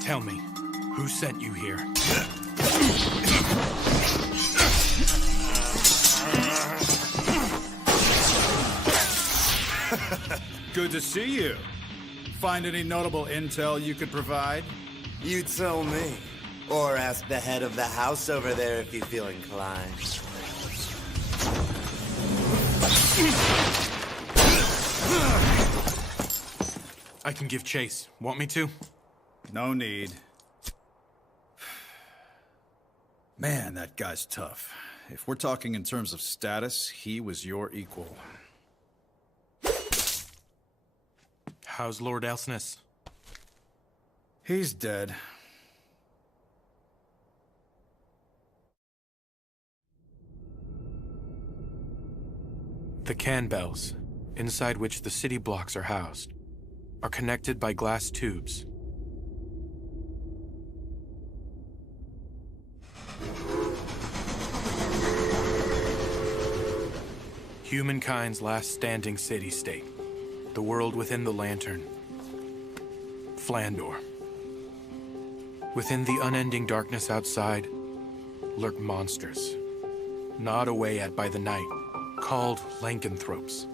Tell me, who sent you here? Good to see you. Find any notable intel you could provide? You tell me. Or ask the head of the house over there if you feel inclined. I can give chase. Want me to? No need. Man, that guy's tough. If we're talking in terms of status, he was your equal. How's Lord Elsness? He's dead. The can bells, inside which the city blocks are housed, are connected by glass tubes. Humankind's last standing city-state, the world within the lantern, Flandore. Within the unending darkness outside lurk monsters, gnawed away at by the night, called lycanthropes.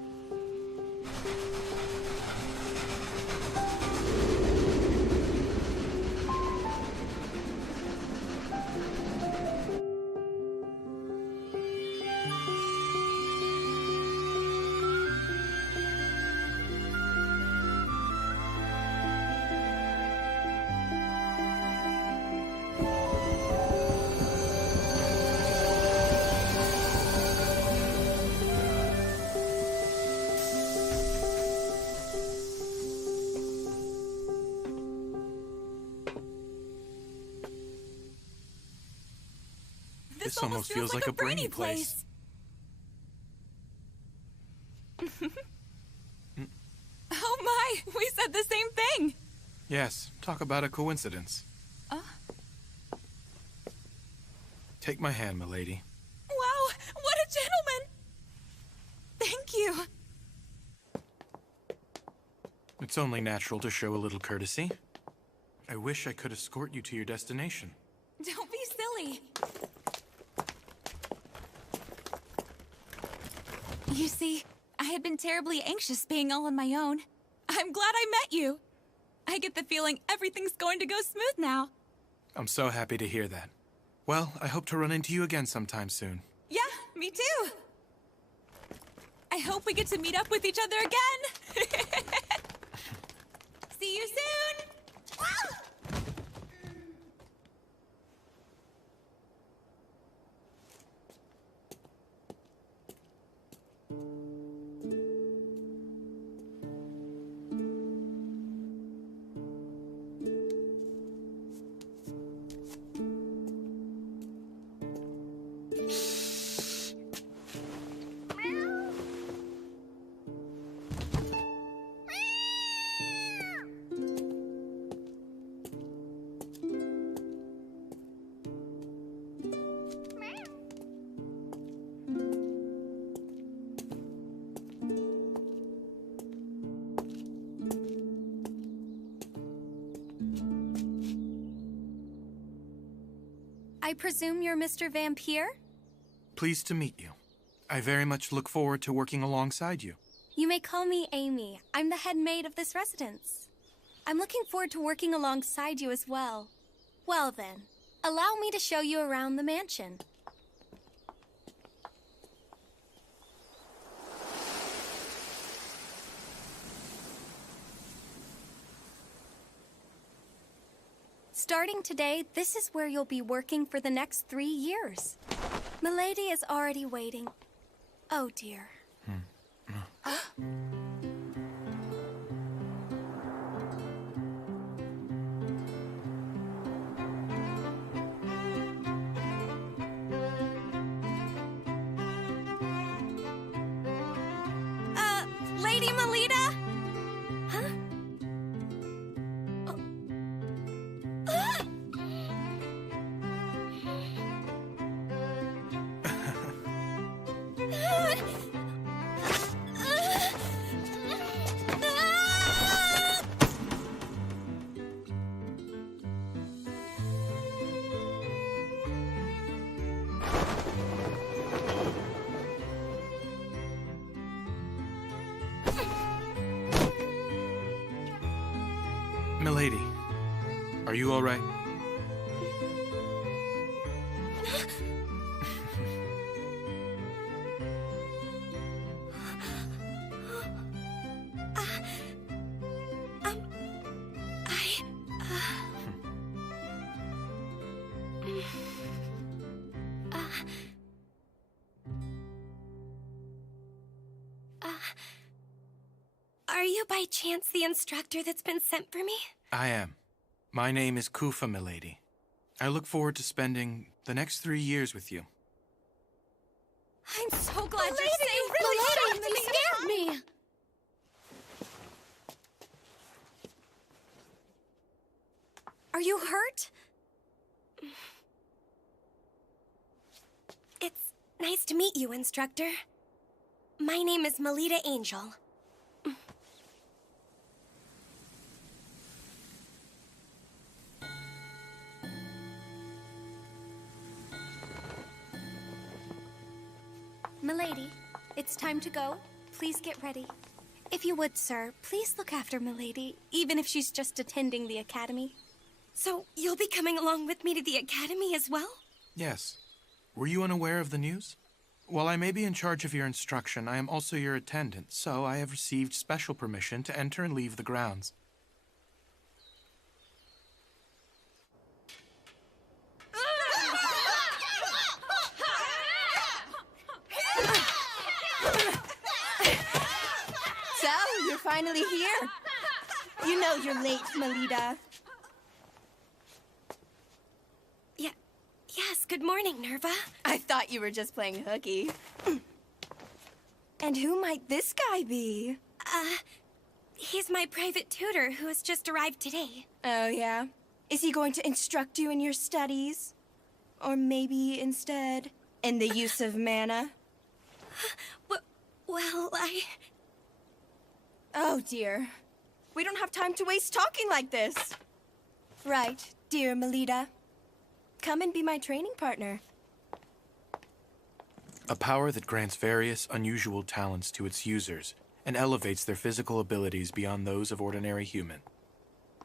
This almost feels like a brainy place. Oh my, we said the same thing. Yes, talk about a coincidence. Take my hand, milady. Wow, what a gentleman. Thank you. It's only natural to show a little courtesy. I wish I could escort you to your destination. Don't be silly. You see, I had been terribly anxious being all on my own. I'm glad I met you. I get the feeling everything's going to go smooth now. I'm so happy to hear that. Well, I hope to run into you again sometime soon. Yeah, me too. I hope we get to meet up with each other again. See you soon. I presume you're Mr. Vampire? Pleased to meet you. I very much look forward to working alongside you. You may call me Amy. I'm the head maid of this residence. I'm looking forward to working alongside you as well. Well then, allow me to show you around the mansion. Starting today, this is where you'll be working for the next 3 years. Milady is already waiting. Oh dear. Lady Melida? Huh? Milady, are you all right? Are you by chance the instructor that's been sent for me? I am. My name is Kufa, milady. I look forward to spending the next 3 years with you. I'm so glad you're safe. You really scared me. Are you hurt? It's nice to meet you, instructor. My name is Melida Angel. Milady, it's time to go. Please get ready. If you would, sir, please look after Milady, even if she's just attending the academy. So, you'll be coming along with me to the academy as well? Yes. Were you unaware of the news? While I may be in charge of your instruction, I am also your attendant, so I have received special permission to enter and leave the grounds. So, you're finally here. You know you're late, Melida. Yes, good morning, Nerva. I thought you were just playing hooky. And who might this guy be? He's my private tutor who has just arrived today. Oh, yeah? Is he going to instruct you in your studies? Or maybe instead, in the use of mana? Well, Oh, dear. We don't have time to waste talking like this. Right, dear Melida. Come and be my training partner. A power that grants various unusual talents to its users and elevates their physical abilities beyond those of ordinary human.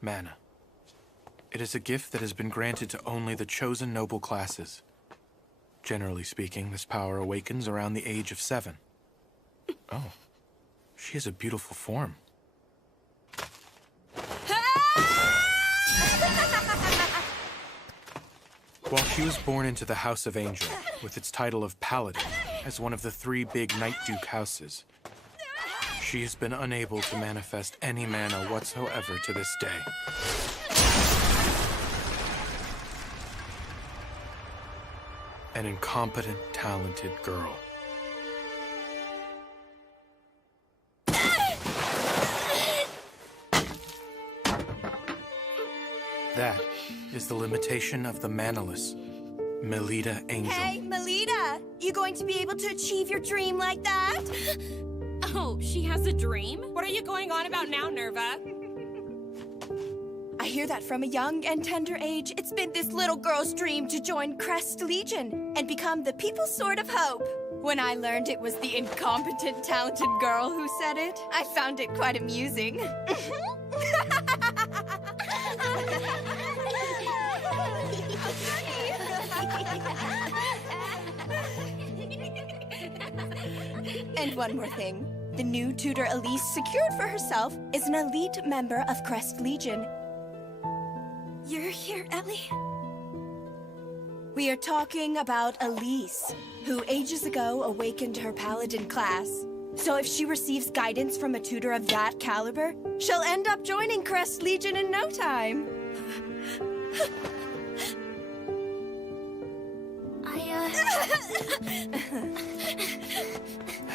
Mana. It is a gift that has been granted to only the chosen noble classes. Generally speaking, this power awakens around the age of 7. Oh, she has a beautiful form. While she was born into the House of Angel, with its title of Paladin, as one of the 3 big Night Duke houses, she has been unable to manifest any mana whatsoever to this day. An incompetent, talented girl. That is the limitation of the manaless, Melida Angel. Hey, Melida! You going to be able to achieve your dream like that? Oh, she has a dream? What are you going on about now, Nerva? I hear that from a young and tender age, it's been this little girl's dream to join Crest Legion and become the people's sword of hope. When I learned it was the incompetent, talented girl who said it, I found it quite amusing. And one more thing. The new tutor Elise secured for herself is an elite member of Crest Legion. You're here, Ellie? We are talking about Elise, who ages ago awakened her paladin class. So if she receives guidance from a tutor of that caliber, she'll end up joining Crest Legion in no time.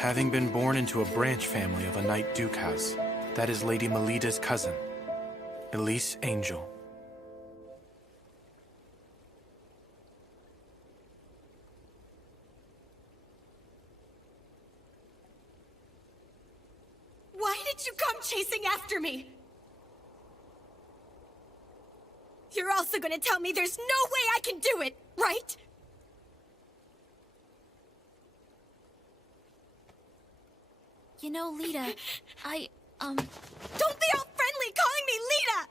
having been born into a branch family of a Knight Duke house. That is Lady Melida's cousin, Elise Angel. Why did you come chasing after me? You're also gonna tell me there's no way I can do it, right? You know, Lida, Don't be all friendly calling me Lida!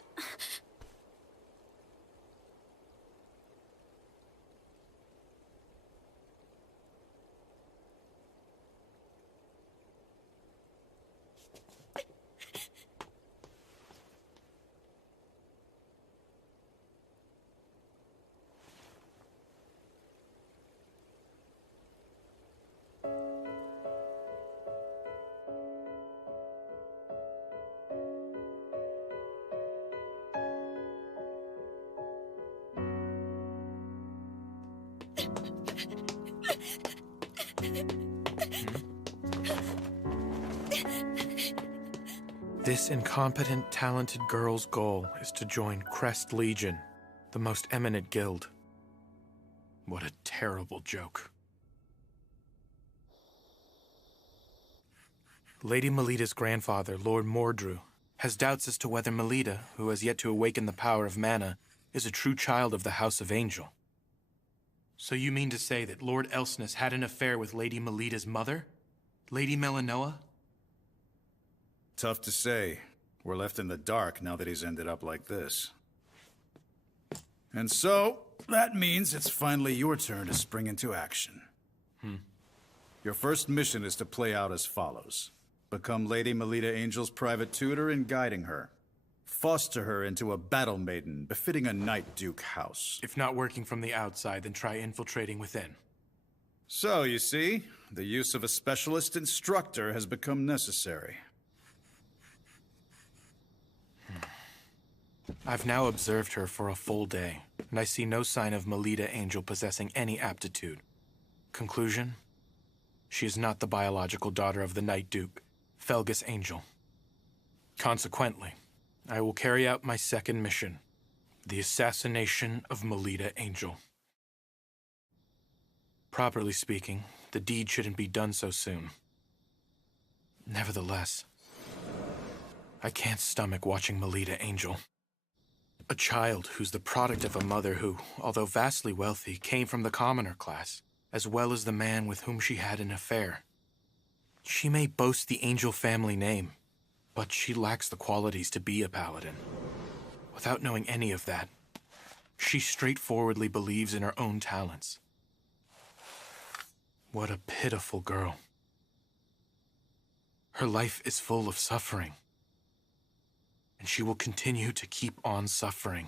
This incompetent, talented girl's goal is to join Crest Legion, the most eminent guild. What a terrible joke. Lady Melida's grandfather, Lord Mordru, has doubts as to whether Melida, who has yet to awaken the power of mana, is a true child of the House of Angel. So you mean to say that Lord Elsness had an affair with Lady Melida's mother? Lady Melinoa? Tough to say. We're left in the dark now that he's ended up like this. And so, that means it's finally your turn to spring into action. Your first mission is to play out as follows. Become Lady Melida Angel's private tutor in guiding her. Foster her into a battle maiden befitting a Knight Duke house. If not working from the outside, then try infiltrating within. So, you see, the use of a specialist instructor has become necessary. I've now observed her for a full day, and I see no sign of Melida Angel possessing any aptitude. Conclusion? She is not the biological daughter of the Knight Duke, Felgus Angel. Consequently, I will carry out my second mission, the assassination of Melida Angel. Properly speaking, the deed shouldn't be done so soon. Nevertheless, I can't stomach watching Melida Angel. A child who's the product of a mother who, although vastly wealthy, came from the commoner class, as well as the man with whom she had an affair. She may boast the Angel family name, but she lacks the qualities to be a paladin. Without knowing any of that, she straightforwardly believes in her own talents. What a pitiful girl. Her life is full of suffering. And she will continue to keep on suffering.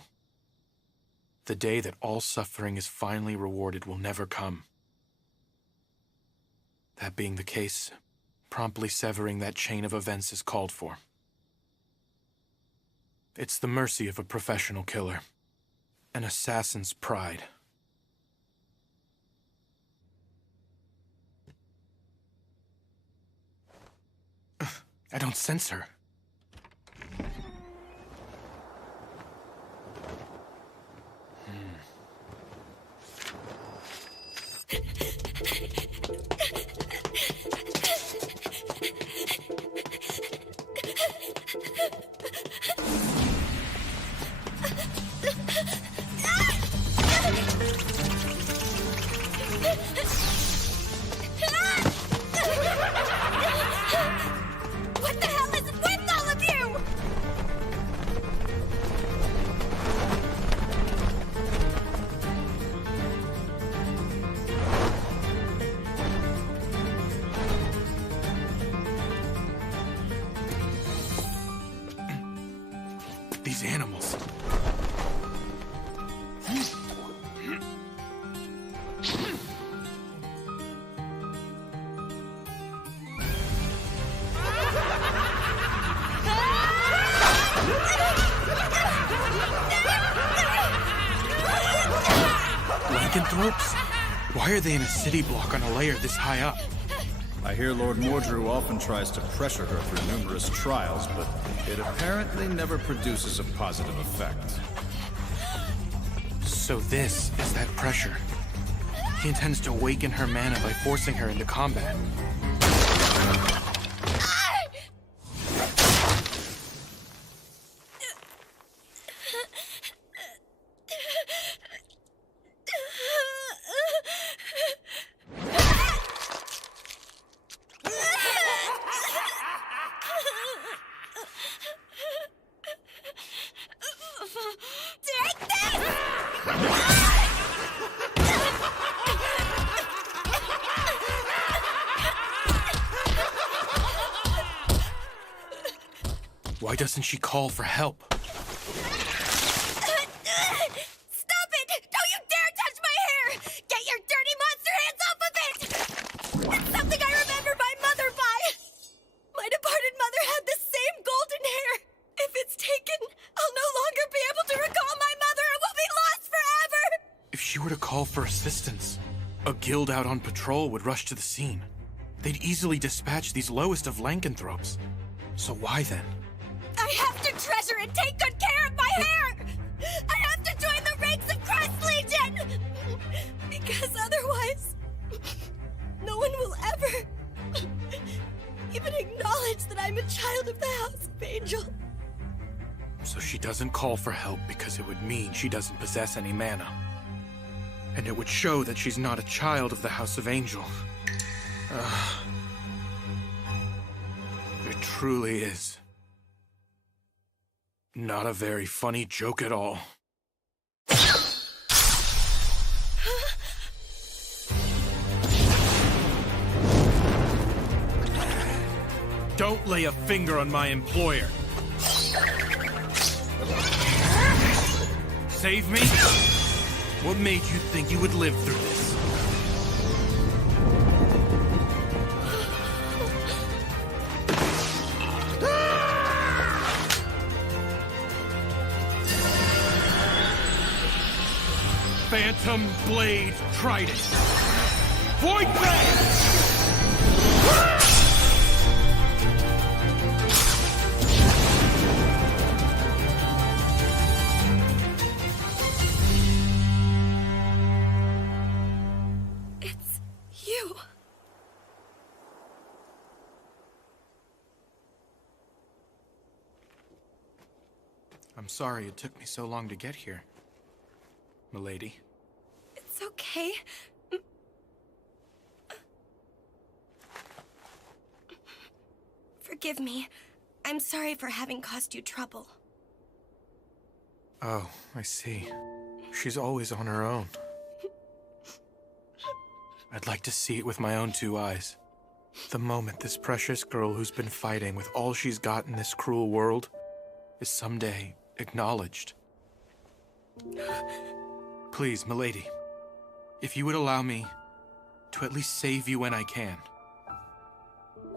The day that all suffering is finally rewarded will never come. That being the case, promptly severing that chain of events is called for. It's the mercy of a professional killer, an assassin's pride. I don't sense her. What the hell is with all of you? These animals. Lycanthropes? Why are they in a city block on a layer this high up? I hear Lord Mordrew often tries to pressure her through numerous trials, but it apparently never produces a positive effect. So this is that pressure. He intends to awaken her mana by forcing her into combat. Why doesn't she call for help? Stop it! Don't you dare touch my hair! Get your dirty monster hands off of it! It's something I remember my mother by! My departed mother had the same golden hair! If it's taken, I'll no longer be able to recall my mother and we'll be lost forever! If she were to call for assistance, a guild out on patrol would rush to the scene. They'd easily dispatch these lowest of lycanthropes. So why then? I have to treasure and take good care of my hair! I have to join the ranks of Crest Legion! Because otherwise, no one will ever even acknowledge that I'm a child of the House of Angel. So she doesn't call for help because it would mean she doesn't possess any mana. And it would show that she's not a child of the House of Angel. It truly is not a very funny joke at all. Don't lay a finger on my employer. Save me? What made you think you would live through this? Phantom Blade Trident. Void Ray! It's you. I'm sorry it took me so long to get here, milady. It's okay. Forgive me. I'm sorry for having caused you trouble. Oh, I see. She's always on her own. I'd like to see it with my own two eyes. The moment this precious girl who's been fighting with all she's got in this cruel world is someday acknowledged. Please, milady, if you would allow me to at least save you when I can,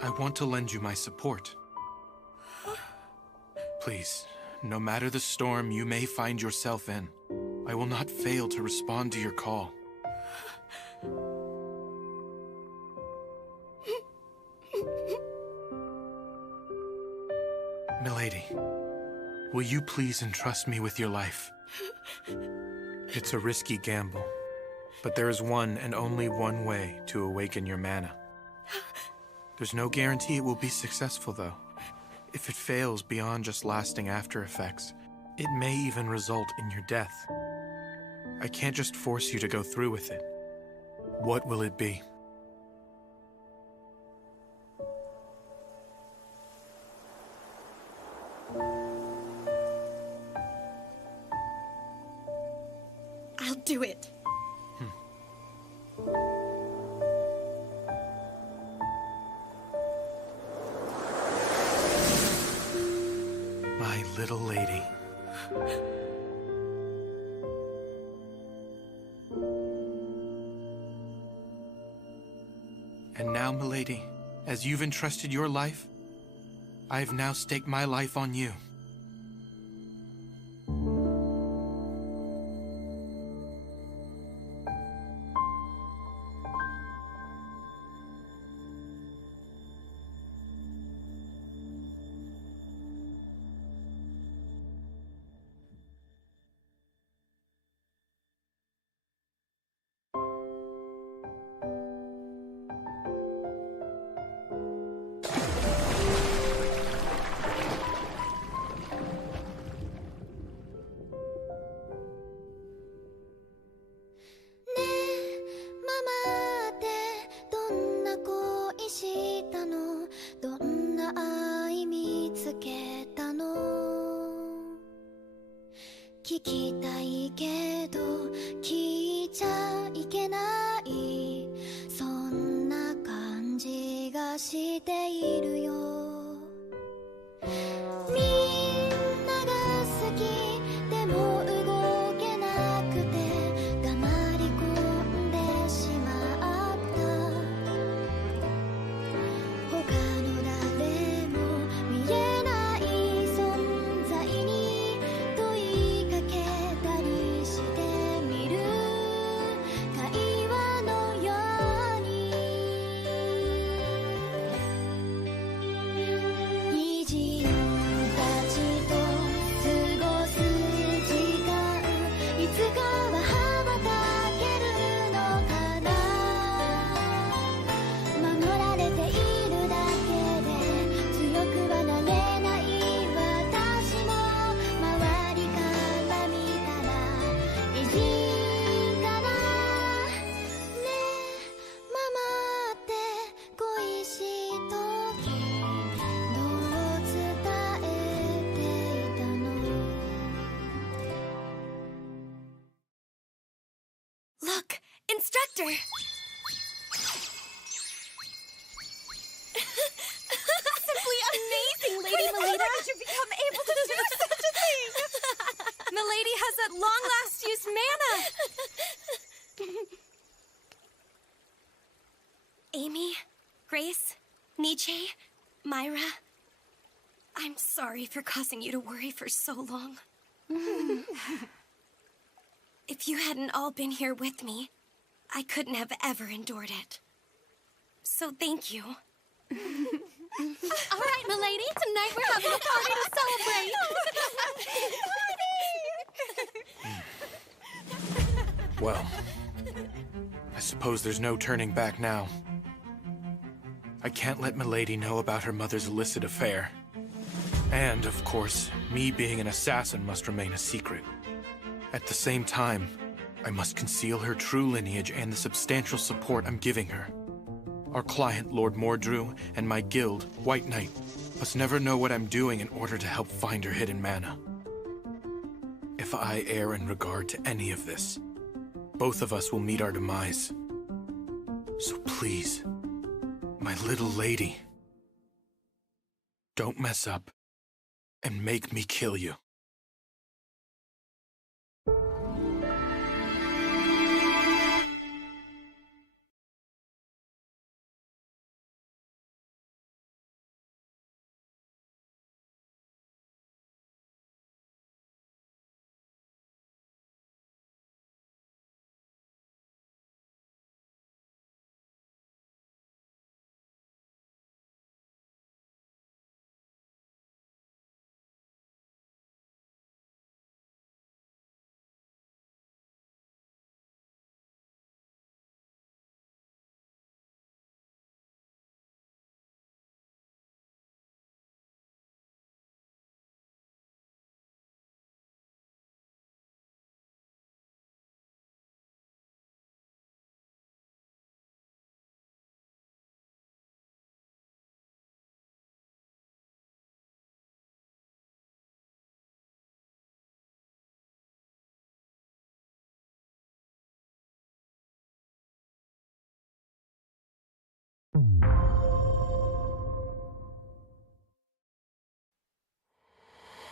I want to lend you my support. Please, no matter the storm you may find yourself in, I will not fail to respond to your call. Milady, will you please entrust me with your life? It's a risky gamble, but there is one and only one way to awaken your mana. There's no guarantee it will be successful, though. If it fails beyond just lasting after effects, it may even result in your death. I can't just force you to go through with it. What will it be? I'll do it. My little lady. And now, milady, as you've entrusted your life, I've now staked my life on you. 聞きたいけど聞いちゃいけない、そんな感じがしているよ。みんなが好きでも動けなくて黙り込んでしまった。他の誰も見えない存在に問いかけたりしてみる、会話のように。偉人たちと過ごす時間、いつかは羽ばたけるのかな。守られているだけで強くはなれない私も、周りから見たら偉人かな。ねえママって恋しい時どう伝えていたの？ Look, instructor! Simply amazing, Lady Melida! How did you become able to do such a thing? Milady has at long last used mana! Amy, Grace, Nietzsche, Myra, I'm sorry for causing you to worry for so long. If you hadn't all been here with me, I couldn't have ever endured it. So thank you. All right, milady, tonight we're having a party to celebrate. Well, I suppose there's no turning back now. I can't let Milady know about her mother's illicit affair. And, of course, me being an assassin must remain a secret. At the same time, I must conceal her true lineage and the substantial support I'm giving her. Our client, Lord Mordrew, and my guild, White Knight, must never know what I'm doing in order to help find her hidden mana. If I err in regard to any of this, both of us will meet our demise. So please, my little lady, don't mess up and make me kill you.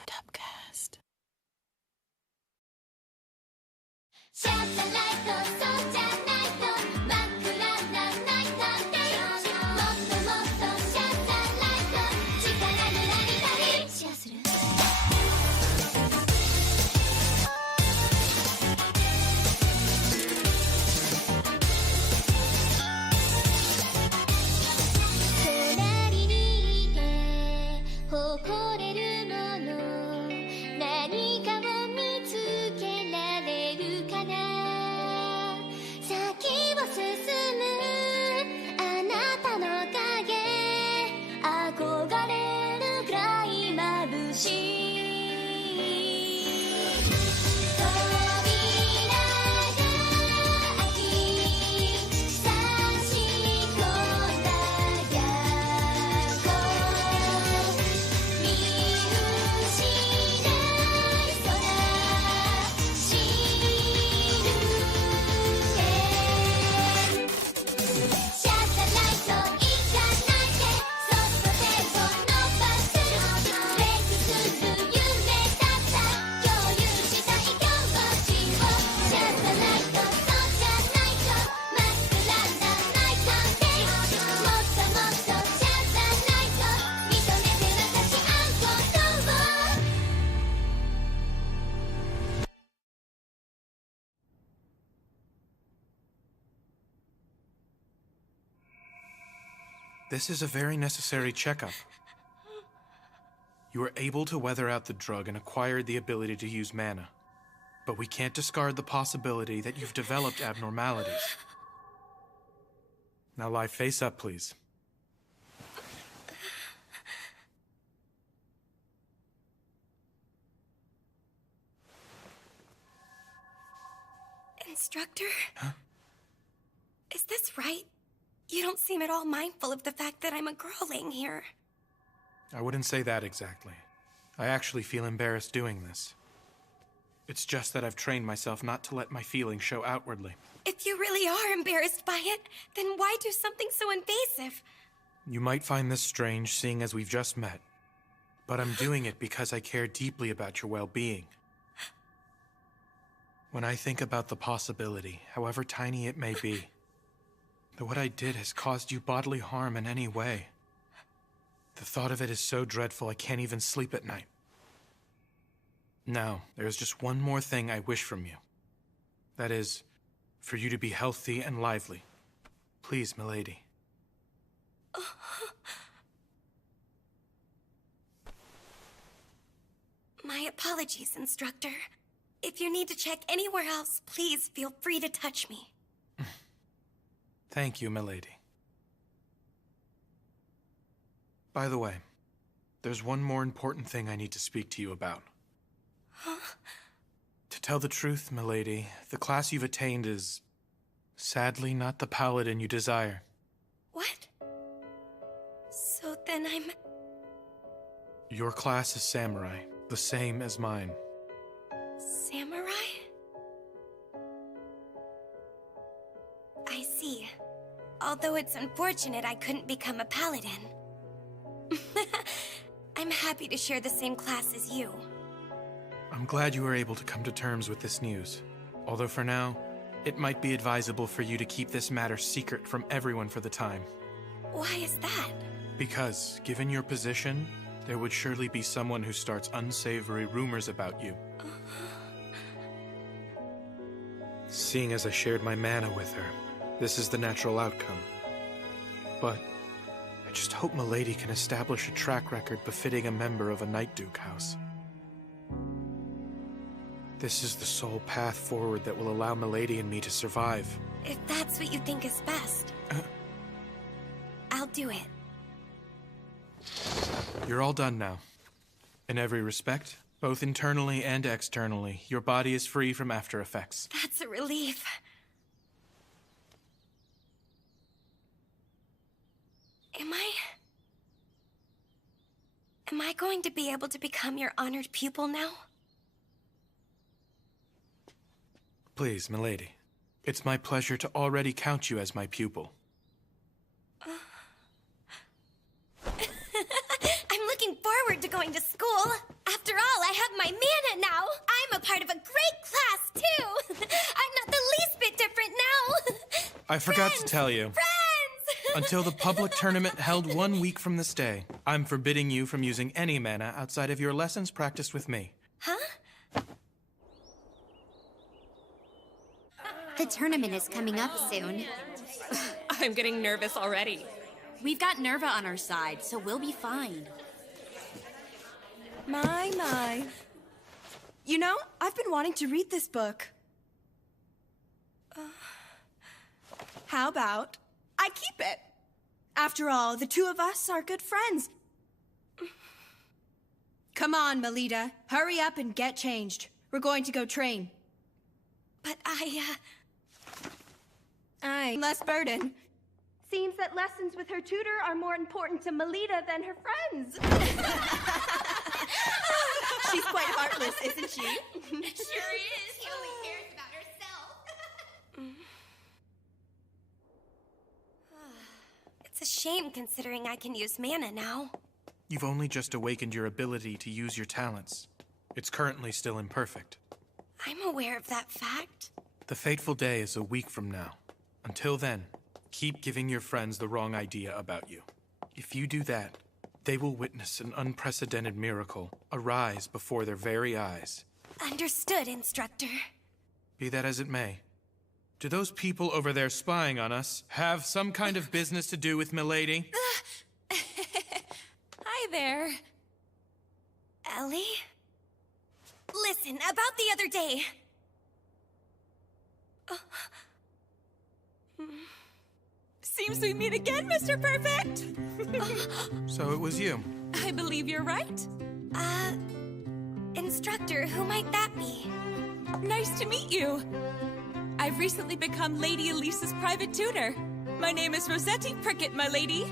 Dubcast. シャッターライト、そうじゃないと真っ暗なナイトデイ、もっともっとシャッターライト、力ぬらりたりシェアする。This is a very necessary checkup. You were able to weather out the drug and acquired the ability to use mana. But we can't discard the possibility that you've developed abnormalities. Now lie face up, please. Instructor? Huh? Is this right? You don't seem at all mindful of the fact that I'm a girl laying here. I wouldn't say that exactly. I actually feel embarrassed doing this. It's just that I've trained myself not to let my feelings show outwardly. If you really are embarrassed by it, then why do something so invasive? You might find this strange, seeing as we've just met. But I'm doing it because I care deeply about your well-being. When I think about the possibility, however tiny it may be, that what I did has caused you bodily harm in any way, the thought of it is so dreadful I can't even sleep at night. Now, there's just one more thing I wish from you. That is, for you to be healthy and lively. Please, milady. My apologies, Instructor. If you need to check anywhere else, please feel free to touch me. Thank you, milady. By the way, there's one more important thing I need to speak to you about. Huh? To tell the truth, milady, the class you've attained is, sadly, not the paladin you desire. What? So then I'm... Your class is samurai, the same as mine. Samurai? I see. Although it's unfortunate I couldn't become a paladin. I'm happy to share the same class as you. I'm glad you were able to come to terms with this news. Although for now, it might be advisable for you to keep this matter secret from everyone for the time. Why is that? Because, given your position, there would surely be someone who starts unsavory rumors about you. Seeing as I shared my mana with her, this is the natural outcome. But I just hope Milady can establish a track record befitting a member of a Night Duke house. This is the sole path forward that will allow Milady and me to survive. If that's what you think is best, I'll do it. You're all done now. In every respect, both internally and externally, your body is free from after effects. That's a relief. Am I going to be able to become your honored pupil now? Please, milady. It's my pleasure to already count you as my pupil. I'm looking forward to going to school. After all, I have my mana now. I'm a part of a great class, too. I'm not the least bit different now. I forgot to tell you. Friends! Until the public tournament held 1 week from this day, I'm forbidding you from using any mana outside of your lessons practiced with me. Huh? The tournament is coming up soon. I'm getting nervous already. We've got Nerva on our side, so we'll be fine. My. You know, I've been wanting to read this book. How about I keep it? After all, the two of us are good friends. Come on, Melida. Hurry up and get changed. We're going to go train. But Aye, less burden. Seems that lessons with her tutor are more important to Melida than her friends. She's quite heartless, isn't she? Sure is. She only cares about herself. It's a shame considering I can use mana now. You've only just awakened your ability to use your talents. It's currently still imperfect. I'm aware of that fact. The fateful day is a week from now. Until then, keep giving your friends the wrong idea about you. If you do that, they will witness an unprecedented miracle arise before their very eyes. Understood, Instructor. Be that as it may, Do those people over there spying on us have some kind of business to do with Milady? Hi there. Ellie? Listen, about the other day. Seems we meet again, Mr. Perfect. So it was you. I believe you're right. Instructor, who might that be? Nice to meet you. I've recently become Lady Elise's private tutor. My name is Rossetti Prickett, my lady.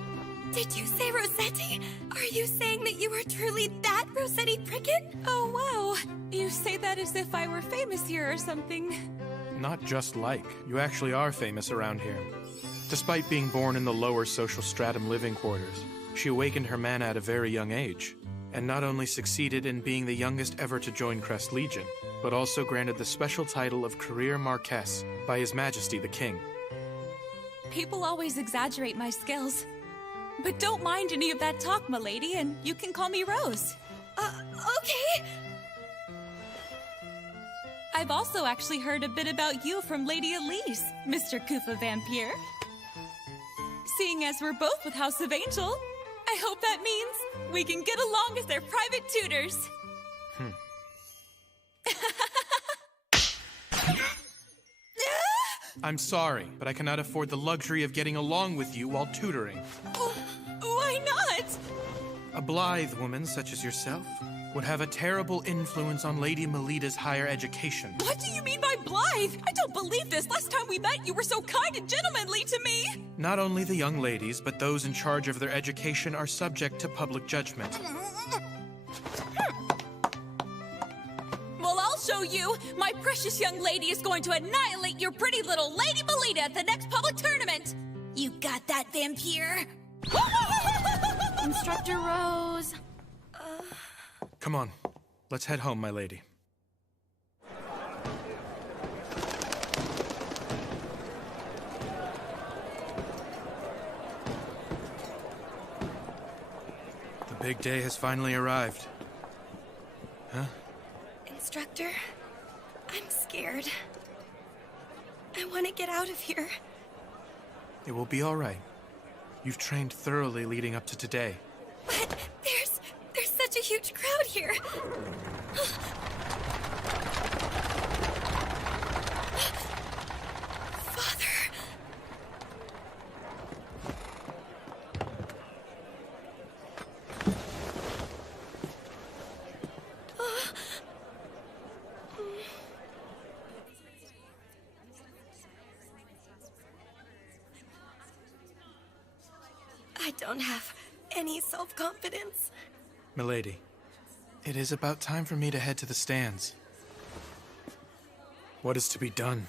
Did you say Rossetti? Are you saying that you are truly that Rossetti Prickett? Oh, wow. You say that as if I were famous here or something. Not just like. You actually are famous around here. Despite being born in the lower social stratum living quarters, she awakened her mana at a very young age, and not only succeeded in being the youngest ever to join Crest Legion, but also granted the special title of Career Marquess by His Majesty the King. People always exaggerate my skills. But don't mind any of that talk, milady, and you can call me Rose. Okay. I've also actually heard a bit about you from Lady Elise, Mr. Kufa Vampire. Seeing as we're both with House of Angel, I hope that means we can get along as their private tutors. I'm sorry, but I cannot afford the luxury of getting along with you while tutoring. Why not? A blithe woman such as yourself would have a terrible influence on Lady Melida's higher education. What do you mean by blithe? I don't believe this. Last time we met, you were so kind and gentlemanly to me. Not only the young ladies, but those in charge of their education are subject to public judgment. Well, I'll show you. My precious young lady is going to annihilate your pretty little Lady Melida at the next public tournament. You got that, vampire? Instructor Rose. Come on, let's head home, my lady. The big day has finally arrived. Huh? Instructor, I'm scared. I want to get out of here. It will be all right. You've trained thoroughly leading up to today. But there's such a huge crowd here. Father. I don't have any self-confidence. Milady, it is about time for me to head to the stands. What is to be done?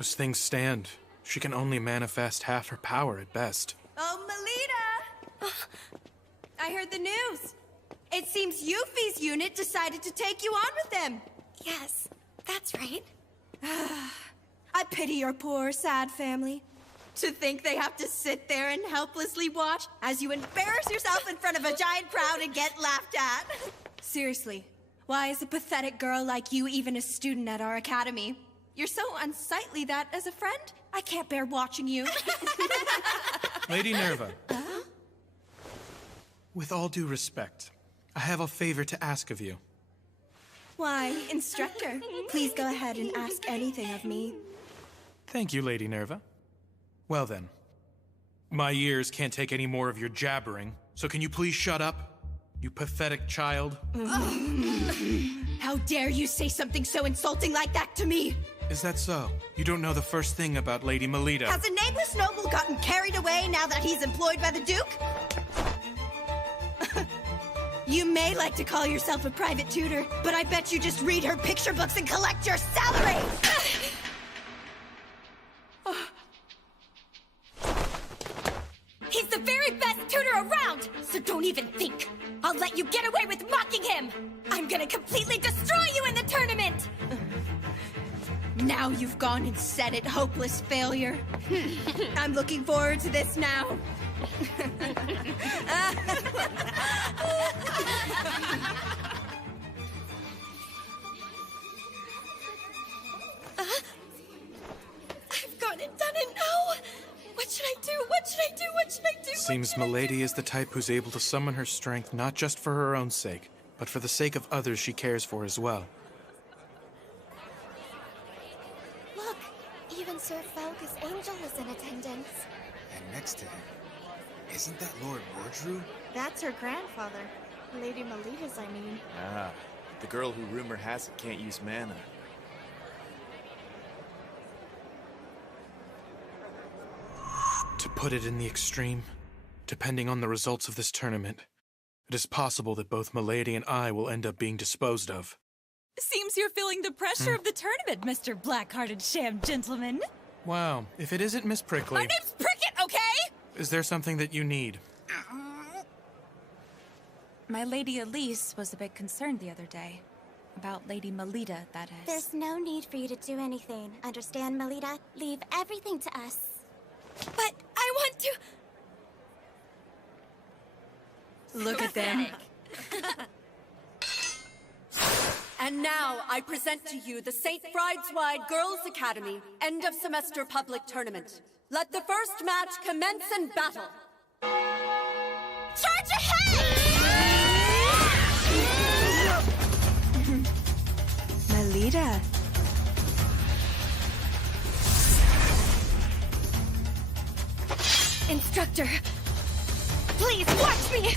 As things stand, she can only manifest half her power at best. Oh, Melida! I heard the news. It seems Yuffie's unit decided to take you on with them. Yes, that's right. I pity your poor, sad family. To think they have to sit there and helplessly watch as you embarrass yourself in front of a giant crowd and get laughed at. Seriously, why is a pathetic girl like you even a student at our academy? You're so unsightly that, as a friend, I can't bear watching you. Lady Nerva. With all due respect, I have a favor to ask of you. Why, instructor, please go ahead and ask anything of me. Thank you, Lady Nerva. Well then, my ears can't take any more of your jabbering, so can you please shut up, you pathetic child? How dare you say something so insulting like that to me? Is that so? You don't know the first thing about Lady Melida. Has a nameless noble gotten carried away now that he's employed by the Duke? You may like to call yourself a private tutor, but I bet you just read her picture books and collect your salary! He's the very best tutor around, so don't even think. I'll let you get away with mocking him. I'm gonna completely destroy you in the tournament. Now you've gone and said it, hopeless failure. I'm looking forward to this now. I seems Milady is the type who's able to summon her strength not just for her own sake, but for the sake of others she cares for as well. Look, even Sir Falcus Angel is in attendance. And next to him, isn't that Lord Wardrew? That's her grandfather. Lady Melida's, I mean. Ah, the girl who rumor has it can't use mana. To put it in the extreme, depending on the results of this tournament, it is possible that both Milady and I will end up being disposed of. Seems you're feeling the pressure of the tournament, Mr. Black-Hearted Sham Gentleman. Wow, if it isn't Miss Prickly... My name's Prickett, okay? Is there something that you need? My Lady Elise was a bit concerned the other day. About Lady Melida, that is. There's no need for you to do anything. Understand, Melida? Leave everything to us. But I want to... Look at them. And now I present to you the St. Fride's-Wide Girls' Academy End of Semester Public Tournament. Let the first match commence in battle. Charge ahead! Melida. Instructor, please watch me!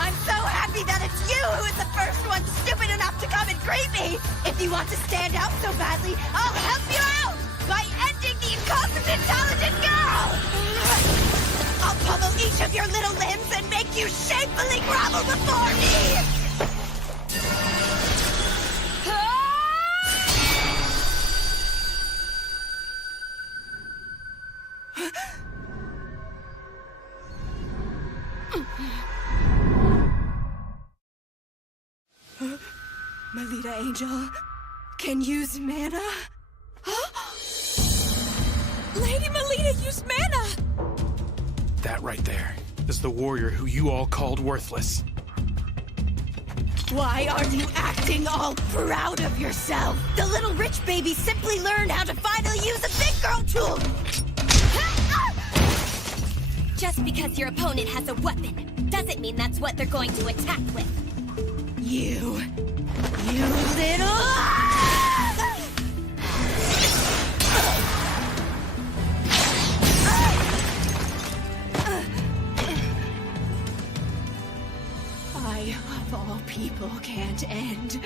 I'm so happy that it's you who is the first one stupid enough to come and greet me! If you want to stand out so badly, I'll help you out! By ending the incompetent talented girl! I'll pummel each of your little limbs and make you shamefully grovel before me! Melida Angel can use mana? Lady Melida used mana! That right there is the warrior who you all called worthless. Why are you acting all proud of yourself? The little rich baby simply learned how to finally use a big girl tool! Just because your opponent has a weapon doesn't mean that's what they're going to attack with. You little... I, of all people, can't end.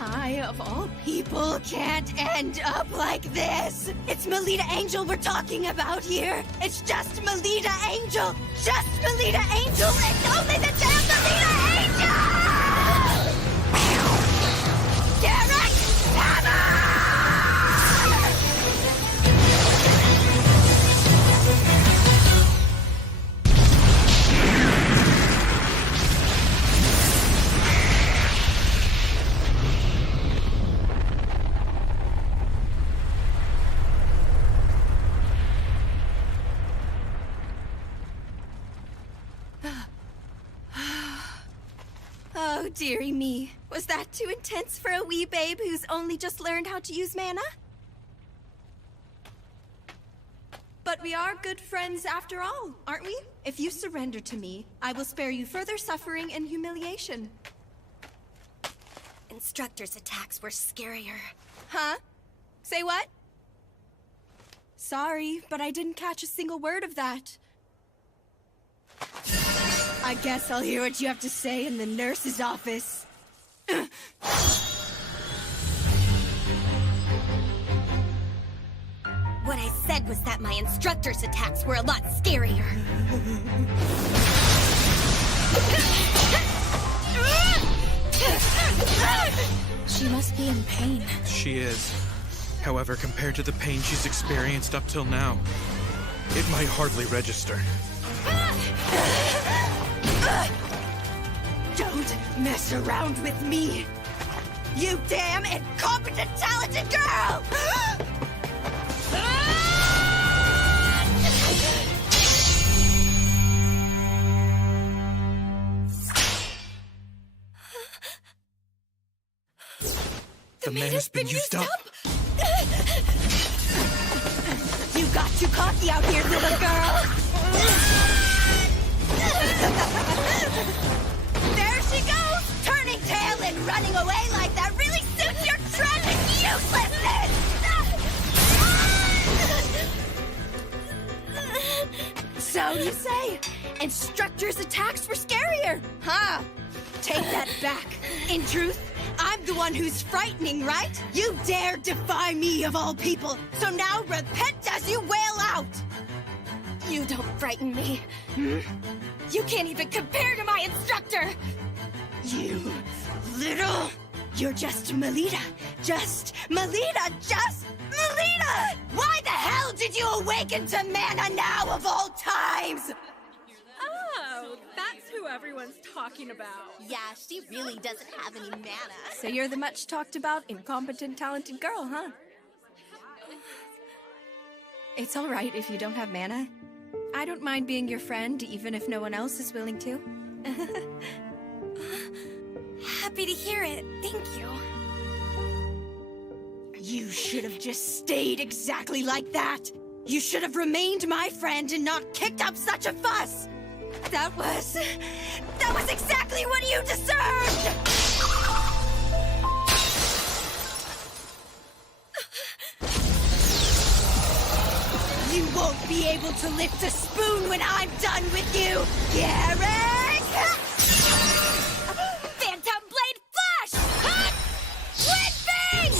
I, of all people, can't end up like this. It's Melida Angel we're talking about here. It's just Melida Angel. Just Melida Angel and only the damn Melida Angel! Derek Hammer! Oh, dearie me. Was that too intense for a wee babe who's only just learned how to use mana? But we are good friends after all, aren't we? If you surrender to me, I will spare you further suffering and humiliation. Instructor's attacks were scarier. Huh? Say what? Sorry, but I didn't catch a single word of that. I guess I'll hear what you have to say in the nurse's office. What I said was that my instructor's attacks were a lot scarier. She must be in pain. She is. However, compared to the pain she's experienced up till now, it might hardly register. Don't mess around with me! You damn incompetent, talented girl! The man has been used up. too cocky out here, little girl! There she goes! Turning tail and running away like that really suits your tragic uselessness! So you say? Instructor's attacks were scarier, huh? Take that back. In truth, I'm the one who's frightening, right? You dare defy me of all people, so now repent as you wail out! You don't frighten me. Hmm? You can't even compare to my instructor! You little... You're just Melida. Just Melida. Just Melida! Why the hell did you awaken to mana now of all times? Oh, that's who everyone's talking about. Yeah, she really doesn't have any mana. So you're the much talked about, incompetent, talented girl, huh? It's all right if you don't have mana. I don't mind being your friend, even if no one else is willing to. Happy to hear it. Thank you. You should have just stayed exactly like that. You should have remained my friend and not kicked up such a fuss. That was exactly what you deserved! You won't be able to lift a spoon when I'm done with you, Garrick! Phantom Blade Flash! Hot! Whipping!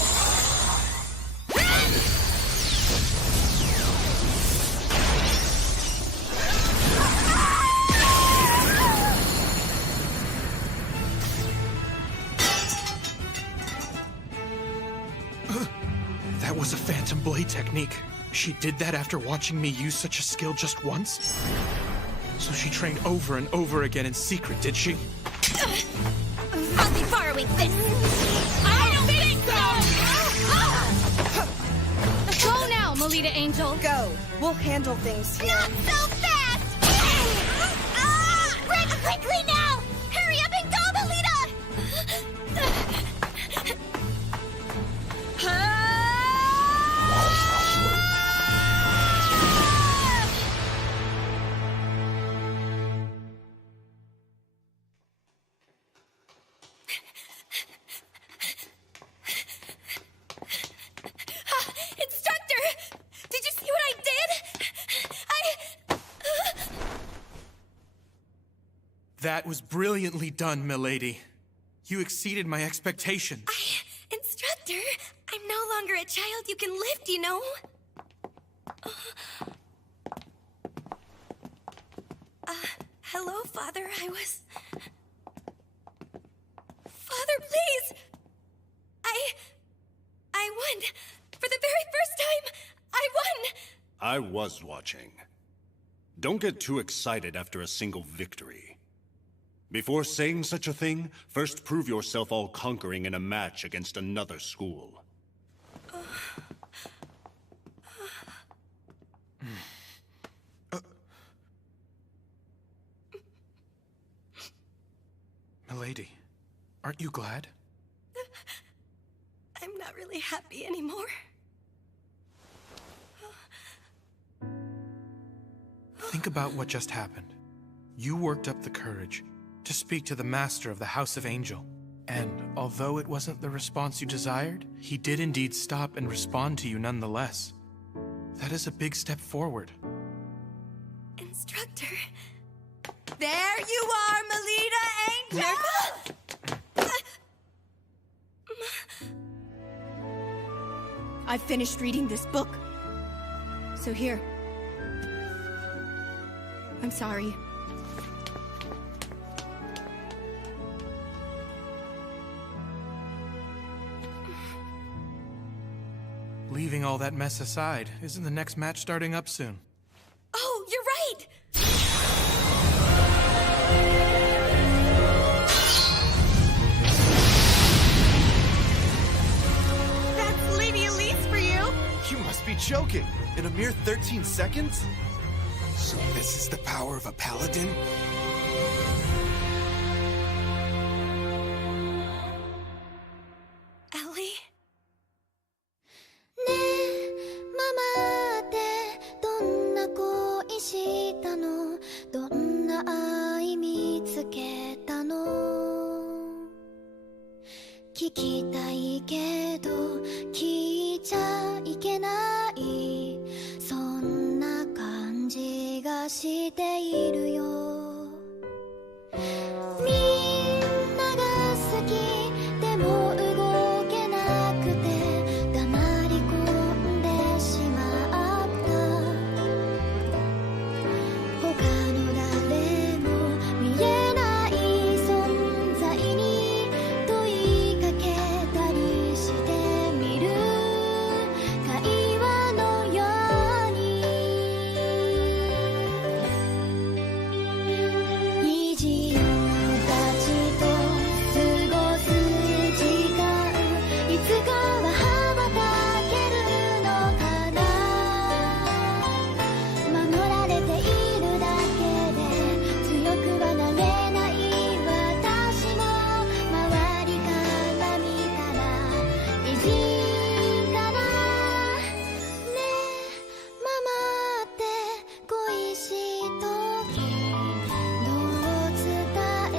That was a Phantom Blade technique. She did that after watching me use such a skill just once? So she trained over and over again in secret, did she? I'll be borrowing this. I don't think so! Go now, Melida Angel. Go. We'll handle things here. Not so fast! Run quickly now! Hurry up and go, Melida! Instructor! Did you see what I did? That was brilliantly done, milady. You exceeded my expectations. Instructor, I'm no longer a child you can lift, you know? Hello, Father. Father, please! I won! For the very first time, I won! I was watching. Don't get too excited after a single victory. Before saying such a thing, first prove yourself all-conquering in a match against another school. Milady, aren't you glad? I'm not really happy anymore. Think about what just happened. You worked up the courage to speak to the master of the House of Angel. And although it wasn't the response you desired, he did indeed stop and respond to you nonetheless. That is a big step forward. Instructor. There you are, Melida Angel! I've finished reading this book. So here. I'm sorry. Leaving all that mess aside, isn't the next match starting up soon? Oh, you're right! That's Lady Elise for you! You must be joking. In a mere 13 seconds? So this is the power of a paladin? Ellie? 내 맘 아래 또聞きたいけど聞いちゃいけない、そんな感じがしているよ。みんなが好きでも動けなくて黙り込んでしまった。他の誰も見えない存在に問いかけたりしてみる、会話のように。虹たちと過ごす時間、いつかは羽ばたけるのかな。守られているだけで強くはなれない私も、周りから見たら意地かな。ねえママって恋しい時どう伝え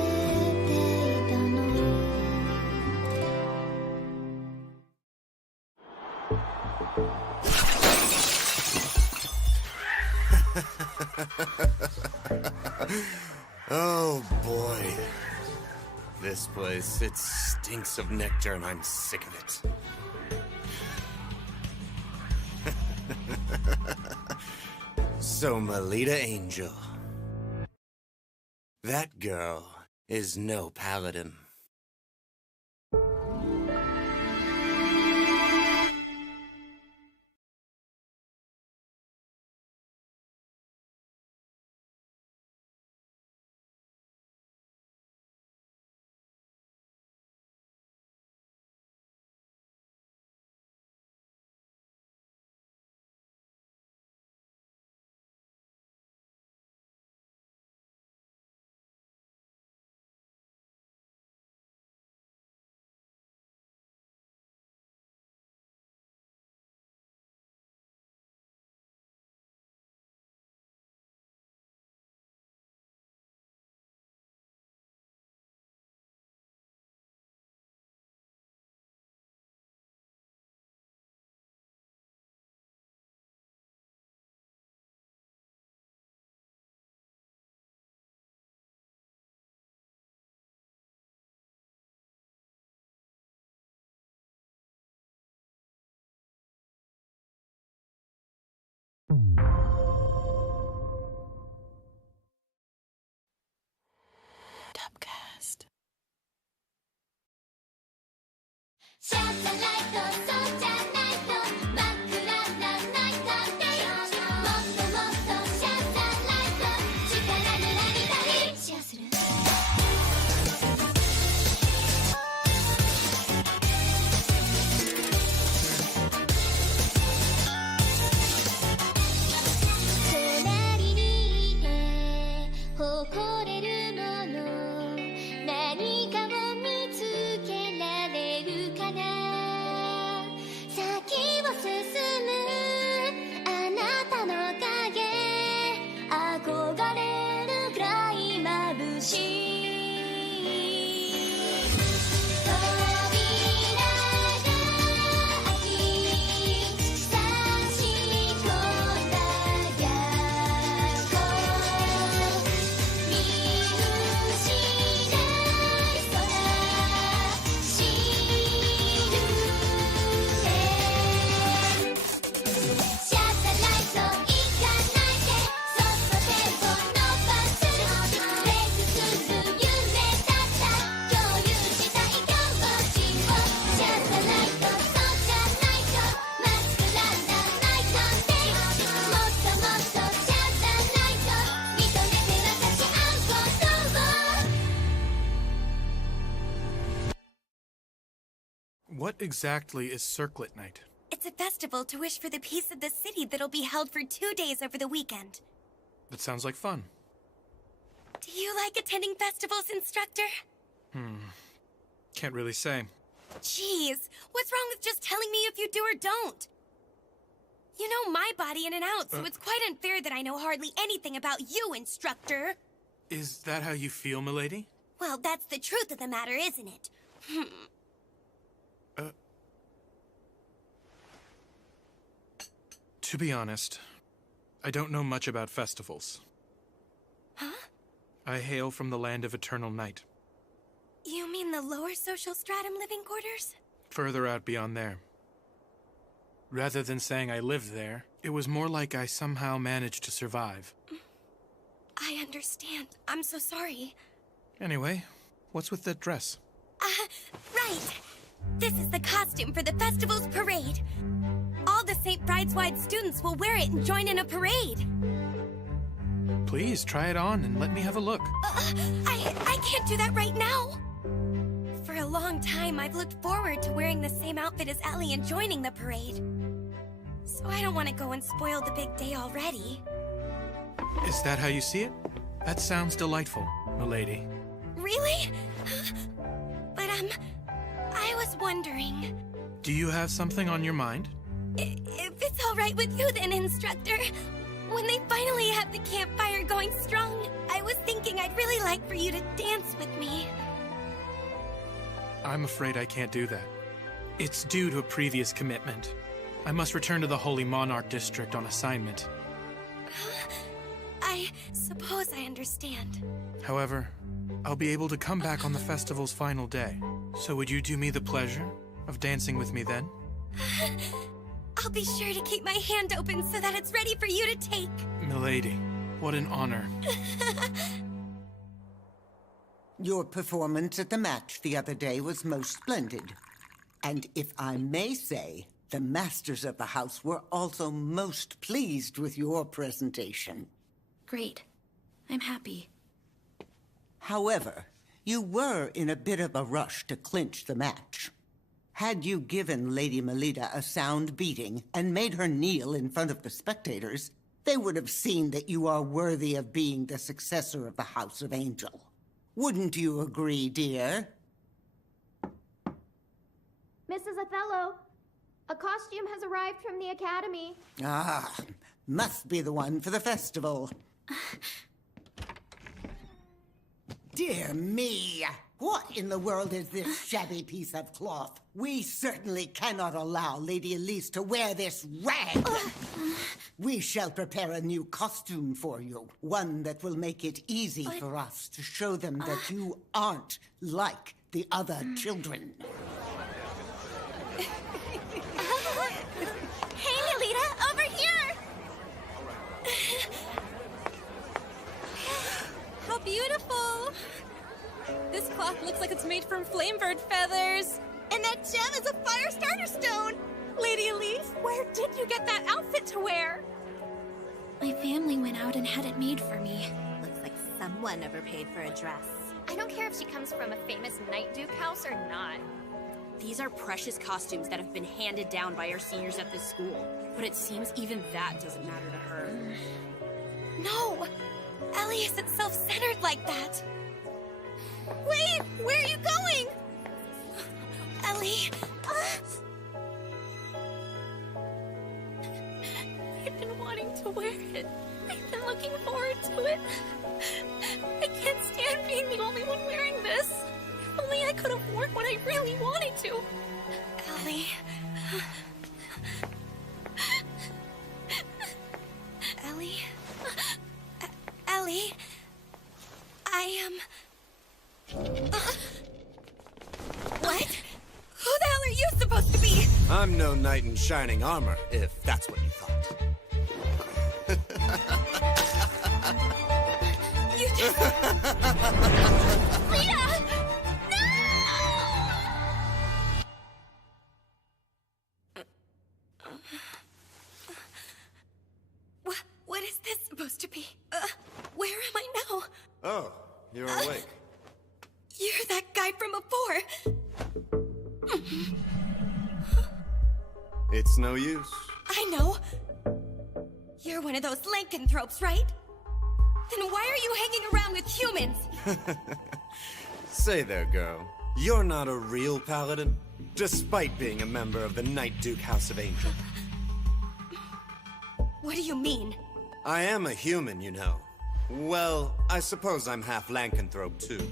ていたの？Oh boy. This place, it stinks of nectar and I'm sick of it. So, Melida Angel. That girl is no paladin. Topcast. シャッターライト、そうじゃないと真っ暗なナイトデイ、もっともっとシャッターライト、力になりたい。シェアする？隣にいて誇れるもの、何かを見つけられるかな。先を進むあなたの影、憧れるくらい眩しい。扉が開き差し込んだ逆光、見失いそうなシルエット。シャッターライト行かないで、そっと手を伸ばす。レイズする夢だった共有したい気持ちを。シャッターライト、そうじゃないと真っ暗なナイトデイ、もっともっとシャッターライト認めて私あんことを。 What exactly is Circlet Night? It's a festival to wish for the peace of the city that'll be held for 2 days over the weekend. That sounds like fun. Do you like attending festivals, instructor? Can't really say. Jeez, what's wrong with just telling me if you do or don't? You know my body in and out, so it's quite unfair that I know hardly anything about you, instructor. Is that how you feel, milady? Well, that's the truth of the matter, isn't it? To be honest, I don't know much about festivals. Huh? I hail from the land of eternal night. You mean the lower social stratum living quarters? Further out beyond there. Rather than saying I lived there, it was more like I somehow managed to survive. I understand. I'm so sorry. Anyway, what's with that dress? Right. This is the costume for the festival's parade. All the St. Brideswide students will wear it and join in a parade. Please, try it on and let me have a look. I can't do that right now. For a long time, I've looked forward to wearing the same outfit as Ellie and joining the parade. So I don't want to go and spoil the big day already. Is that how you see it? That sounds delightful, milady. Really? But, I was wondering... Do you have something on your mind? If it's all right with you then, Instructor. When they finally have the campfire going strong, I was thinking I'd really like for you to dance with me. I'm afraid I can't do that. It's due to a previous commitment. I must return to the Holy Monarch District on assignment. I suppose I understand. However, I'll be able to come back on the festival's final day. So would you do me the pleasure of dancing with me then? I'll be sure to keep my hand open so that it's ready for you to take. Milady, what an honor. Your performance at the match the other day was most splendid. And if I may say, the masters of the house were also most pleased with your presentation. Great. I'm happy. However, you were in a bit of a rush to clinch the match. Had you given Lady Melida a sound beating and made her kneel in front of the spectators, they would have seen that you are worthy of being the successor of the House of Angel. Wouldn't you agree, dear? Mrs. Othello, a costume has arrived from the Academy. Ah, must be the one for the festival. Dear me! What in the world is this shabby piece of cloth? We certainly cannot allow Lady Elise to wear this rag! We shall prepare a new costume for you. One that will make it easy for us to show them that you aren't like the other children. Hey, Melida, over here! How beautiful! This cloth looks like it's made from flamebird feathers. And that gem is a fire starter stone! Lady Elise, where did you get that outfit to wear? My family went out and had it made for me. Looks like someone overpaid for a dress. I don't care if she comes from a famous Night Duke house or not. These are precious costumes that have been handed down by our seniors at this school. But it seems even that doesn't matter to her. No! Ellie isn't self-centered like that. Wait! Where are you going? Ellie... I've been wanting to wear it. I've been looking forward to it. I can't stand being the only one wearing this. If only I could have worn what I really wanted to. Ellie... Ellie... Ellie... I am... What? Who the hell are you supposed to be? I'm no knight in shining armor, if that's what you thought. You just... Lita! No! What is this supposed to be? Where am I now? Oh, you're awake. You're that guy from before. It's no use. I know. You're one of those lycanthropes, right? Then why are you hanging around with humans? Say there, girl. You're not a real paladin, despite being a member of the Night Duke House of Angel. What do you mean? I am a human, you know. Well, I suppose I'm half lycanthrope, too.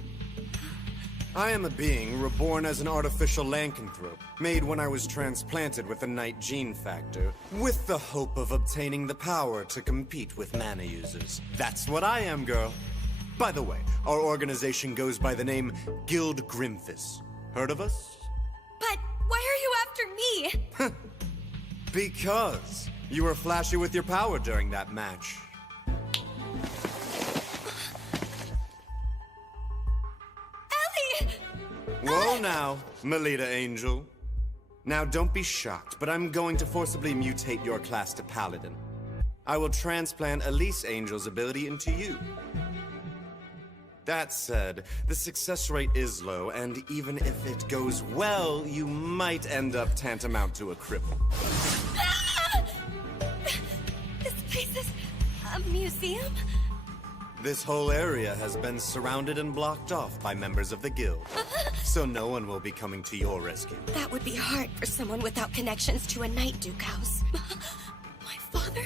I am a being reborn as an artificial lycanthrope, made when I was transplanted with the Night Gene Factor, with the hope of obtaining the power to compete with mana users. That's what I am, girl. By the way, our organization goes by the name Guild Grimphis. Heard of us? But why are you after me? Because you were flashy with your power during that match. Ellie! Whoa now, Melida Angel. Now don't be shocked, but I'm going to forcibly mutate your class to Paladin. I will transplant Elise Angel's ability into you. That said, the success rate is low, and even if it goes well, you might end up tantamount to a cripple. This place is a museum? This whole area has been surrounded and blocked off by members of the guild, so no one will be coming to your rescue. That would be hard for someone without connections to a Night Duke house. My father?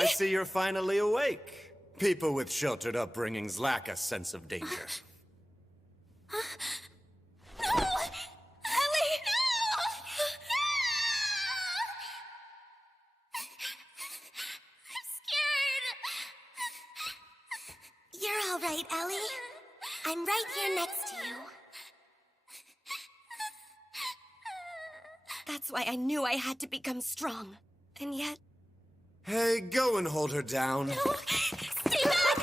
I see you're finally awake. People with sheltered upbringings lack a sense of danger. No! Ellie! I'm scared. You're all right, Ellie. I'm right here next to you. That's why I knew I had to become strong. And yet... Hey, go and hold her down. No! Stay back!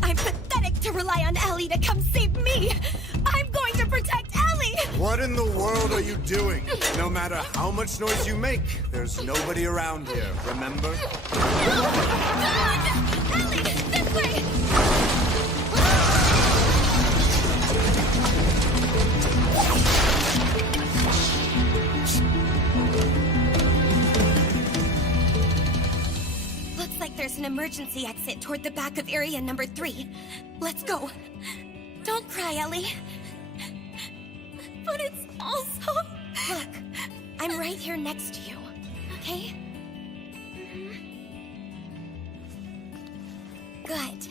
I'm pathetic to rely on Ellie to come save me! I'm going to protect Ellie! What in the world are you doing? No matter how much noise you make, there's nobody around here, remember? No! God! Ellie, this way! Looks like there's an emergency exit toward the back of area number 3. Let's go. Don't cry, Ellie. But it's also... Look, I'm right here next to you, okay? Good.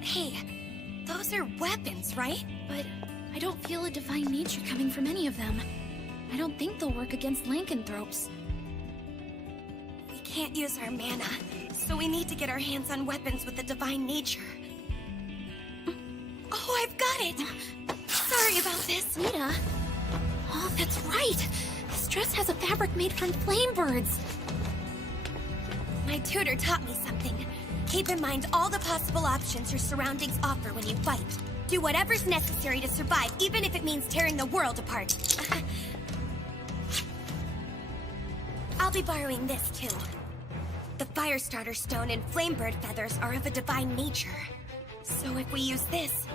Hey, those are weapons, right? But I don't feel a divine nature coming from any of them. I don't think they'll work against lycanthropes. We can't use our mana, so we need to get our hands on weapons with the divine nature. Oh, I've got it! Sorry about this. Melida? Oh, that's right! This dress has a fabric made from flame birds. My tutor taught me something. Keep in mind all the possible options your surroundings offer when you fight. Do whatever's necessary to survive, even if it means tearing the world apart. I'll be borrowing this, too. The Firestarter Stone and Flamebird feathers are of a divine nature. So if we use this...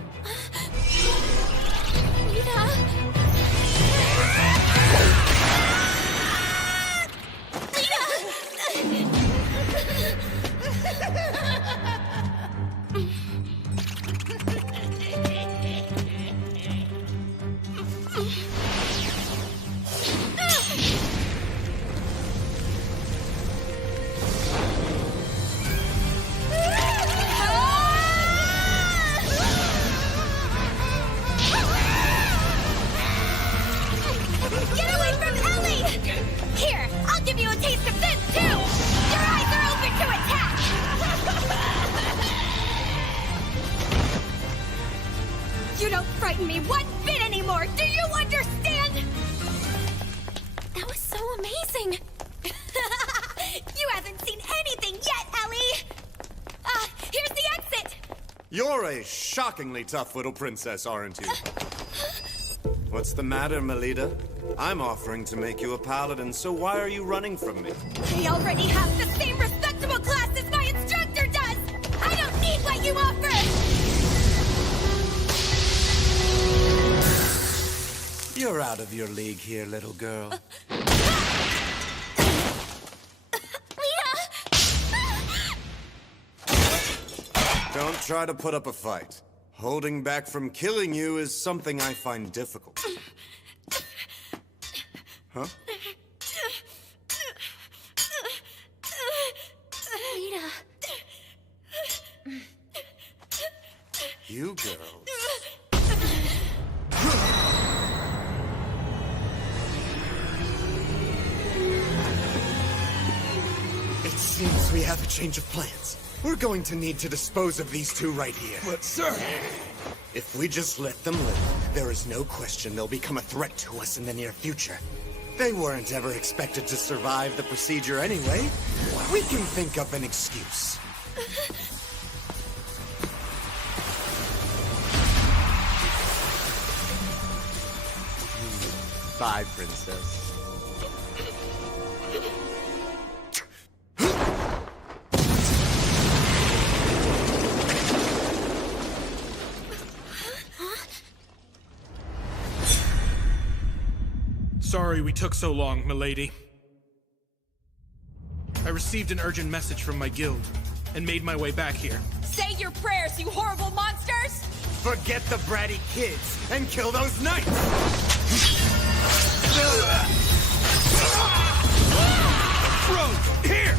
Get away from Ellie! Here, I'll give you a taste of this, too! Your eyes are open to attack! You don't frighten me one bit anymore, do you understand? That was so amazing! You haven't seen anything yet, Ellie! Here's the exit! You're a shockingly tough little princess, aren't you? What's the matter, Melida? I'm offering to make you a paladin, so why are you running from me? I already have the same respectable class as my instructor does! I don't need what you offer! You're out of your league here, little girl. Don't try to put up a fight. Holding back from killing you is something I find difficult. Huh? Melida. You girls. It seems we have a change of plans. We're going to need to dispose of these two right here. But, sir... If we just let them live, there is no question they'll become a threat to us in the near future. They weren't ever expected to survive the procedure anyway. We can think up an excuse. Bye, princess. Sorry we took so long, milady. I received an urgent message from my guild, and made my way back here. Say your prayers, you horrible monsters! Forget the bratty kids, and kill those knights! Rogue, here!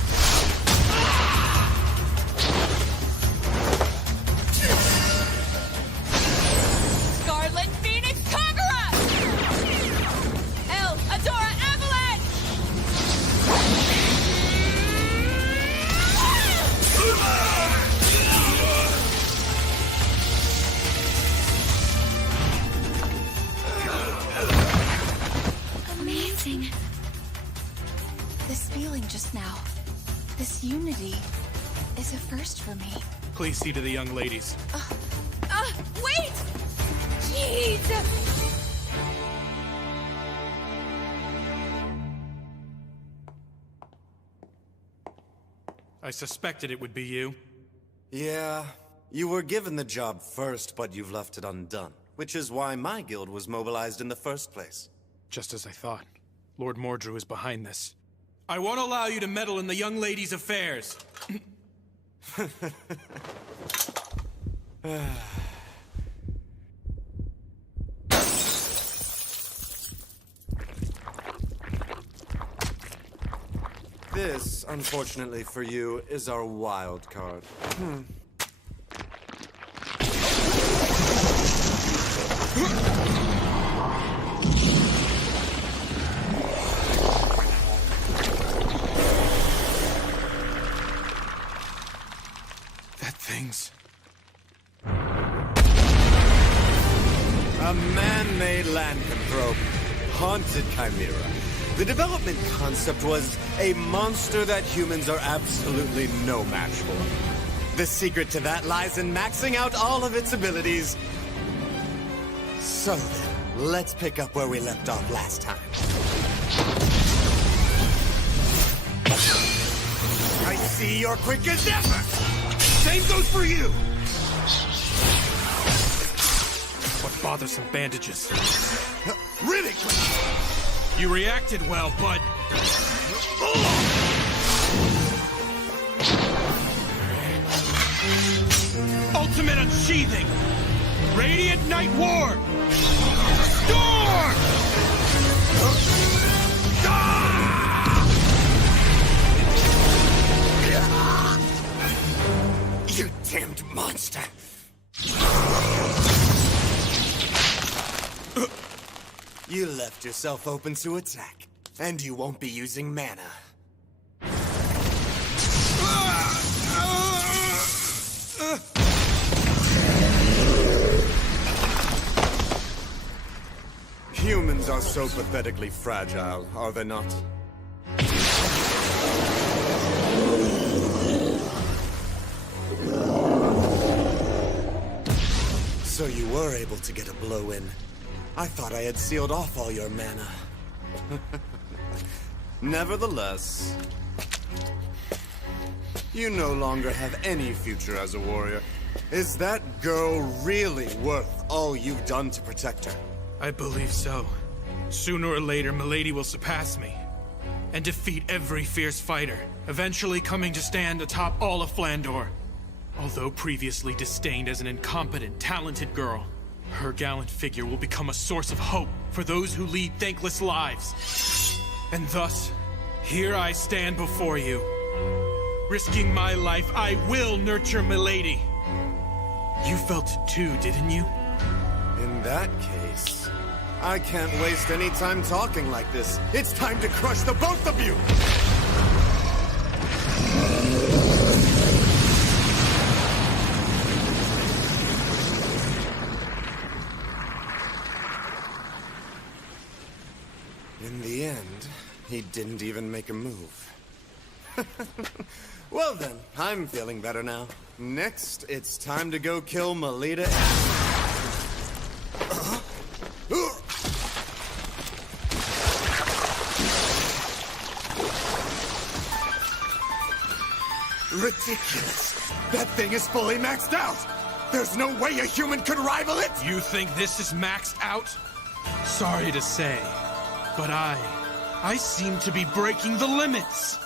Scarlet Phoenix Kagura! El Adora Avalanche! Amazing. This feeling just now, this unity, is a first for me. Please see to the young ladies. Wait! Jeez! I suspected it would be you. Yeah, you were given the job first, but you've left it undone. Which is why my guild was mobilized in the first place. Just as I thought. Lord Mordrew is behind this. I won't allow you to meddle in the young lady's affairs. This, unfortunately for you, is our wild card. That thing's... A man-made lycanthrope, haunted chimera. The development concept was a monster that humans are absolutely no match for. The secret to that lies in maxing out all of its abilities. So then, let's pick up where we left off last time. I see you're quick as ever! Same goes for you! What bothersome bandages. Really quick! You reacted well, bud. Ultimate unsheathing! Radiant Night War! Storm! You damned monster! You left yourself open to attack, and you won't be using mana. Humans are so pathetically fragile, are they not? So you were able to get a blow in. I thought I had sealed off all your mana. Nevertheless, you no longer have any future as a warrior. Is that girl really worth all you've done to protect her? I believe so. Sooner or later, Milady will surpass me and defeat every fierce fighter, eventually coming to stand atop all of Flandore. Although previously disdained as an incompetent, talented girl, Her gallant figure will become a source of hope for those who lead thankless lives. And thus, here I stand before you. Risking my life, I will nurture Milady. You felt it too, didn't you? In that case, I can't waste any time talking like this. It's time to crush the both of you! In the end, he didn't even make a move. Well then, I'm feeling better now. Next, it's time to go kill Melida. Ridiculous! That thing is fully maxed out! There's no way a human could rival it! You think this is maxed out? Sorry to say, but I seem to be breaking the limits.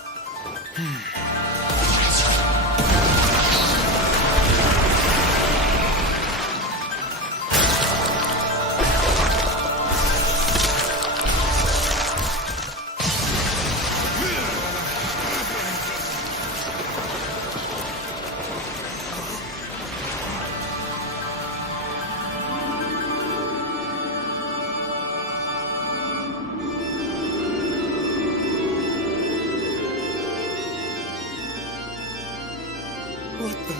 What the...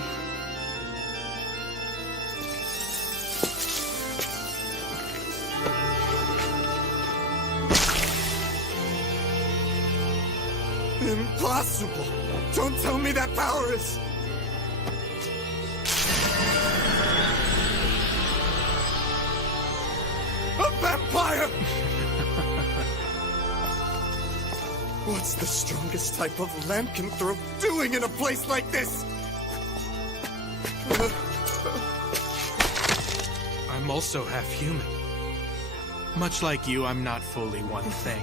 Impossible! Don't tell me that power is... a vampire! What's the strongest type of lycanthrope doing in a place like this? I'm also half human. Much like you, I'm not fully one thing.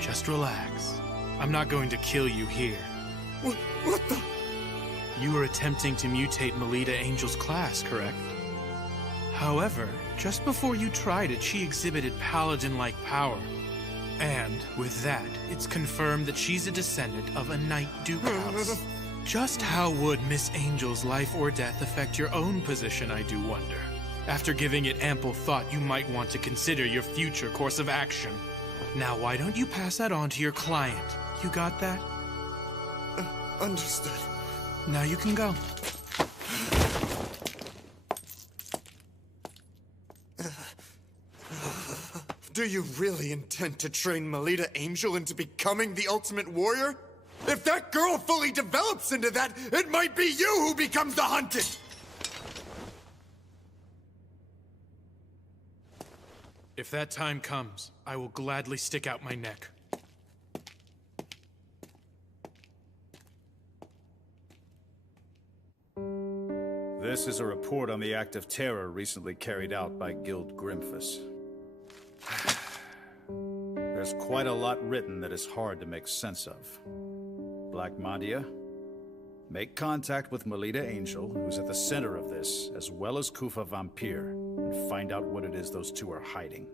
Just relax. I'm not going to kill you here. What the? You were attempting to mutate Melida Angel's class, correct? However, just before you tried it, she exhibited paladin-like power. And with that, it's confirmed that she's a descendant of a Knight Duke house. Just how would Miss Angel's life or death affect your own position, I do wonder? After giving it ample thought, you might want to consider your future course of action. Now, why don't you pass that on to your client? You got that? Understood. Now you can go. Do you really intend to train Melida Angel into becoming the ultimate warrior? If that girl fully develops into that, it might be you who becomes the hunted! If that time comes, I will gladly stick out my neck. This is a report on the act of terror recently carried out by Guild Grimphus. There's quite a lot written that is hard to make sense of. Black Madia, make contact with Melida Angel, who's at the center of this, as well as Kufa Vampire, and find out what it is those two are hiding.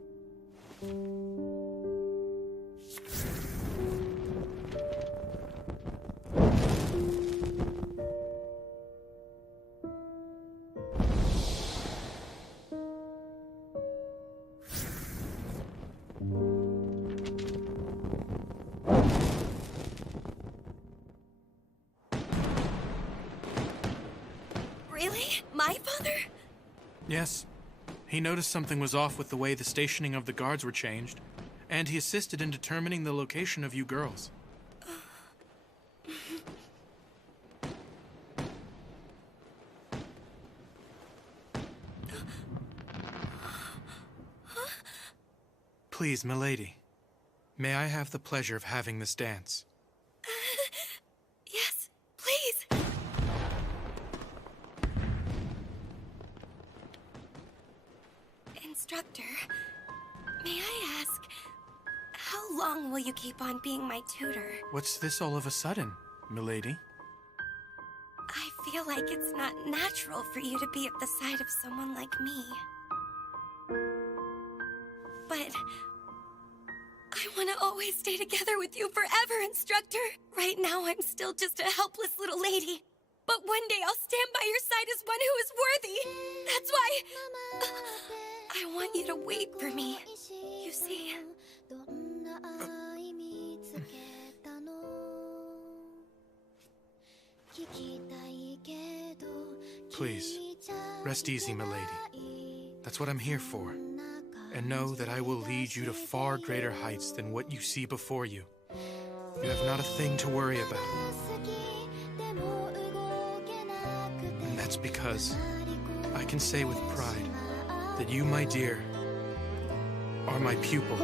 Really? My father? Yes. He noticed something was off with the way the stationing of the guards were changed, and he assisted in determining the location of you girls. Please, milady. May I have the pleasure of having this dance? Yes, please. Instructor, may I ask, how long will you keep on being my tutor? What's this all of a sudden, milady? I feel feel like it's not natural for you to be at the side of someone like me. But I want to always stay together with you forever, Instructor. Right now, I'm still just a helpless little lady. But one day I'll stand by your side as one who is worthy. That's why I want you to wait for me. You see? Please, rest easy, Melady. That's what I'm here for. And know that I will lead you to far greater heights than what you see before you. You have not a thing to worry about. And that's because I can say with pride that you, my dear, are my pupil.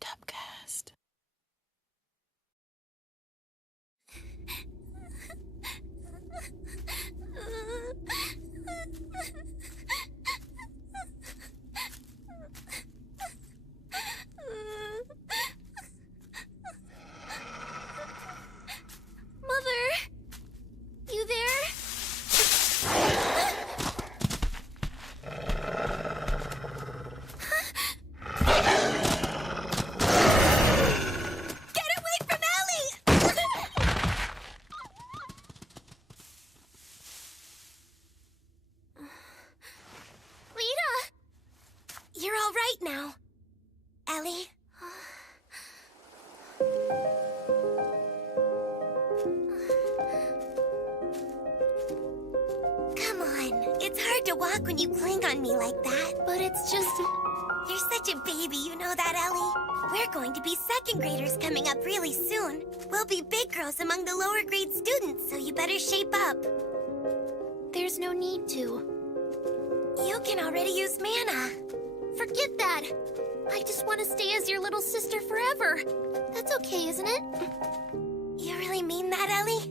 Topcast. Mother! You there? Now, Ellie. Come on, it's hard to walk when you cling on me like that. But it's just... You're such a baby, you know that, Ellie? We're going to be second graders coming up really soon. We'll be big girls among the lower grade students, so you better shape up. There's no need to. You can already use mana. Forget that! I just want to stay as your little sister forever. That's okay, isn't it? You really mean that, Ellie?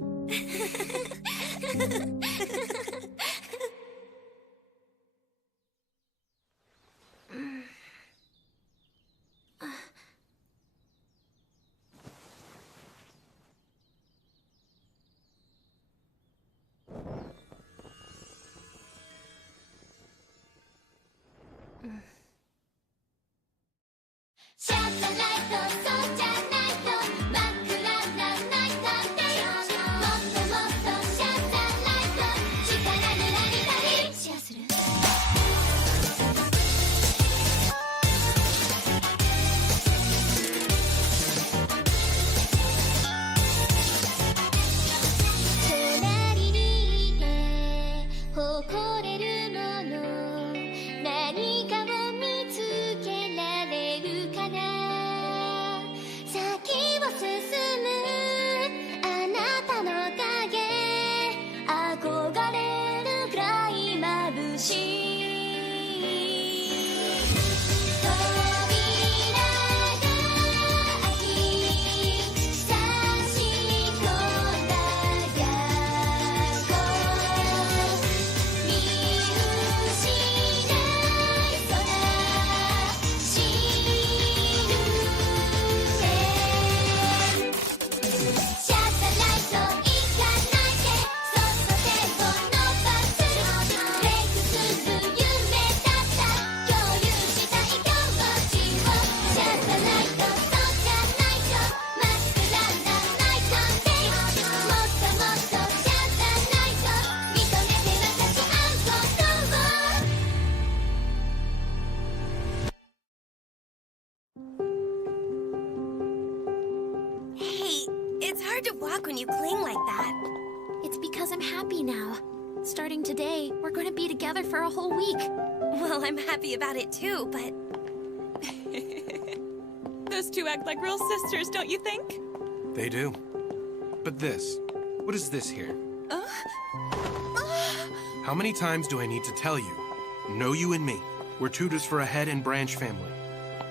talk when you cling like that. It's because I'm happy now. Starting today, we're going to be together for a whole week. Well, I'm happy about it too, but... Those two act like real sisters, don't you think? They do. But this, what is this here? How many times do I need to tell you? Know you and me. We're tutors for a head and branch family.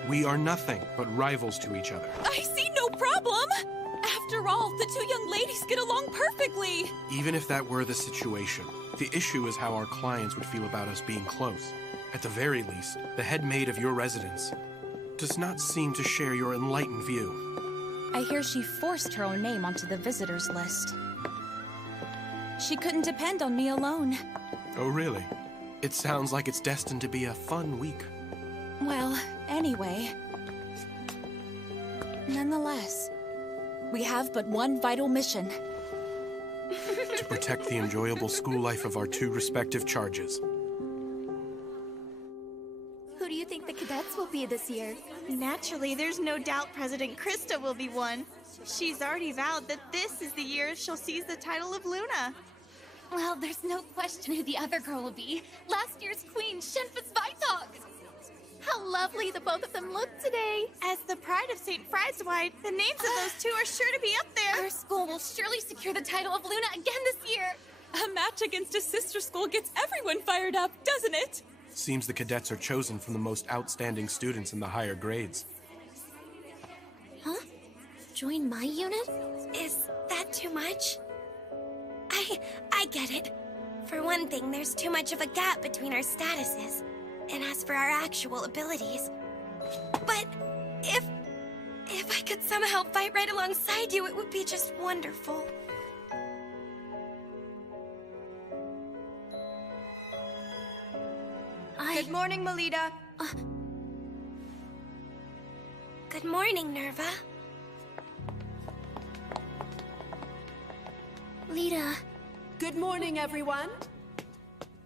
We are nothing but rivals to each other. I see no problem! After all, the two young ladies get along perfectly! Even if that were the situation, the issue is how our clients would feel about us being close. At the very least, the head maid of your residence does not seem to share your enlightened view. I hear she forced her own name onto the visitors list. She couldn't depend on me alone. Oh, really? It sounds like it's destined to be a fun week. Well, anyway. Nonetheless, we have but one vital mission. To protect the enjoyable school life of our two respective charges. Who do you think the cadets will be this year? Naturally, there's no doubt President Krista will be one. She's already vowed that this is the year she'll seize the title of Luna. Well, there's no question who the other girl will be. Last year's queen, Shenfa's Vitok. How lovely the both of them look today. As the pride of St. Frieswide, the names of those two are sure to be up there. Our school will surely secure the title of Luna again this year. A match against a sister school gets everyone fired up, doesn't it? Seems the cadets are chosen from the most outstanding students in the higher grades. Huh? Join my unit? Is that too much? I get it. For one thing, there's too much of a gap between our statuses. And as for our actual abilities... But if I could somehow fight right alongside you, it would be just wonderful. Good morning, Melida. Good morning, Nerva. Lita. Good morning, everyone.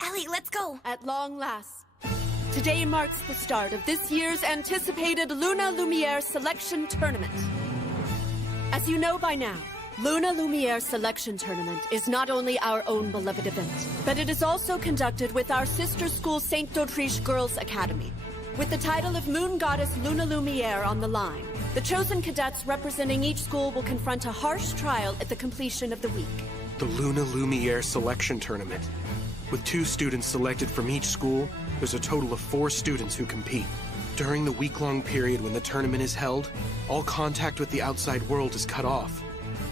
Ellie, let's go. At long last. Today marks the start of this year's anticipated Luna Lumiere Selection Tournament. As you know by now, Luna Lumiere Selection Tournament is not only our own beloved event, but it is also conducted with our sister school St. d'Autriche Girls Academy. With the title of Moon Goddess Luna Lumiere on the line, the chosen cadets representing each school will confront a harsh trial at the completion of the week. The Luna Lumiere Selection Tournament. With 2 students selected from each school, there's a total of 4 students who compete. During the week-long period when the tournament is held, all contact with the outside world is cut off.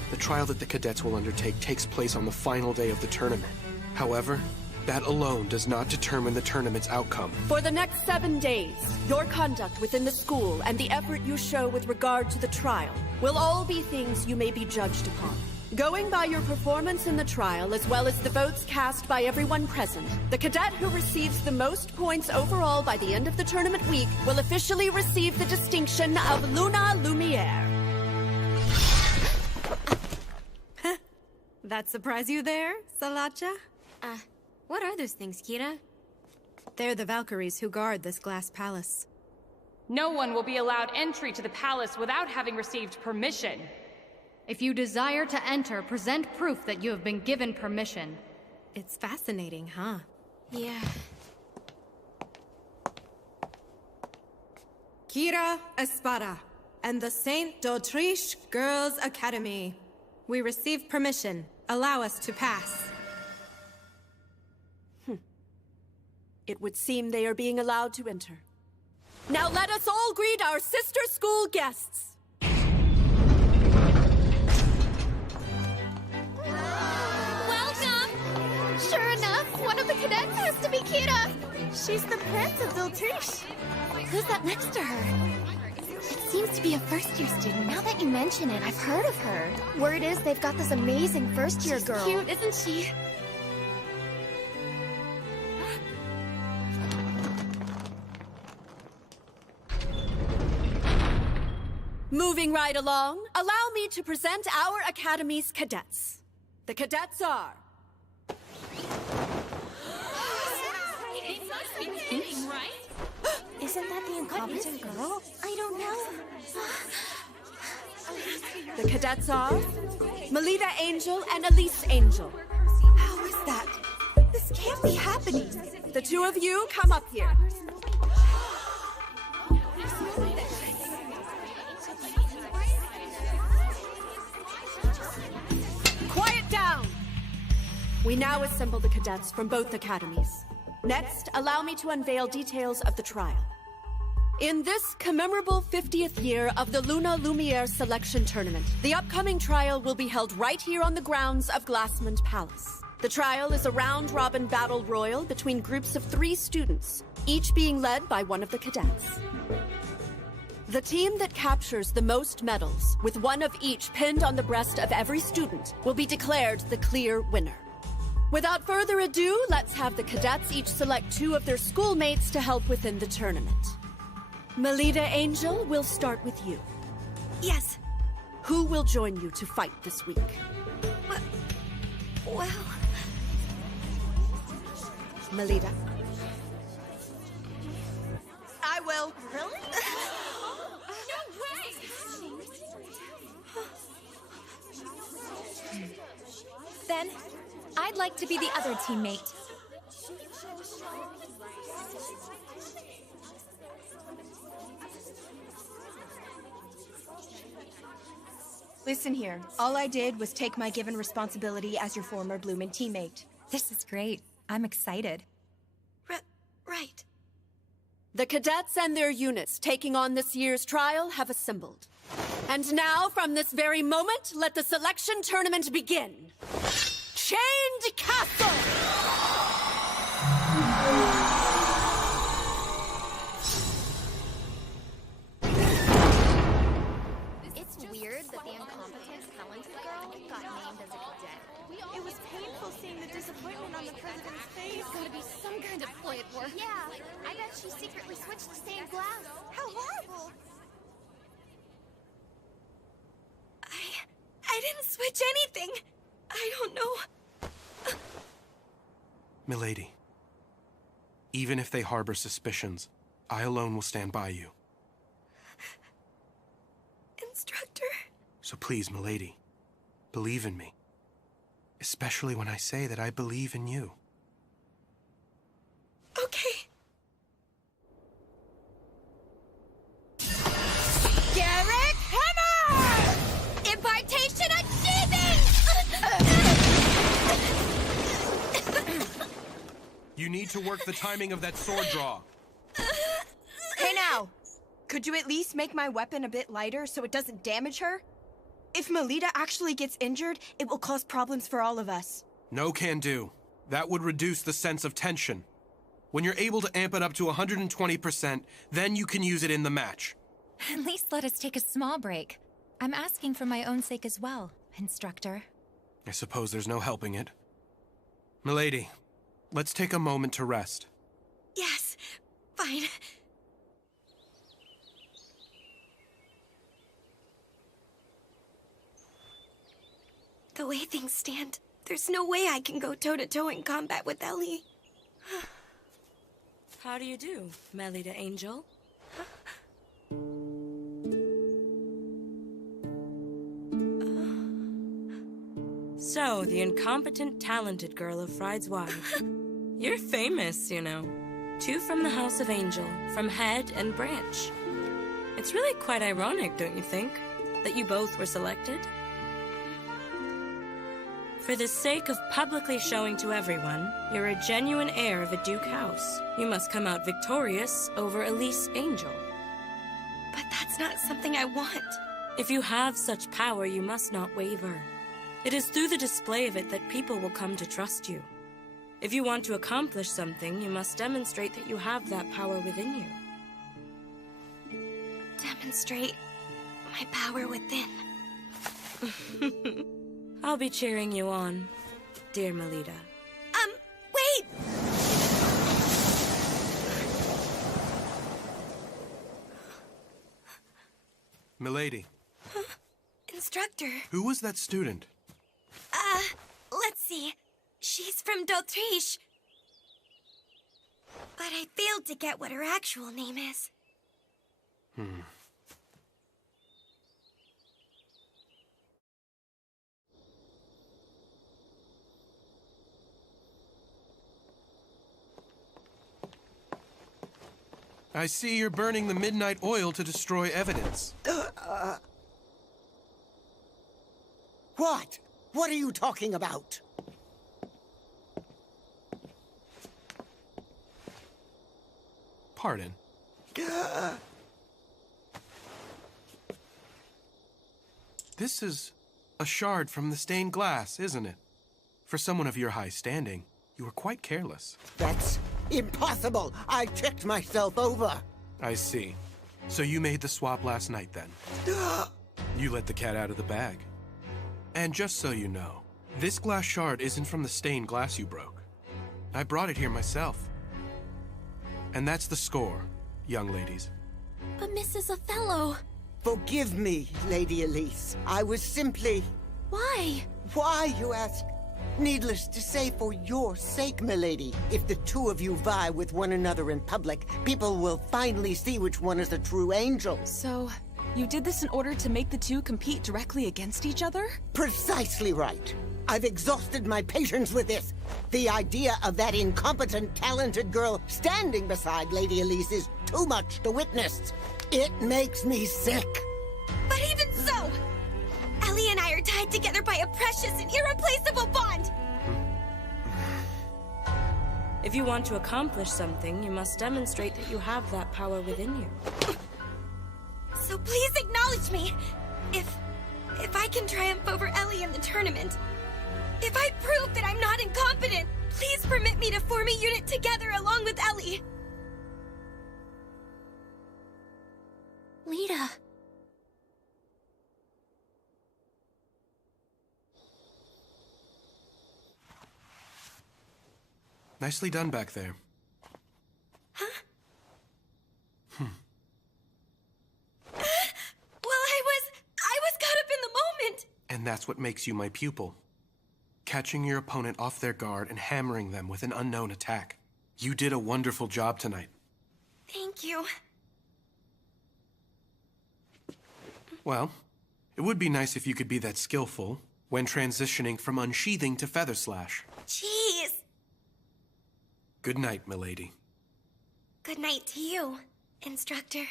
The trial that the cadets will undertake takes place on the final day of the tournament. However, that alone does not determine the tournament's outcome. For the next 7 days, your conduct within the school and the effort you show with regard to the trial will all be things you may be judged upon. Going by your performance in the trial, as well as the votes cast by everyone present, the cadet who receives the most points overall by the end of the tournament week will officially receive the distinction of Luna Lumiere. That surprise you there, Salacha? What are those things, Kira? They're the Valkyries who guard this glass palace. No one will be allowed entry to the palace without having received permission. If you desire to enter, present proof that you have been given permission. It's fascinating, huh? Yeah. Kira Espada and the St. d'Autriche Girls Academy. We received permission. Allow us to pass. It would seem they are being allowed to enter. Now let us all greet our sister school guests. Welcome! Sure enough, one of the cadets has to be Kira. She's the Prince of d'Autriche. Who's that next to her? It seems to be a first-year student. Now that you mention it, I've heard of her. Word is they've got this amazing first-year girl. Cute, isn't she? Moving right along, allow me to present our Academy's cadets. The cadets are... Isn't that the incompetent girl? I don't know. The cadets are Melida Angel and Elise Angel. How is that? This can't be happening. The two of you come up here. Quiet down! We now assemble the cadets from both academies. Next, allow me to unveil details of the trial. In this commemorable 50th year of the Luna Lumiere Selection Tournament, the upcoming trial will be held right here on the grounds of Glassmond Palace. The trial is a round-robin battle royal between groups of 3 students, each being led by one of the cadets. The team that captures the most medals, with one of each pinned on the breast of every student, will be declared the clear winner. Without further ado, let's have the cadets each select 2 of their schoolmates to help within the tournament. Melida Angel, we'll start with you. Yes. Who will join you to fight this week? Well... Melida? I will. Really? Then, I'd like to be the other teammate. Listen here. All I did was take my given responsibility as your former Bloomin' teammate. This is great. I'm excited. Right. The cadets and their units taking on this year's trial have assembled. And now, from this very moment, let the selection tournament begin. Chained Castle! It's weird that the incompetent, talented girl got named as a cadet. It was painful seeing the disappointment on the president's face. There's gotta be some kind of ploy at work. Yeah, I bet she secretly switched to stained glass. How horrible! I didn't switch anything. I don't know. Milady, even if they harbor suspicions, I alone will stand by you. Instructor. So please, Milady, believe in me. Especially when I say that I believe in you. Okay. Garrick Hammer! Impartation achieving! You need to work the timing of that sword draw. Hey now! Could you at least make my weapon a bit lighter so it doesn't damage her? If Melida actually gets injured, it will cause problems for all of us. No can do. That would reduce the sense of tension. When you're able to amp it up to 120%, then you can use it in the match. At least let us take a small break. I'm asking for my own sake as well, Instructor. I suppose there's no helping it. Milady, let's take a moment to rest. Yes, fine. The way things stand, there's no way I can go toe-to-toe in combat with Ellie. How do you do, Melida Angel? So, the incompetent, talented girl of Fried's wife. You're famous, you know. 2 from the House of Angel, from Head and Branch. It's really quite ironic, don't you think, that you both were selected? For the sake of publicly showing to everyone, you're a genuine heir of a Duke house. You must come out victorious over Elise Angel. But that's not something I want. If you have such power, you must not waver. It is through the display of it that people will come to trust you. If you want to accomplish something, you must demonstrate that you have that power within you. Demonstrate my power within. I'll be cheering you on, dear Melida. Wait! Milady. Instructor. Who was that student? Let's see. She's from D'Autriche. But I failed to get what her actual name is. I see you're burning the midnight oil to destroy evidence. What? What are you talking about? Pardon. This is a shard from the stained glass, isn't it? For someone of your high standing, you were quite careless. That's impossible! I checked myself over! I see. So you made the swap last night, then? You let the cat out of the bag. And just so you know, this glass shard isn't from the stained glass you broke. I brought it here myself. And that's the score, young ladies. But Mrs. Othello... Forgive me, Lady Elise. I was simply... Why? Why, you ask? Needless to say, for your sake, milady. If the two of you vie with one another in public, people will finally see which one is a true angel. So, you did this in order to make the two compete directly against each other? Precisely right. I've exhausted my patience with this. The idea of that incompetent, talented girl standing beside Lady Elise is too much to witness. It makes me sick. But even so, Ellie and I are tied together by a precious and irreplaceable bond. If you want to accomplish something, you must demonstrate that you have that power within you. So please acknowledge me. If I can triumph over Ellie in the tournament, if I prove that I'm not incompetent, please permit me to form a unit together along with Ellie. Lita. Nicely done back there. Huh? Well, I was caught up in the moment. And that's what makes you my pupil. Catching your opponent off their guard and hammering them with an unknown attack. You did a wonderful job tonight. Thank you. Well, it would be nice if you could be that skillful when transitioning from unsheathing to feather slash. Jeez. Good night, milady. Good night to you, instructor.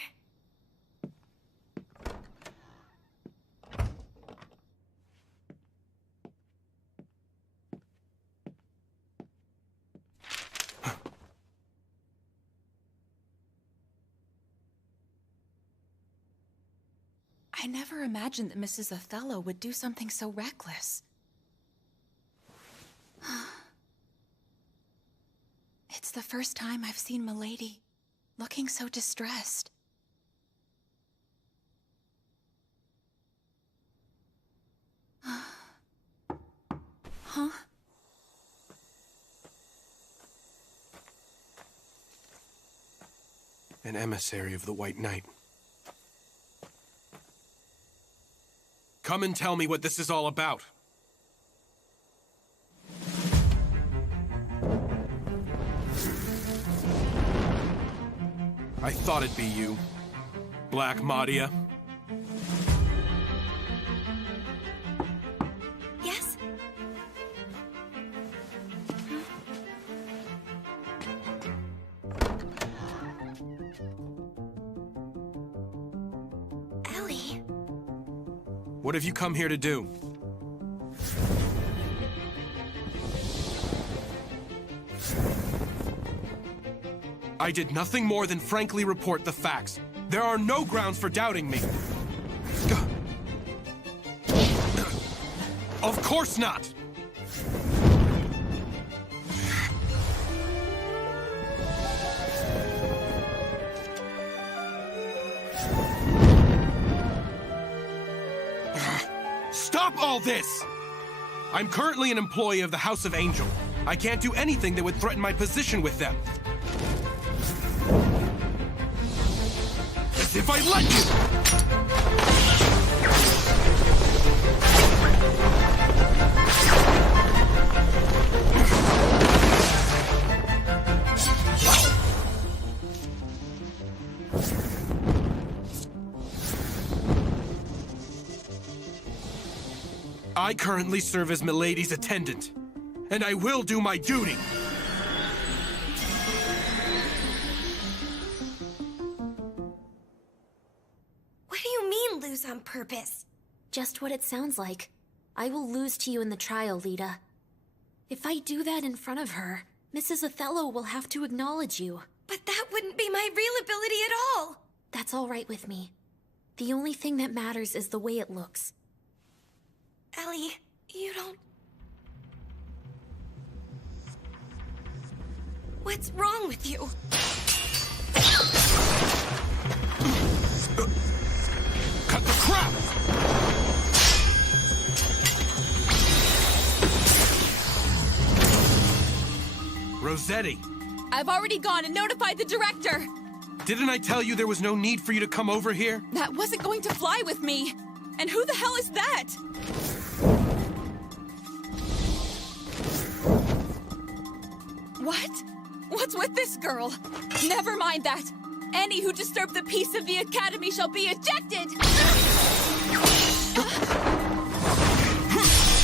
I never imagined that Mrs. Othello would do something so reckless. It's the first time I've seen Milady looking so distressed. Huh? An emissary of the White Knight. Come and tell me what this is all about. I thought it'd be you, Black Madia. Yes? Ellie? What have you come here to do? I did nothing more than frankly report the facts. There are no grounds for doubting me. Of course not! Stop all this! I'm currently an employee of the House of Angel. I can't do anything that would threaten my position with them. As if I let you! I currently serve as Milady's attendant, and I will do my duty. purpose. Just what it sounds like. I will lose to you in the trial, Lida. If I do that in front of her, Mrs. Othello will have to acknowledge you. But that wouldn't be my real ability at all! That's all right with me. The only thing that matters is the way it looks. Ellie, you don't... What's wrong with you? Cut the crap! Rossetti! I've already gone and notified the director! Didn't I tell you there was no need for you to come over here? That wasn't going to fly with me! And who the hell is that? What? What's with this girl? Never mind that! Any who disturb the peace of the Academy shall be ejected!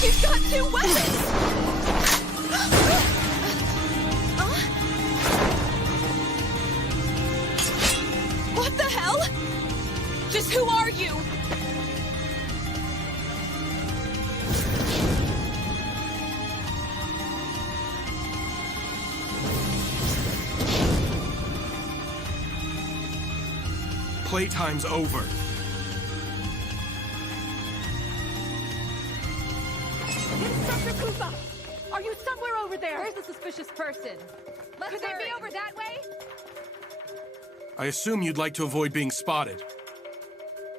He's got 2 weapons! What the hell? Just who are you? Playtime's over. Instructor Kufa! Are you somewhere over there? Where's the suspicious person? Could they be over that way? I assume you'd like to avoid being spotted.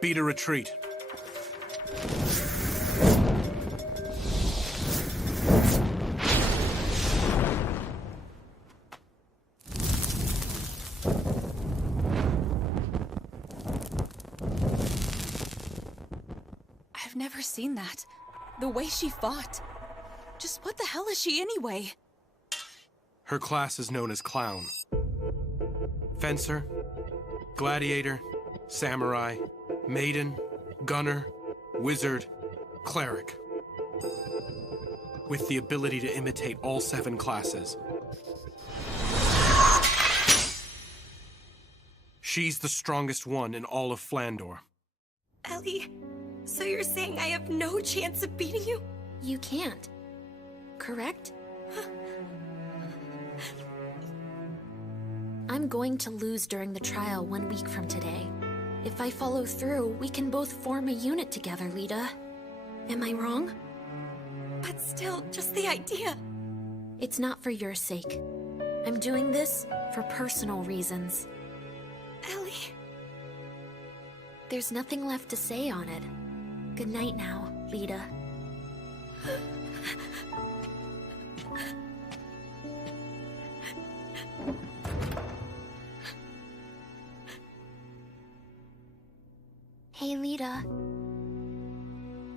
Beat a retreat. I've never seen that. The way she fought. Just what the hell is she anyway? Her class is known as Clown. Fencer, Gladiator, Samurai, Maiden, Gunner, Wizard, Cleric. With the ability to imitate all 7 classes. She's the strongest one in all of Flandore. Ellie, so you're saying I have no chance of beating you? You can't. Correct? I'm going to lose during the trial 1 week from today. If I follow through, we can both form a unit together, Lida. Am I wrong? But still, just the idea. It's not for your sake. I'm doing this for personal reasons. Ellie. There's nothing left to say on it. Good night now, Lida. Hey, Lida.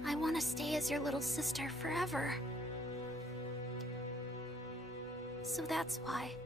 I want to stay as your little sister forever. So that's why.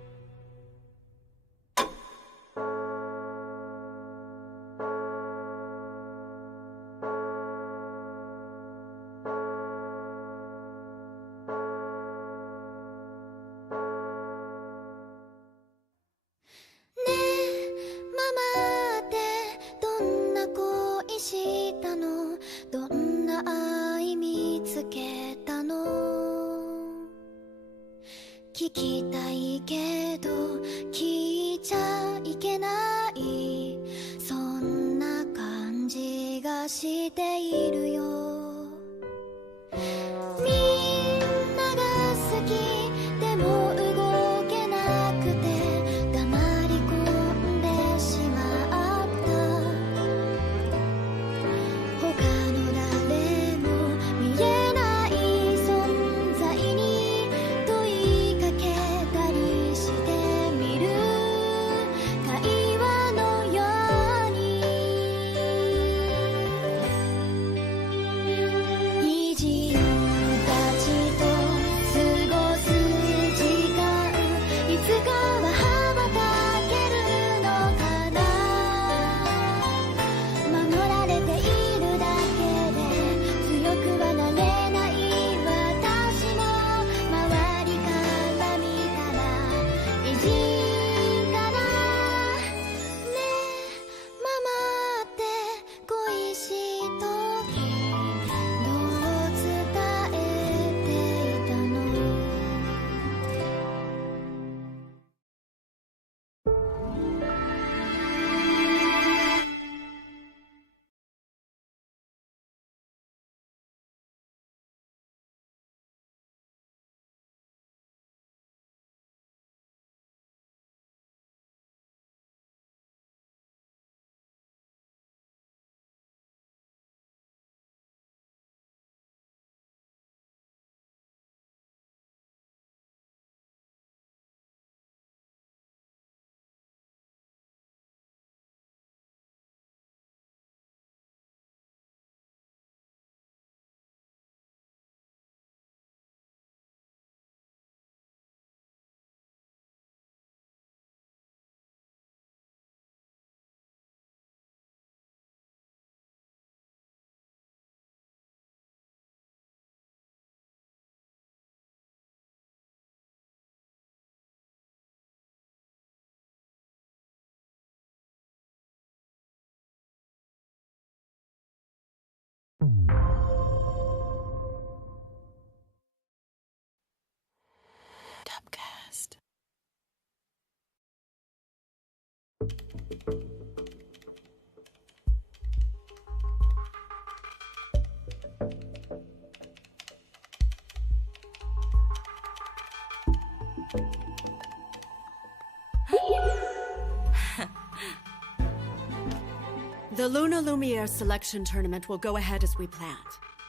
The Luna Lumiere selection tournament will go ahead as we planned.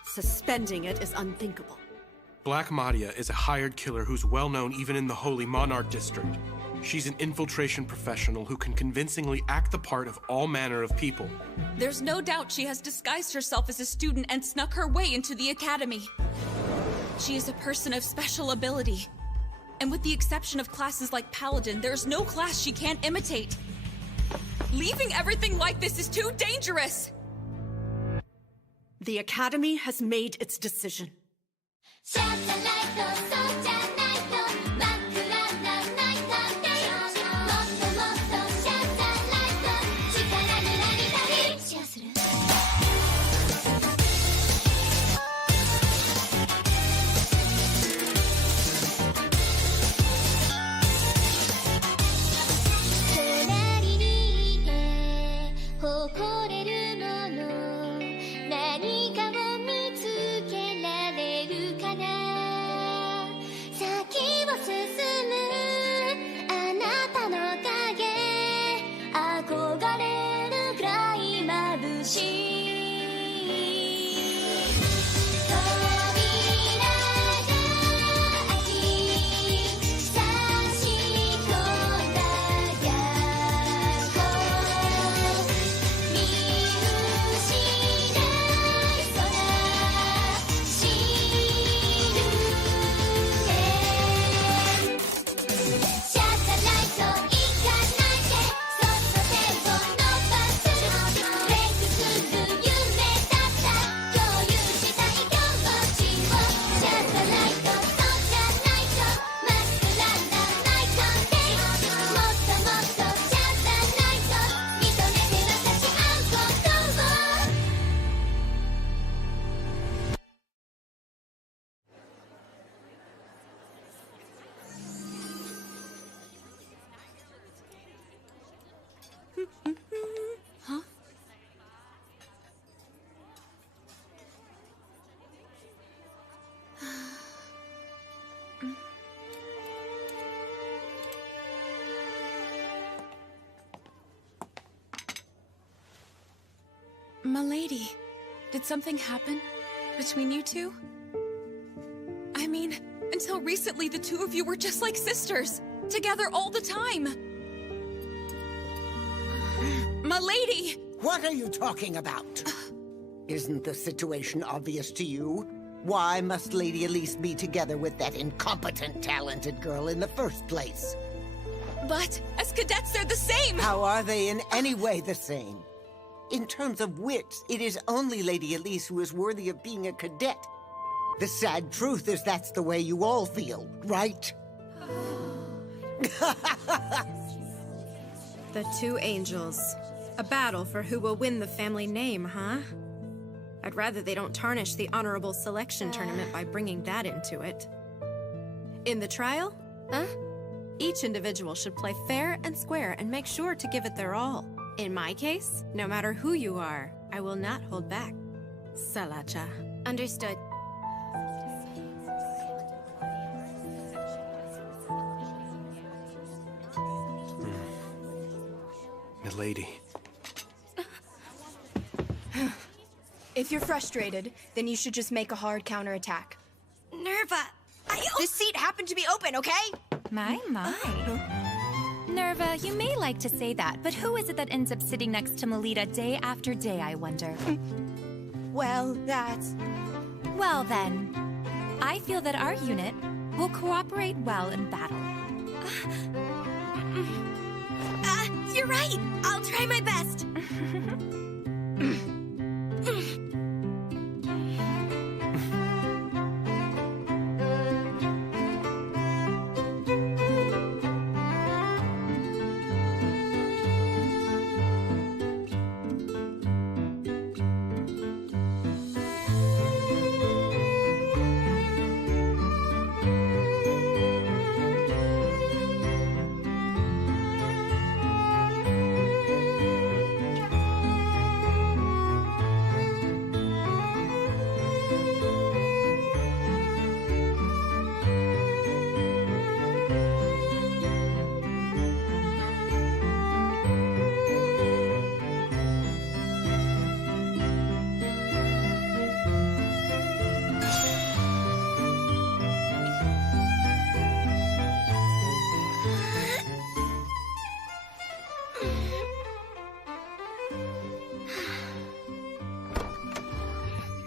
Suspending it is unthinkable. Black Madia is a hired killer who's well known even in the Holy Monarch District. She's an infiltration professional who can convincingly act the part of all manner of people. There's no doubt she has disguised herself as a student and snuck her way into the academy. She is a person of special ability. And with the exception of classes like Paladin, there's no class she can't imitate. Leaving everything like this is too dangerous! The Academy has made its decision. Milady, did something happen between you two? I mean, until recently the two of you were just like sisters, together all the time. Milady! What are you talking about? Isn't the situation obvious to you? Why must Lady Elise be together with that incompetent, talented girl in the first place? But as cadets, they're the same! How are they in any way the same? In terms of wits, it is only Lady Elise who is worthy of being a cadet. The sad truth is that's the way you all feel, right? The two angels. A battle for who will win the family name, huh? I'd rather they don't tarnish the honorable selection tournament by bringing that into it. In the trial, each individual should play fair and square and make sure to give it their all. In my case, no matter who you are, I will not hold back. Salacha. Understood. Milady. If you're frustrated, then you should just make a hard counterattack. Nerva, This seat happened to be open, okay? My. Nerva, you may like to say that, but who is it that ends up sitting next to Melida day after day, I wonder? Well, that's... Well then, I feel that our unit will cooperate well in battle. You're right. I'll try my best.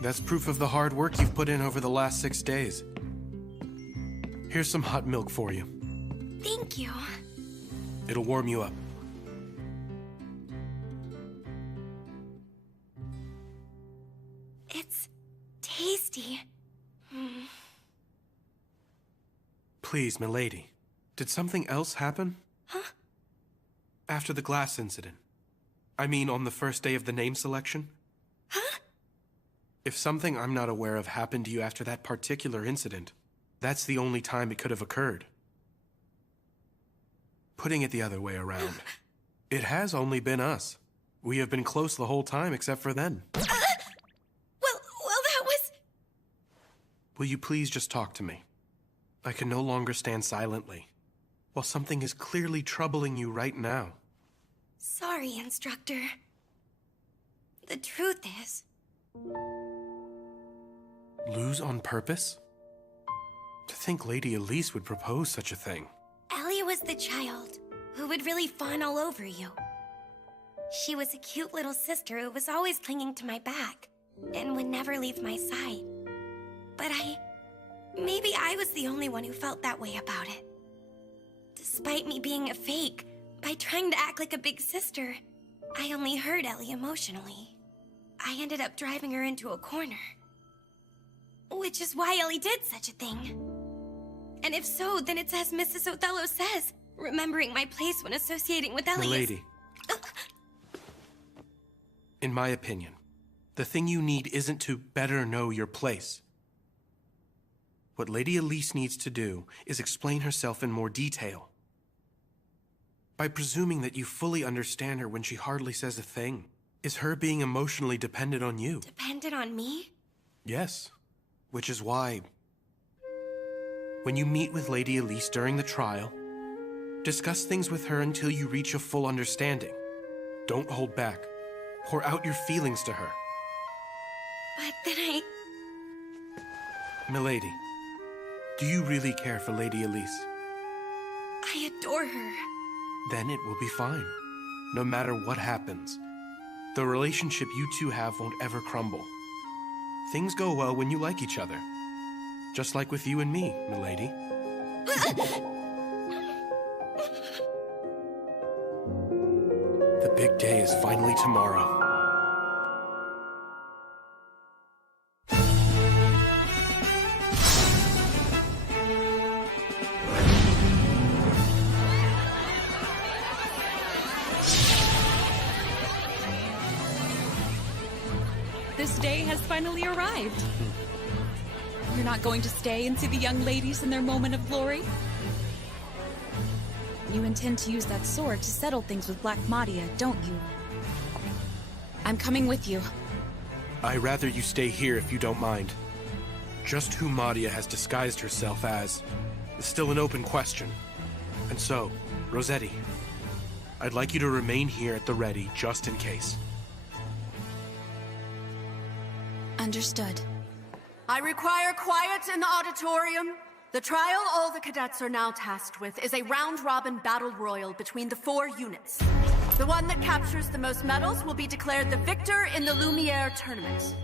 That's proof of the hard work you've put in over the last 6 days. Here's some hot milk for you. Thank you. It'll warm you up. It's tasty. Please, milady. Did something else happen? Huh? After the glass incident. I mean, on the first day of the name selection? Huh? If something I'm not aware of happened to you after that particular incident, that's the only time it could have occurred. Putting it the other way around, it has only been us. We have been close the whole time except for then. Well, that was... Will you please just talk to me? I can no longer stand silently, while something is clearly troubling you right now. Sorry, Instructor. The truth is... Lose on purpose? To think Lady Elise would propose such a thing. Ellie was the child who would really fawn all over you. She was a cute little sister who was always clinging to my back and would never leave my side. But maybe I was the only one who felt that way about it. Despite me being a fake, by trying to act like a big sister, I only hurt Ellie emotionally. I ended up driving her into a corner. Which is why Ellie did such a thing. And if so, then it's as Mrs. Othello says, remembering my place when associating with Ellie Milady. In my opinion, the thing you need isn't to better know your place. What Lady Elise needs to do is explain herself in more detail. By presuming that you fully understand her when she hardly says a thing, is her being emotionally dependent on you. Dependent on me? Yes, which is why, when you meet with Lady Elise during the trial, discuss things with her until you reach a full understanding. Don't hold back. Pour out your feelings to her. But then Milady, do you really care for Lady Elise? I adore her. Then it will be fine, no matter what happens. The relationship you two have won't ever crumble. Things go well when you like each other. Just like with you and me, milady. The big day is finally tomorrow. This day has finally arrived. You're not going to stay and see the young ladies in their moment of glory? You intend to use that sword to settle things with Black Madia, don't you? I'm coming with you. I'd rather you stay here if you don't mind. Just who Madia has disguised herself as is still an open question. And so, Rossetti, I'd like you to remain here at the ready just in case. Understood. I require quiet in the auditorium. The trial all the cadets are now tasked with is a round-robin battle royal between the 4 units. The one that captures the most medals will be declared the victor in the Lumiere tournament.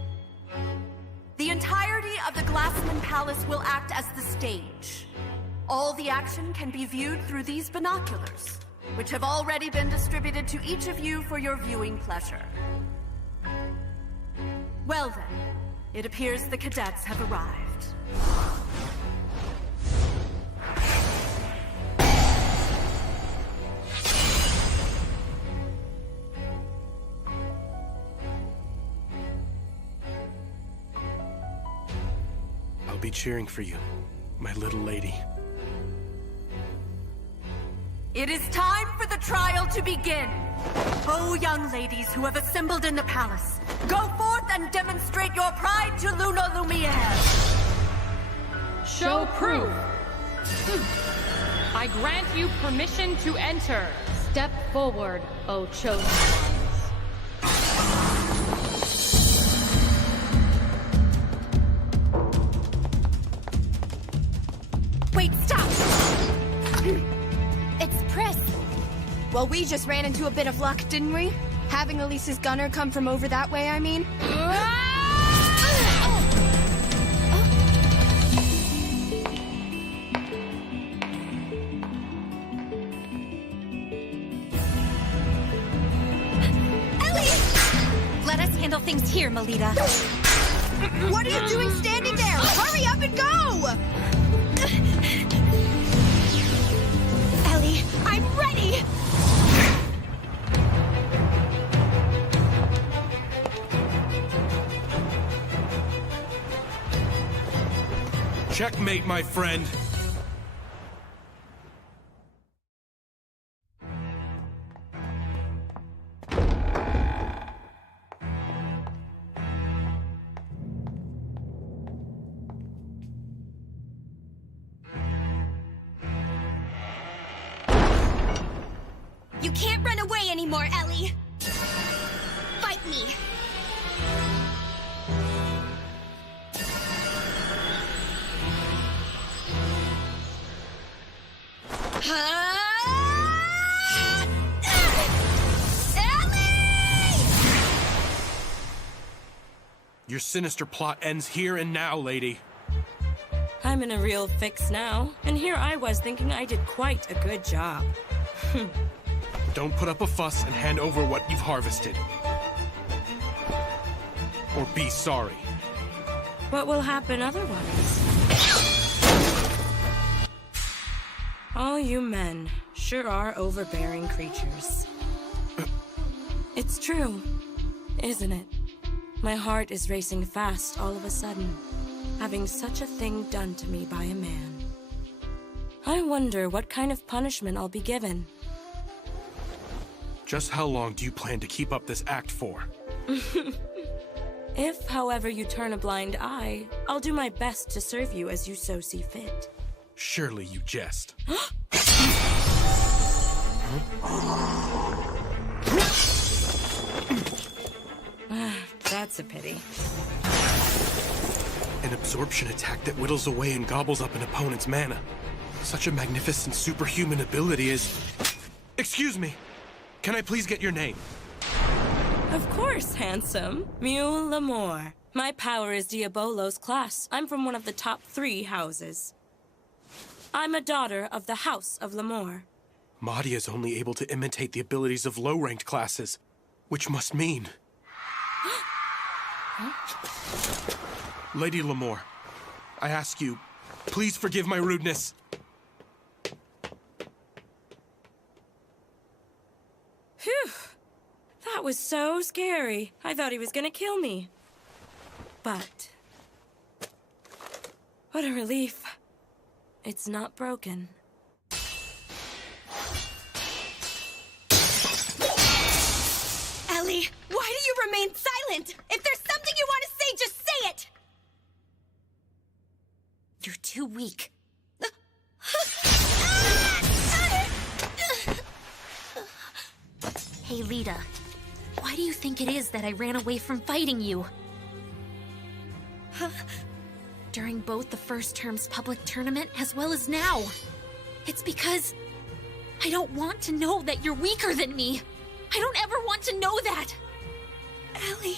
The entirety of the Glassman Palace will act as the stage. All the action can be viewed through these binoculars, which have already been distributed to each of you for your viewing pleasure. Well then, it appears the cadets have arrived. I'll be cheering for you, my little lady. It is time for the trial to begin. Oh, young ladies who have assembled in the palace, go forth and demonstrate your pride to Luna Lumiere. Show proof. I grant you permission to enter. Step forward, O chosen ones. Wait, stop! It's Pris. Well, we just ran into a bit of luck, didn't we? Having Elise's gunner come from over that way, I mean. handle things here, Melida. What are you doing standing there? Hurry up and go! Ellie, I'm ready! Checkmate, my friend. You can't run away anymore, Ellie! Fight me! Your sinister plot ends here and now, lady. I'm in a real fix now, and here I was thinking I did quite a good job. Don't put up a fuss and hand over what you've harvested. Or be sorry. What will happen otherwise? All you men sure are overbearing creatures. It's true, isn't it? My heart is racing fast all of a sudden, having such a thing done to me by a man. I wonder what kind of punishment I'll be given. Just how long do you plan to keep up this act for? If, however, you turn a blind eye, I'll do my best to serve you as you so see fit. Surely you jest. That's a pity. An absorption attack that whittles away and gobbles up an opponent's mana. Such a magnificent superhuman ability is... Excuse me! Can I please get your name? Of course, handsome. Mule Lamore. My power is Diabolo's class. I'm from one of the top 3 houses. I'm a daughter of the House of Lamore. Mahdi is only able to imitate the abilities of low-ranked classes, which must mean... Lady Lamore, I ask you, please forgive my rudeness. Phew! That was so scary. I thought he was gonna kill me. But... what a relief. It's not broken. Ellie, why do you remain silent? If there's something you want to say, just say it! You're too weak. Hey, Lida. Why do you think it is that I ran away from fighting you? During both the first term's public tournament as well as now. It's because I don't want to know that you're weaker than me. I don't ever want to know that. Ellie...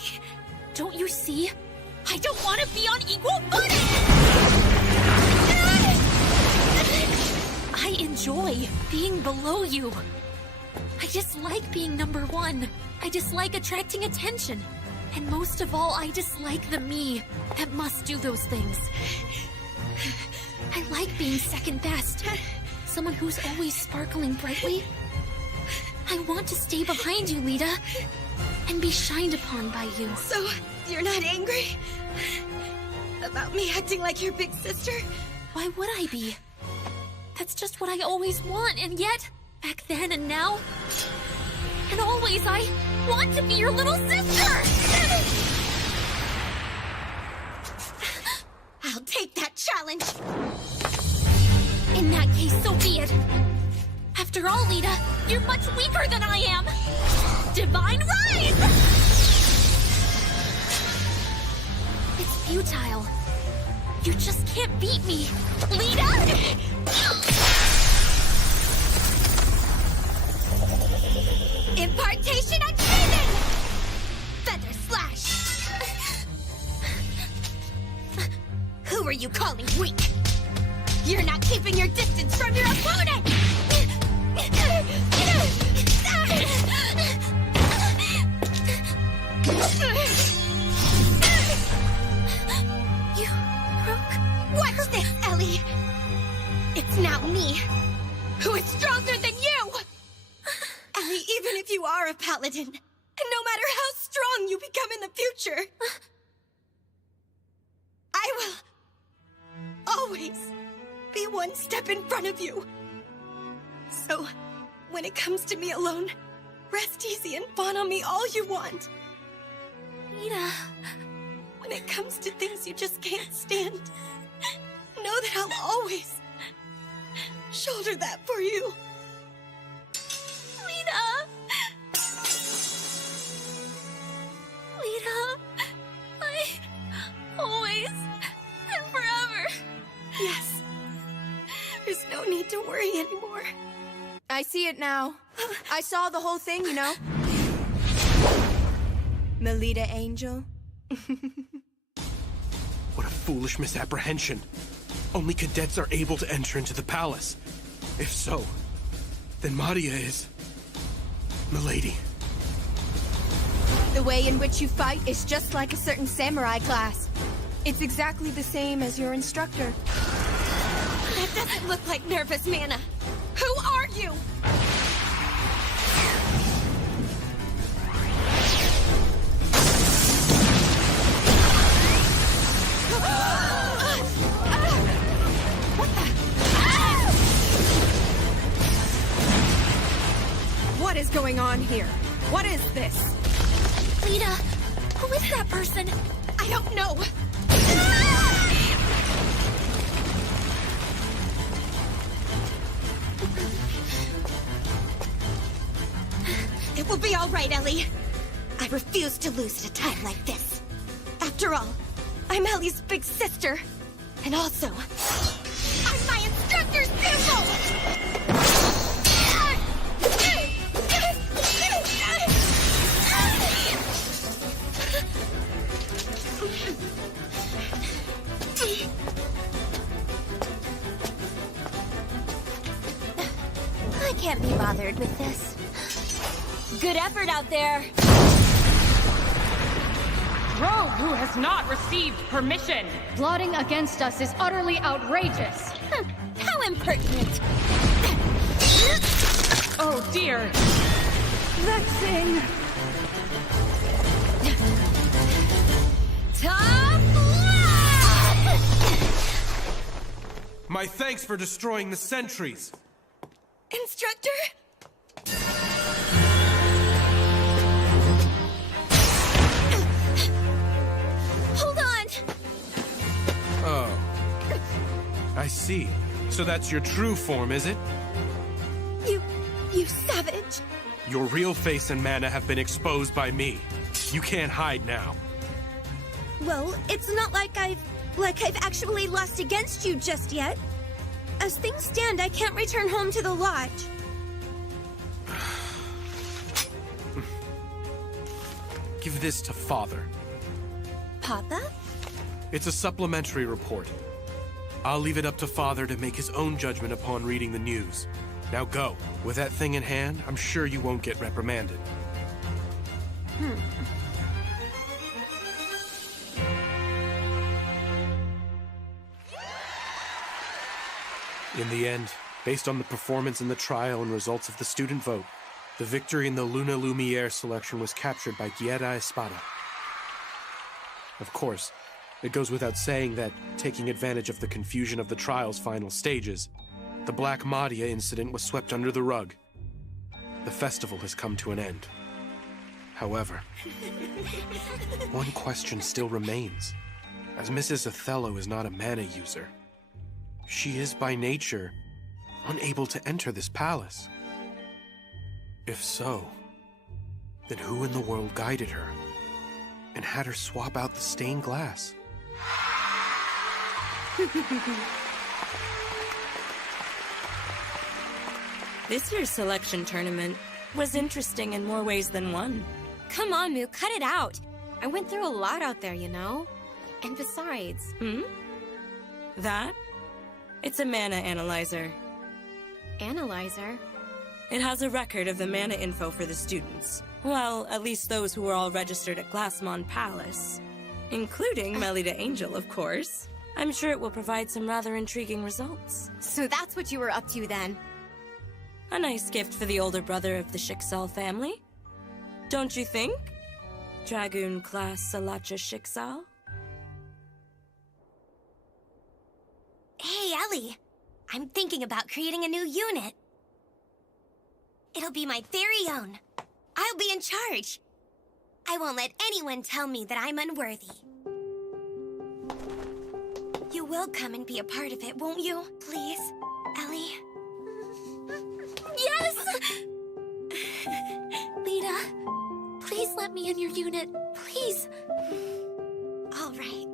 Don't you see? I don't want to be on equal footing! I enjoy being below you. I dislike being number 1. I dislike attracting attention. And most of all, I dislike the me that must do those things. I like being second best. Someone who's always sparkling brightly. I want to stay behind you, Lida, and be shined upon by you. So, you're not angry? About me acting like your big sister? Why would I be? That's just what I always want, and yet, back then and now, and always, I want to be your little sister! I'll take that challenge! In that case, so be it. After all, Lida, you're much weaker than I am! Divine Rise! It's futile. You just can't beat me. Lida! Impartation unfading! Feather Slash! Who are you calling weak? You're not keeping your distance from your opponent! Ellie! It's now me, who is stronger than you! Ellie, even if you are a paladin, and no matter how strong you become in the future, I will always be one step in front of you. So, when it comes to me alone, rest easy and fawn on me all you want. Melida, when it comes to things you just can't stand, know that I'll always shoulder that for you. Melida! Melida, I always and forever. Yes. There's no need to worry anymore. I see it now. I saw the whole thing, you know. Melida Angel. What a foolish misapprehension. Only cadets are able to enter into the palace. If so, then Madia is... Milady. The way in which you fight is just like a certain samurai class. It's exactly the same as your instructor. That doesn't look like nervous Mana. Who are you? What is going on here? What is this? Lita, who is that person? I don't know. It will be all right, Ellie. I refuse to lose at a time like this. After all, I'm Ellie's big sister. And also, I'm my instructor's pupil! I can't be bothered with this. Good effort out there. Rogue who has not received permission. Plotting against us is utterly outrageous. How impertinent. Oh dear. Vexing. Tough love! My thanks for destroying the sentries. Instructor? Hold on! Oh. I see. So that's your true form, is it? You savage. Your real face and mana have been exposed by me. You can't hide now. Well, it's not like I've actually lost against you just yet. As things stand, I can't return home to the lodge. Give this to Father. Papa? It's a supplementary report. I'll leave it up to Father to make his own judgment upon reading the news. Now go. With that thing in hand, I'm sure you won't get reprimanded. In the end, based on the performance in the trial and results of the student vote, the victory in the Luna Lumiere selection was captured by Guerra Espada. Of course, it goes without saying that, taking advantage of the confusion of the trial's final stages, the Black Madia incident was swept under the rug. The festival has come to an end. However, one question still remains. As Mrs. Othello is not a mana user, she is by nature unable to enter this palace. If so, then who in the world guided her and had her swap out the stained glass? This year's selection tournament was interesting in more ways than one. Come on, Moo, cut it out. I went through a lot out there, you know? And besides... That? It's a mana analyzer. Analyzer? It has a record of the mana info for the students. Well, at least those who were all registered at Glassmon Palace. Including Melida Angel, of course. I'm sure it will provide some rather intriguing results. So that's what you were up to then? A nice gift for the older brother of the Schicksal family. Don't you think? Dragoon class Salacha Schicksal? Hey, Ellie. I'm thinking about creating a new unit. It'll be my very own. I'll be in charge. I won't let anyone tell me that I'm unworthy. You will come and be a part of it, won't you? Please, Ellie? Yes! Lita, please let me in your unit. Please. All right.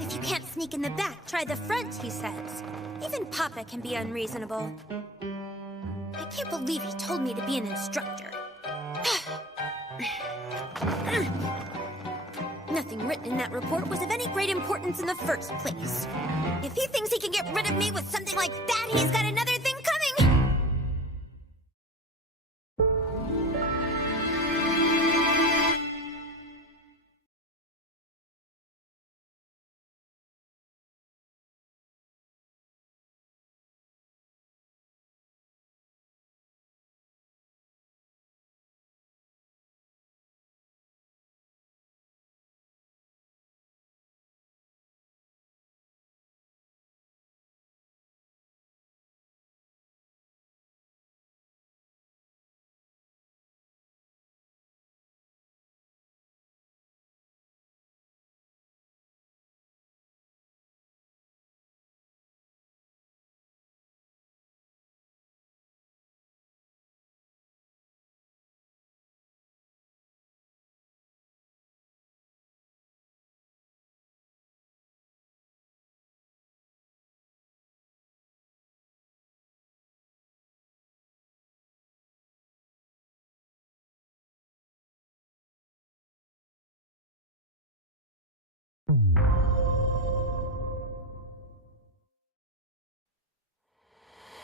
If you can't sneak in the back, try the front, he says. Even Papa can be unreasonable. I can't believe he told me to be an instructor. Nothing written in that report was of any great importance in the first place. If he thinks he can get rid of me with something like that, he's got another thing coming!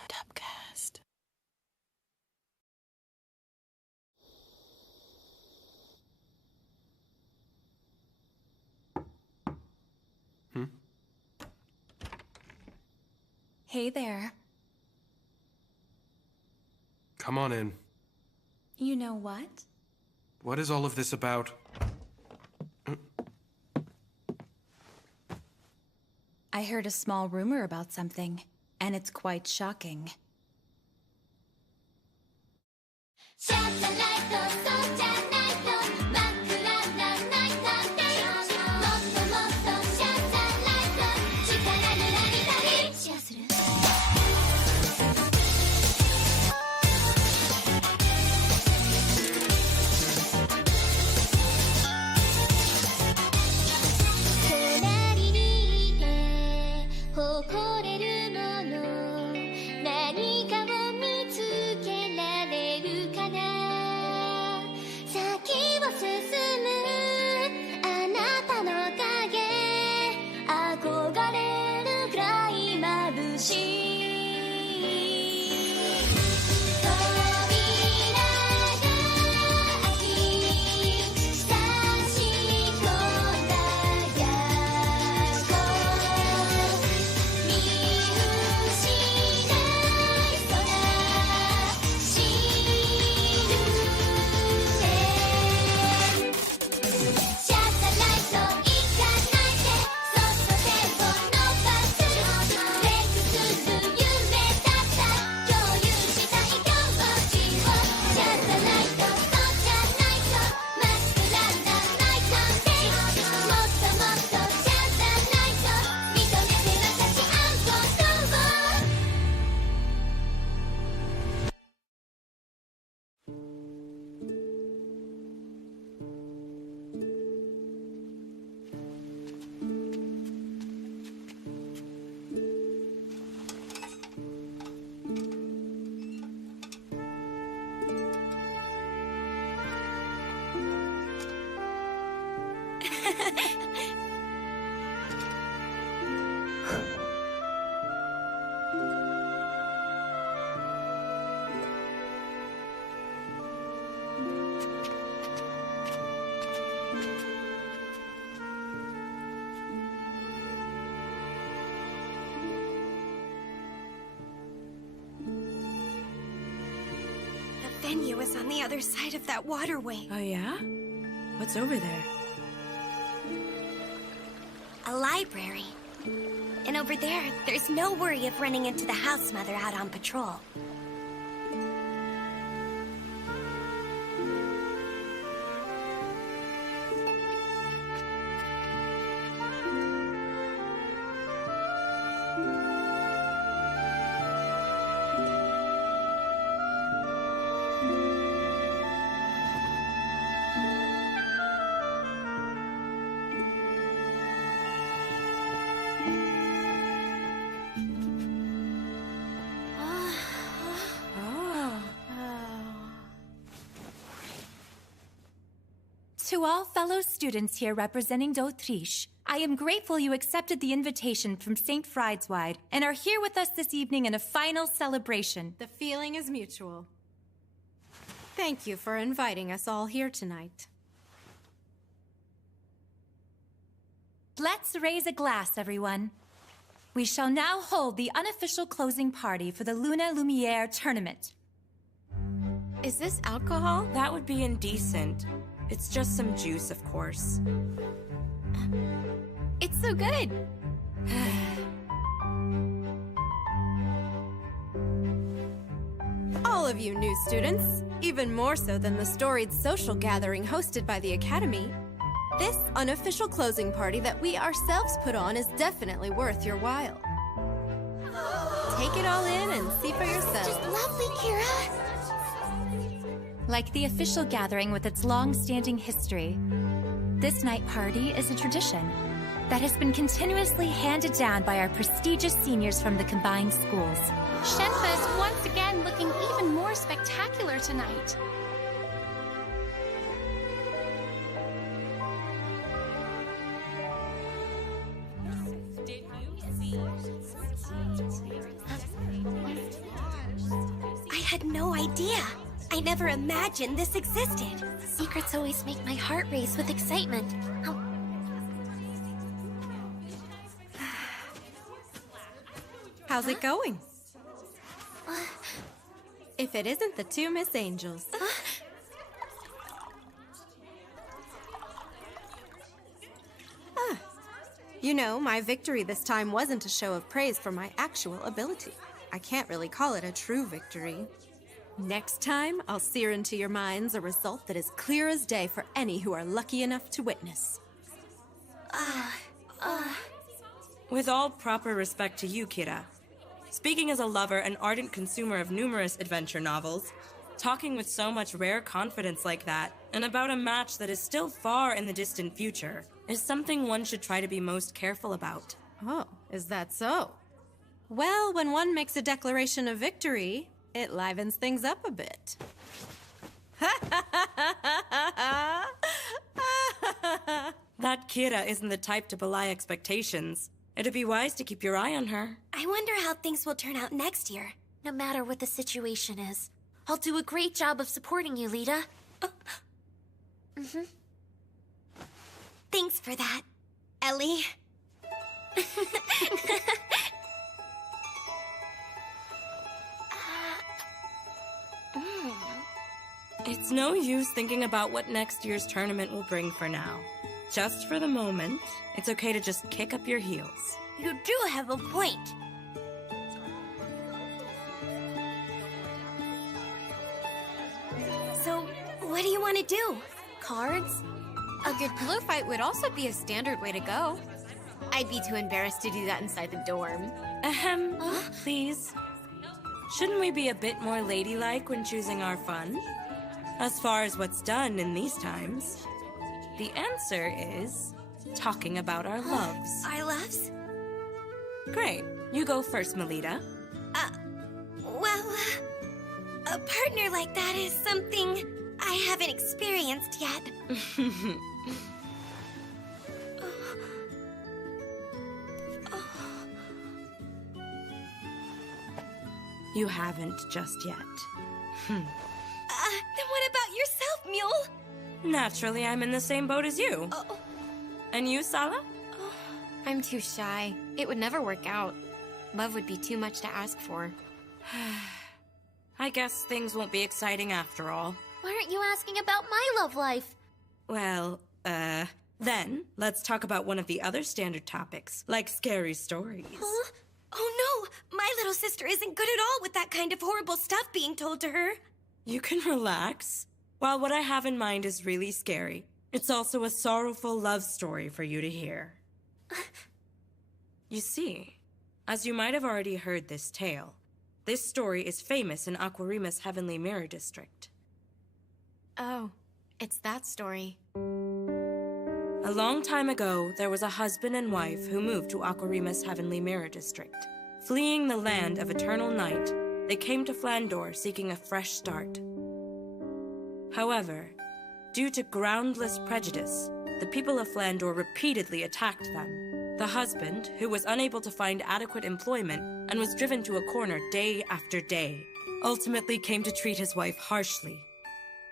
Topcast. Hey there. Come on in. You know what? What is all of this about? I heard a small rumor about something, and it's quite shocking. venue is on the other side of that waterway. Oh yeah? What's over there? A library. And over there, there's no worry of running into the house mother out on patrol. To all fellow students here representing d'Autriche, I am grateful you accepted the invitation from St. Friedewald and are here with us this evening in a final celebration. The feeling is mutual. Thank you for inviting us all here tonight. Let's raise a glass, everyone. We shall now hold the unofficial closing party for the Luna Lumiere tournament. Is this alcohol? That would be indecent. It's just some juice, of course. It's so good. All of you new students, even more so than the storied social gathering hosted by the Academy, this unofficial closing party that we ourselves put on is definitely worth your while. Take it all in and see for yourselves. Just lovely, Kira. Like the official gathering with its long-standing history, this night party is a tradition that has been continuously handed down by our prestigious seniors from the combined schools. Shenpa is once again looking even more spectacular tonight. I had no idea. I never imagined this existed. Secrets always make my heart race with excitement. How's it going? If it isn't the two Miss Angels. You know, my victory this time wasn't a show of praise for my actual ability. I can't really call it a true victory. Next time, I'll sear into your minds a result that is clear as day for any who are lucky enough to witness. With all proper respect to you, Kira, speaking as a lover and ardent consumer of numerous adventure novels, talking with so much rare confidence like that, and about a match that is still far in the distant future, is something one should try to be most careful about. Oh, is that so? Well, when one makes a declaration of victory, it livens things up a bit. That Kira isn't the type to belie expectations. It'd be wise to keep your eye on her. I wonder how things will turn out next year. No matter what the situation is, I'll do a great job of supporting you, Lida. Thanks for that, Ellie. It's no use thinking about what next year's tournament will bring for now. Just for the moment, it's okay to just kick up your heels. You do have a point. So, what do you want to do? Cards? A good pillow fight would also be a standard way to go. I'd be too embarrassed to do that inside the dorm. Please. Shouldn't we be a bit more ladylike when choosing our fun? As far as what's done in these times, the answer is talking about our loves. Our loves? Great. You go first, Melida. Well, a partner like that is something I haven't experienced yet. You haven't just yet. Then what about yourself, Mule? Naturally, I'm in the same boat as you. And you, Sala? I'm too shy. It would never work out. Love would be too much to ask for. I guess things won't be exciting after all. Why aren't you asking about my love life? Well, then let's talk about one of the other standard topics, like scary stories. Huh? Oh no! My little sister isn't good at all with that kind of horrible stuff being told to her. You can relax. While what I have in mind is really scary, it's also a sorrowful love story for you to hear. You see, as you might have already heard this tale, this story is famous in Aquarima's Heavenly Mirror District. Oh, it's that story. A long time ago, there was a husband and wife who moved to Aquarima's Heavenly Mirror District. Fleeing the land of eternal night, they came to Flandore seeking a fresh start. However, due to groundless prejudice, the people of Flandore repeatedly attacked them. The husband, who was unable to find adequate employment and was driven to a corner day after day, ultimately came to treat his wife harshly.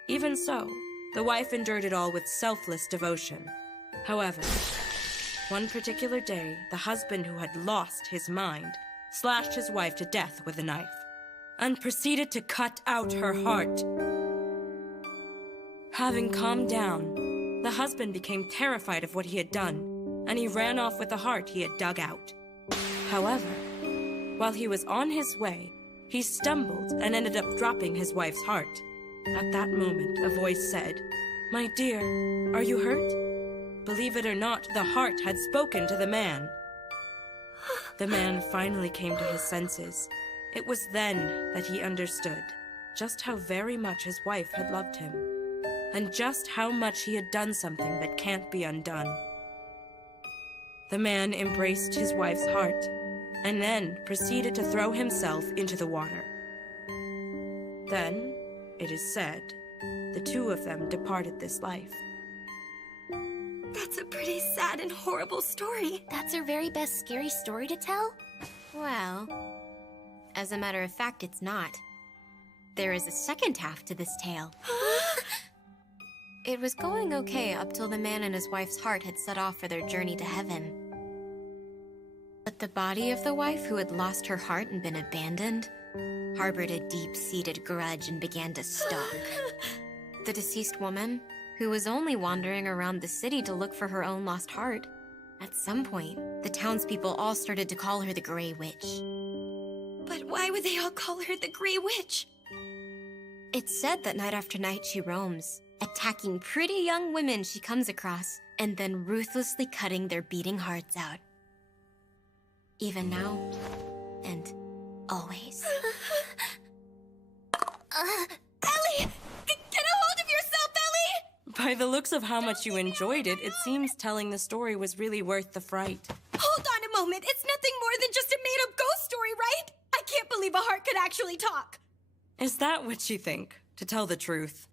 Even so, the wife endured it all with selfless devotion. However, one particular day, the husband who had lost his mind slashed his wife to death with a knife and proceeded to cut out her heart. Having calmed down, the husband became terrified of what he had done, and he ran off with the heart he had dug out. However, while he was on his way, he stumbled and ended up dropping his wife's heart. At that moment, a voice said, "My dear, are you hurt?" Believe it or not, the heart had spoken to the man. The man finally came to his senses. It was then that he understood just how very much his wife had loved him, and just how much he had done something that can't be undone. The man embraced his wife's heart, and then proceeded to throw himself into the water. Then, it is said, the two of them departed this life. That's a pretty sad and horrible story. That's her very best scary story to tell? Well, as a matter of fact, it's not. There is a second half to this tale. It was going okay up till the man and his wife's heart had set off for their journey to heaven. But the body of the wife who had lost her heart and been abandoned harbored a deep-seated grudge and began to stalk. The deceased woman, who was only wandering around the city to look for her own lost heart. At some point, the townspeople all started to call her the Grey Witch. But why would they all call her the Grey Witch? It's said that night after night she roams, attacking pretty young women she comes across, and then ruthlessly cutting their beating hearts out. Even now, and always. Ellie! Get a hold of yourself, Ellie! By the looks of how much you enjoyed it, it seems telling the story was really worth the fright. Hold on a moment. It's nothing more than just a made-up ghost story, right? I can't believe a heart could actually talk. Is that what you think, to tell the truth?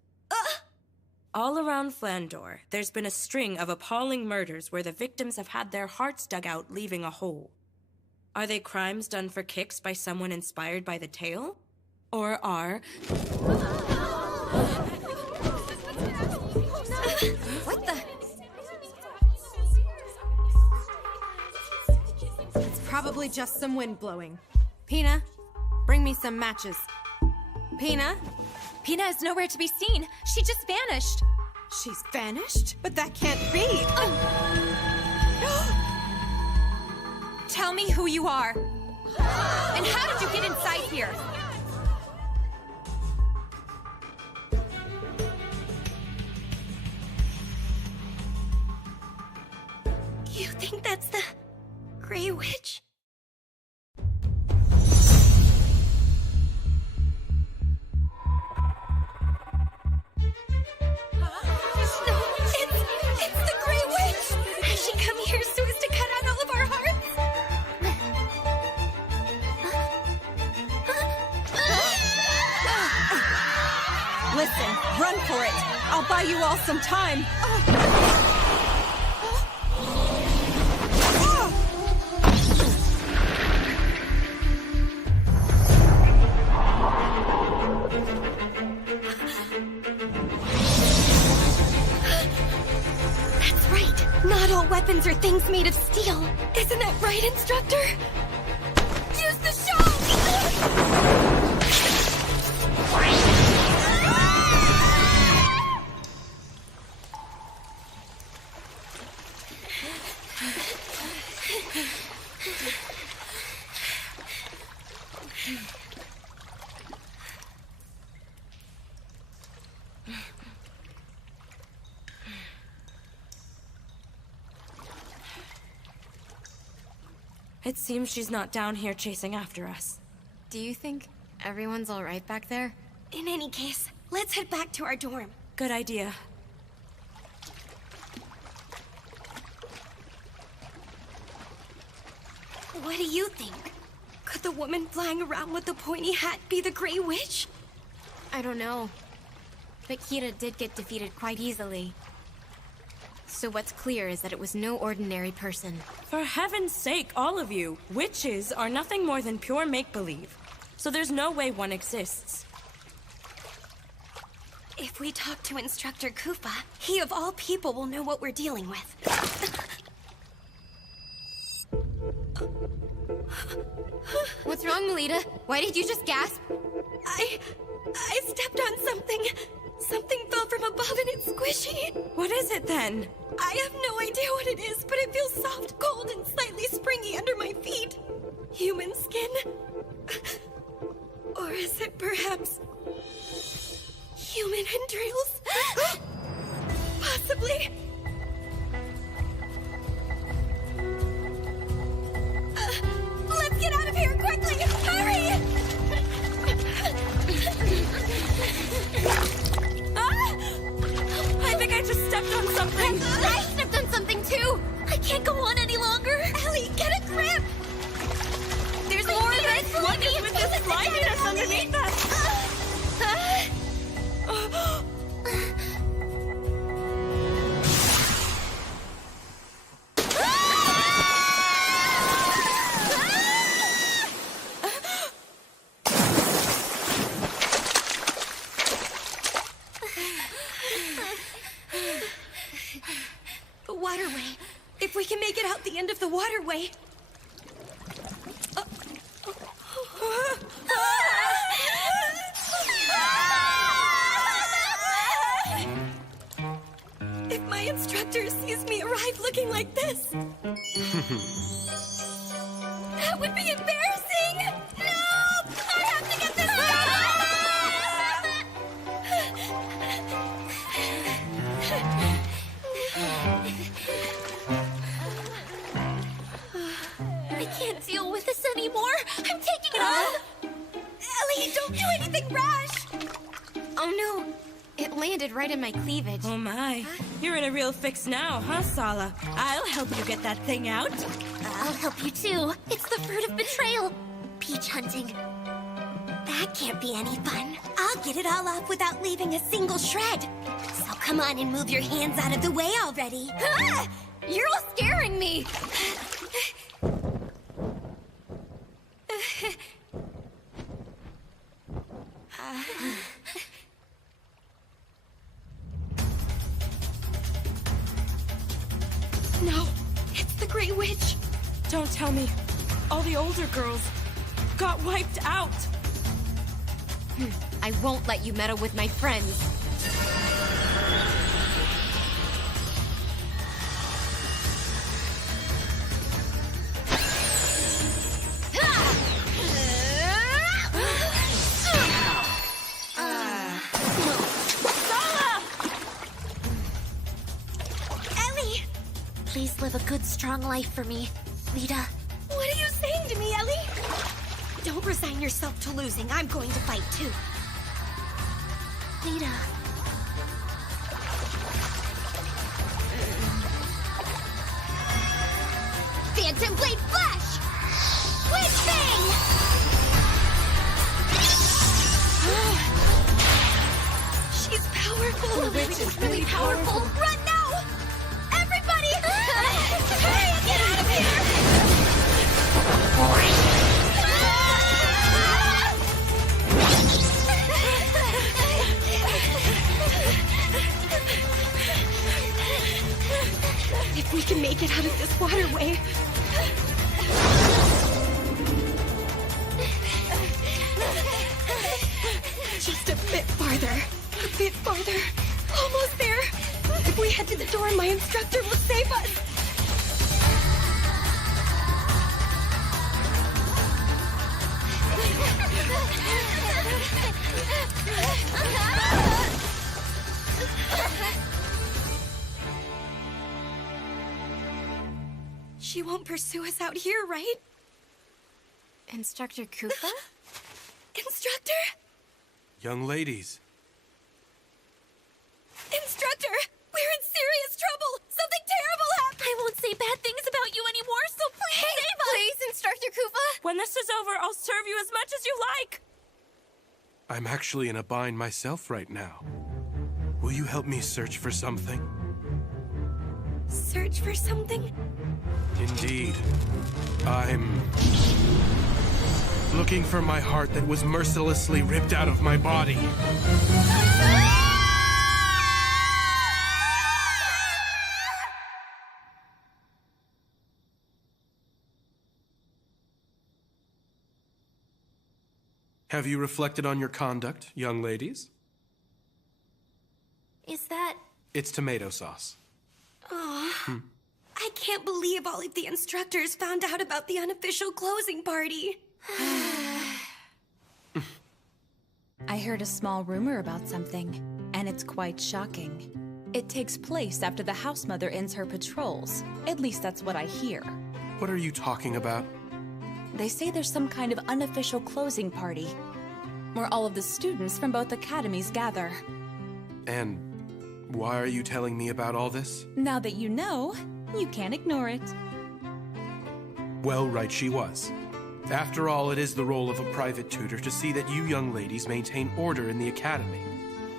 All around Flandore, there's been a string of appalling murders where the victims have had their hearts dug out, leaving a hole. Are they crimes done for kicks by someone inspired by the tale? Or are... What the? It's probably just some wind blowing. Pina, bring me some matches. Pina? Pina is nowhere to be seen. She just vanished. She's vanished? But that can't be. Tell me who you are. And how did you get inside here? You think that's the Grey Witch? It's the Grey Witch! Has she come here so as to cut out all of our hearts? Listen, run for it. I'll buy you all some time. That's right. Not all weapons are things made of steel. Isn't that right, instructor? Use the show! It seems she's not down here chasing after us. Do you think everyone's all right back there? In any case, let's head back to our dorm. Good idea. What do you think? Could the woman flying around with the pointy hat be the Grey Witch? I don't know. But Kira did get defeated quite easily. So what's clear is that it was no ordinary person. For heaven's sake, all of you, witches are nothing more than pure make-believe. So there's no way one exists. If we talk to Instructor Kufa, he of all people will know what we're dealing with. What's wrong, Melida? Why did you just gasp? I stepped on something. Something fell from above and it's squishy. What is it then? I have no idea what it is, but it feels soft, cold, and slightly springy under my feet. Human skin? Or is it perhaps human entrails? Possibly. Let's get out of here quickly! Hurry! I think I just stepped on something. I stepped on something too! I can't go on any longer! Ellie, get a grip! There's more of it! What is with this sliminess underneath us? The waterway. If we can make it out the end of the waterway. If my instructor sees me arrive looking like this, that would be embarrassing! No! I have to get this I can't deal with this anymore! I'm taking it off! Ellie, don't do anything rash! Oh no! It landed right in my cleavage. Oh my. You're in a real fix now, huh, Sala? I'll help you get that thing out. I'll help you too. It's the fruit of betrayal. Peach hunting. That can't be any fun. I'll get it all off without leaving a single shred. So come on and move your hands out of the way already. Ah! You're all scaring me! No, it's the Grey Witch. Don't tell me. All the older girls got wiped out. I won't let you meddle with my friends. Ellie! Please live a good, strong life for me, Lita. What are you saying to me, Ellie? Don't resign yourself to losing. I'm going to fight too. Lita. Phantom Blade Flash! Witch Thing! She's powerful. The witch is really powerful. Run now! Everybody! Hurry, get out of here! If we can make it out of this waterway. Just a bit farther. A bit farther. Almost there. If we head to the door, my instructor will save us. She won't pursue us out here, right? Instructor Kufa? Instructor? Young ladies. Instructor! We're in serious trouble! Something terrible happened! I won't say bad things about you anymore, so please save us! Please, Instructor Kufa! When this is over, I'll serve you as much as you like! I'm actually in a bind myself right now. Will you help me search for something? Search for something? Indeed. I'm looking for my heart that was mercilessly ripped out of my body. Have you reflected on your conduct, young ladies? Is that... It's tomato sauce. Oh, I can't believe all of the instructors found out about the unofficial closing party. I heard a small rumor about something, and it's quite shocking. It takes place after the house mother ends her patrols. At least that's what I hear. What are you talking about? They say there's some kind of unofficial closing party, where all of the students from both academies gather. And why are you telling me about all this? Now that you know, you can't ignore it. Well, right she was. After all, it is the role of a private tutor to see that you young ladies maintain order in the academy.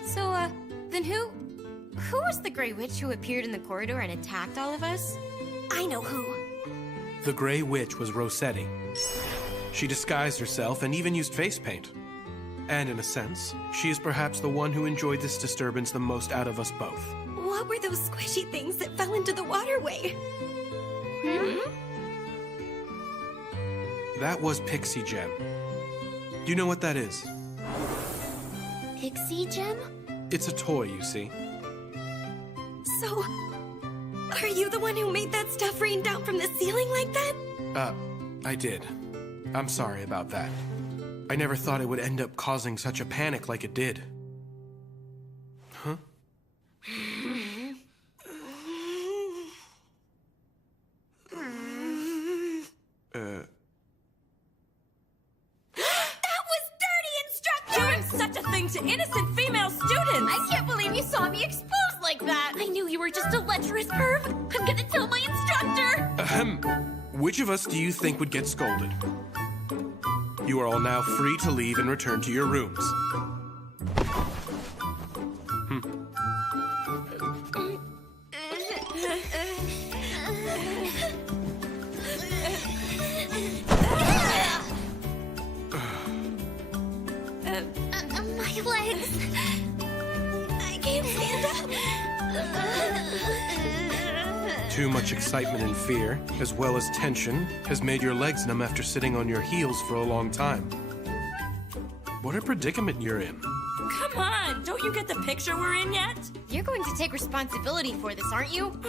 So, then who was the Grey Witch who appeared in the corridor and attacked all of us? I know who. The Grey Witch was Rossetti. She disguised herself and even used face paint. And in a sense, she is perhaps the one who enjoyed this disturbance the most out of us both. What were those squishy things that fell into the waterway? That was Pixie Gem. Do you know what that is? Pixie gem? It's a toy, you see. So, are you the one who made that stuff rain down from the ceiling like that? I did. I'm sorry about that. I never thought it would end up causing such a panic like it did. Huh? That was dirty, Instructor! Doing such a thing to innocent female students! I can't believe you saw me exposed like that! I knew you were just a lecherous perv! I'm gonna tell my instructor! Ahem. Which of us do you think would get scolded? You are all now free to leave and return to your rooms. My legs! I can't stand up! Too much excitement and fear, as well as tension, has made your legs numb after sitting on your heels for a long time. What a predicament you're in. Come on, don't you get the picture we're in yet? You're going to take responsibility for this, aren't you?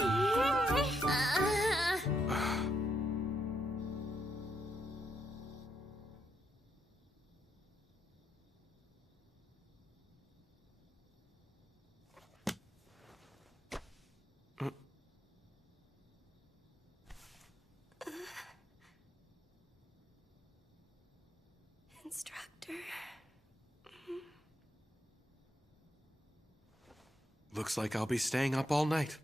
Instructor. Looks like I'll be staying up all night.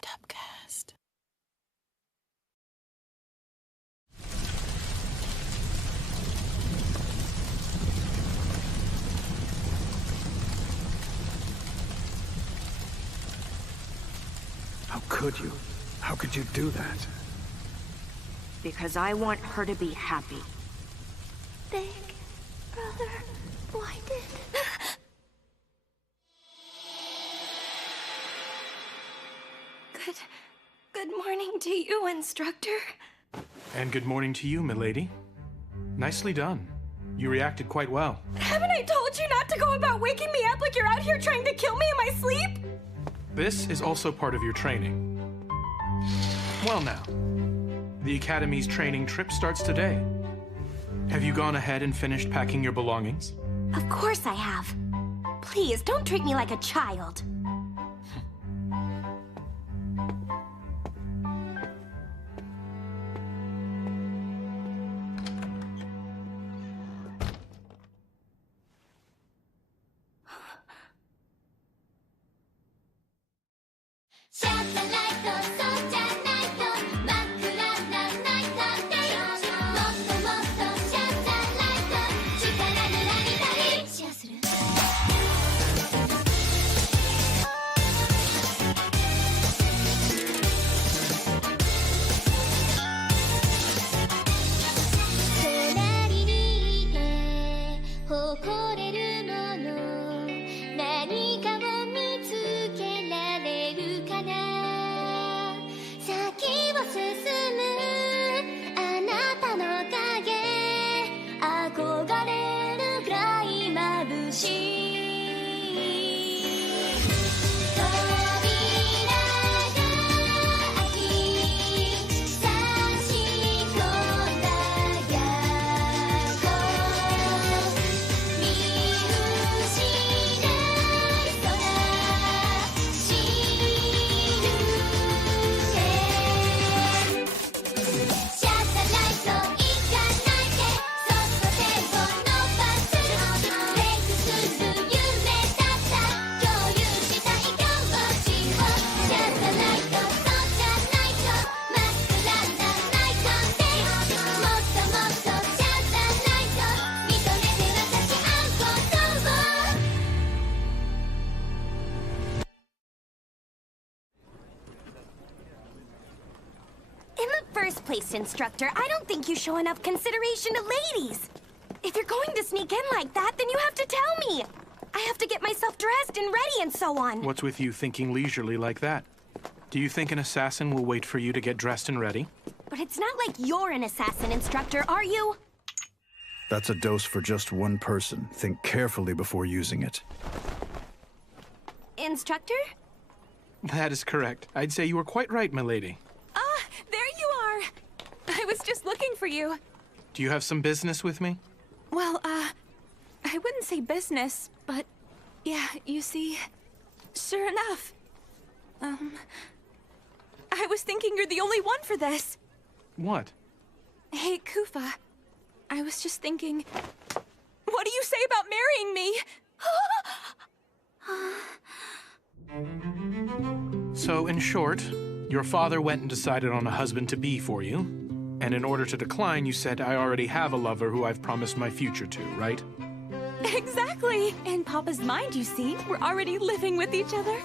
Dubcast. How could you? How could you do that? Because I want her to be happy. Big brother blinded. Good morning to you, instructor. And good morning to you, milady. Nicely done. You reacted quite well. Haven't I told you not to go about waking me up like you're out here trying to kill me in my sleep? This is also part of your training. Well now, the Academy's training trip starts today. Have you gone ahead and finished packing your belongings? Of course I have. Please, don't treat me like a child. Instructor, I don't think you show enough consideration to ladies. If you're going to sneak in like that, then you have to tell me. I have to get myself dressed and ready and so on. What's with you thinking leisurely like that? Do you think an assassin will wait for you to get dressed and ready? But it's not like you're an assassin, Instructor, are you? That's a dose for just one person. Think carefully before using it. Instructor? That is correct. I'd say you were quite right, milady. Ah, there you are. I was just looking for you. Do you have some business with me? Well, I wouldn't say business, but yeah, you see, sure enough. I was thinking you're the only one for this. What? Hey, Kufa. I was just thinking, what do you say about marrying me? So, in short, your father went and decided on a husband-to-be for you, and in order to decline, you said, I already have a lover who I've promised my future to, right? Exactly! In Papa's mind, you see, we're already living with each other,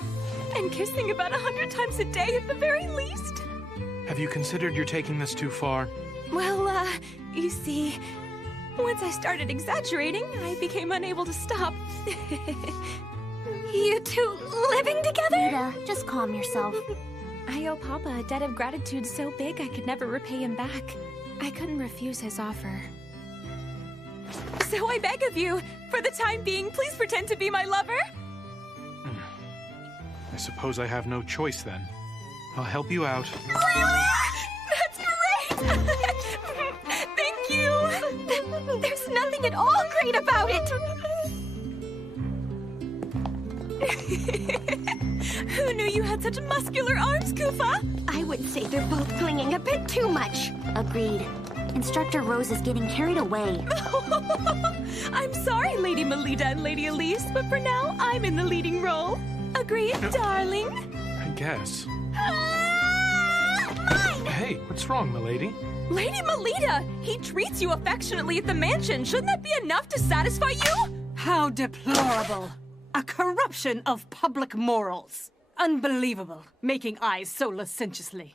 and kissing about 100 times a day at the very least. Have you considered you're taking this too far? Well, you see, once I started exaggerating, I became unable to stop. You two living together? Melida, just calm yourself. I owe Papa a debt of gratitude so big I could never repay him back. I couldn't refuse his offer. So I beg of you, for the time being, please pretend to be my lover. I suppose I have no choice then. I'll help you out. Really? That's great! Thank you! There's nothing at all great about it! Who knew you had such muscular arms, Kufa? I would say they're both clinging a bit too much. Agreed. Instructor Rose is getting carried away. I'm sorry, Lady Melida and Lady Elise, but for now, I'm in the leading role. Agreed, darling? I guess. Hey, what's wrong, milady? Lady Melida! He treats you affectionately at the mansion. Shouldn't that be enough to satisfy you? How deplorable. A corruption of public morals. Unbelievable, making eyes so licentiously.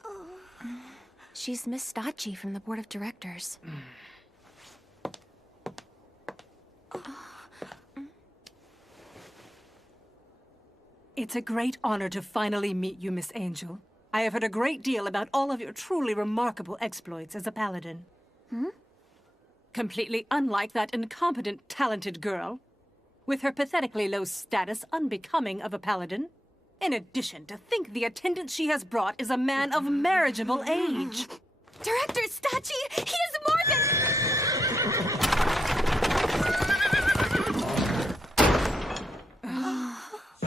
She's Miss Stacci from the board of directors. It's a great honor to finally meet you, Miss Angel. I have heard a great deal about all of your truly remarkable exploits as a paladin. Completely unlike that incompetent, talented girl, with her pathetically low status unbecoming of a paladin. In addition, to think the attendant she has brought is a man of marriageable age. Director Stacci, he is more than...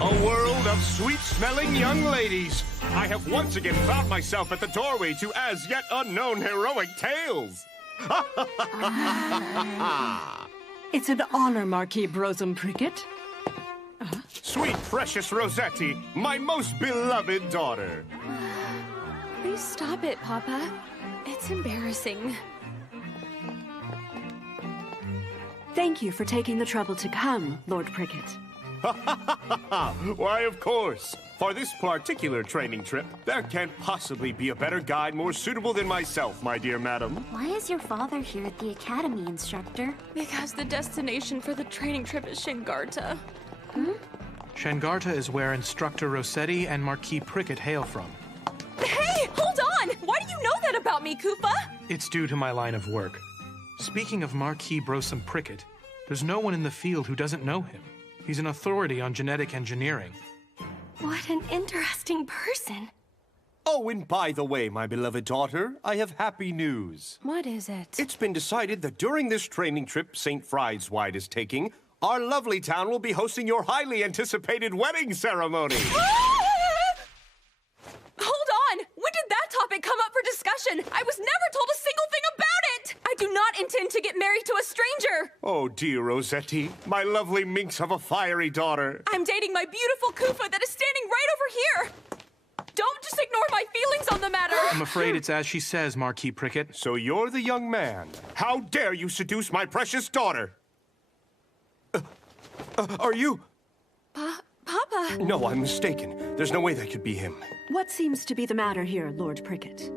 A world of sweet-smelling young ladies. I have once again found myself at the doorway to as yet unknown heroic tales. It's an honor, Marquis Brosum Prickett. Sweet, precious Rossetti, my most beloved daughter. Please stop it, Papa. It's embarrassing. Thank you for taking the trouble to come, Lord Prickett. Why, of course. For this particular training trip, there can't possibly be a better guide more suitable than myself, my dear madam. Why is your father here at the academy, Instructor? Because the destination for the training trip is Shengarta. Shengarta is where Instructor Rossetti and Marquis Prickett hail from. Hey, hold on! Why do you know that about me, Kufa? It's due to my line of work. Speaking of Marquis Brosum Prickett, there's no one in the field who doesn't know him. He's an authority on genetic engineering. What an interesting person. Oh, and by the way, my beloved daughter, I have happy news. What is it? It's been decided that during this training trip St. Frieswide is taking, our lovely town will be hosting your highly anticipated wedding ceremony. Hold on! When did that topic come up for discussion? I was never told a single thing about it! I do not intend to get married to a stranger! Oh, dear Rossetti, my lovely minx of a fiery daughter. I'm dating my beautiful Kufa that is standing right over here! Don't just ignore my feelings on the matter! I'm afraid it's as she says, Marquis Prickett. So you're the young man. How dare you seduce my precious daughter? Are you? Papa? No, I'm mistaken. There's no way that could be him. What seems to be the matter here, Lord Prickett?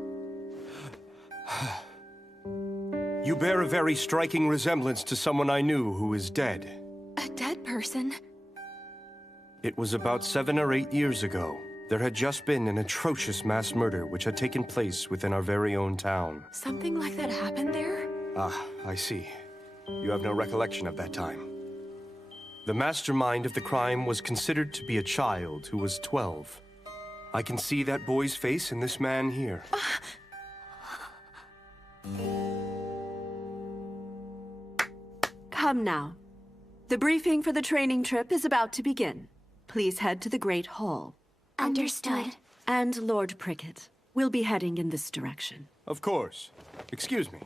You bear a very striking resemblance to someone I knew who is dead. A dead person? It was about 7 or 8 years ago. There had just been an atrocious mass murder which had taken place within our very own town. Something like that happened there? Ah, I see. You have no recollection of that time. The mastermind of the crime was considered to be a child who was 12. I can see that boy's face in this man here. Come now. The briefing for the training trip is about to begin. Please head to the Great Hall. Understood. And Lord Prickett, we'll be heading in this direction. Of course. Excuse me.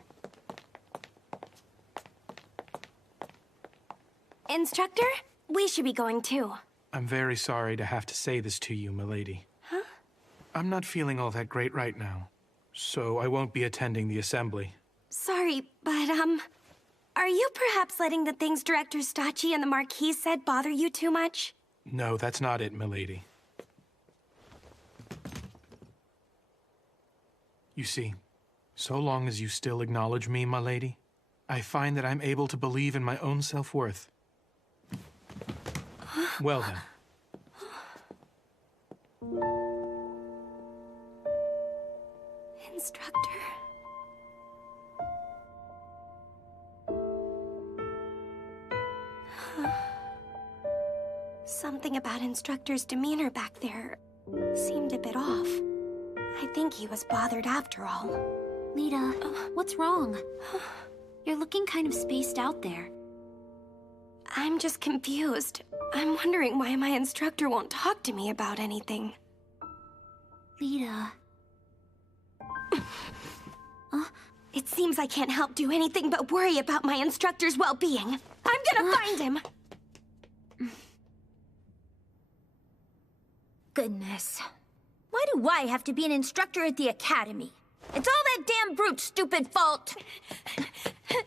Instructor, we should be going too. I'm very sorry to have to say this to you, milady. Huh? I'm not feeling all that great right now, so I won't be attending the assembly. Sorry, but, are you perhaps letting the things Director Stacci and the Marquis said bother you too much? No, that's not it, milady. You see, so long as you still acknowledge me, my lady, I find that I'm able to believe in my own self-worth. Well then. Instructor. Something about Instructor's demeanor back there seemed a bit off. I think he was bothered after all. Lita, what's wrong? You're looking kind of spaced out there. I'm just confused. I'm wondering why my instructor won't talk to me about anything. Lita. It seems seems I can't help do anything but worry about my instructor's well-being. I'm gonna find him! Goodness. Why do I have to be an instructor at the academy? It's all that damn brute's stupid fault!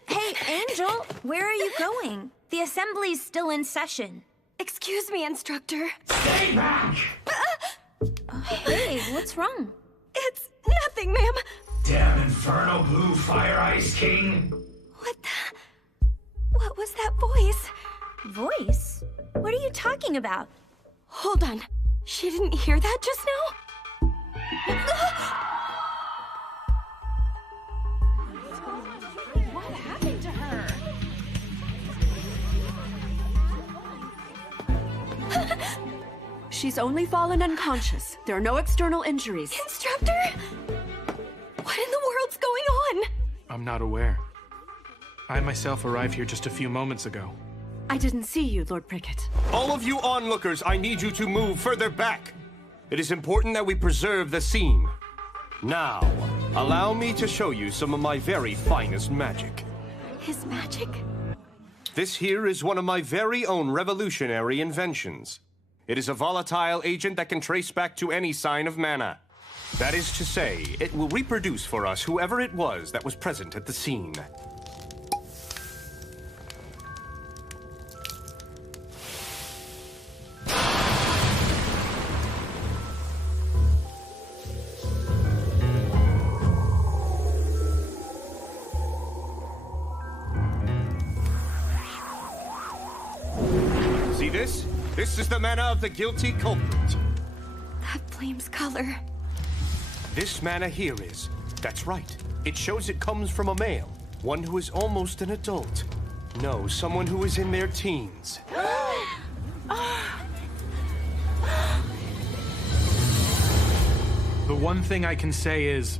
Hey, Angel, where are you going? The assembly's still in session. Excuse me, instructor. Stay back! Hey, what's wrong? It's nothing, ma'am. Damn infernal blue fire ice king! What was that voice? Voice? What are you talking about? Hold on. She didn't hear that just now? What happened to her? She's only fallen unconscious. There are no external injuries. Instructor? What in the world's going on? I'm not aware. I myself arrived here just a few moments ago. I didn't see you, Lord Prickett. All of you onlookers, I need you to move further back. It is important that we preserve the scene. Now, allow me to show you some of my very finest magic. His magic? This here is one of my very own revolutionary inventions. It is a volatile agent that can trace back to any sign of mana. That is to say, it will reproduce for us whoever it was that was present at the scene. See this? This is the mana of the guilty culprit. That flame's color. This mana here is. That's right. It shows it comes from a male. One who is almost an adult. No, someone who is in their teens. The one thing I can say is,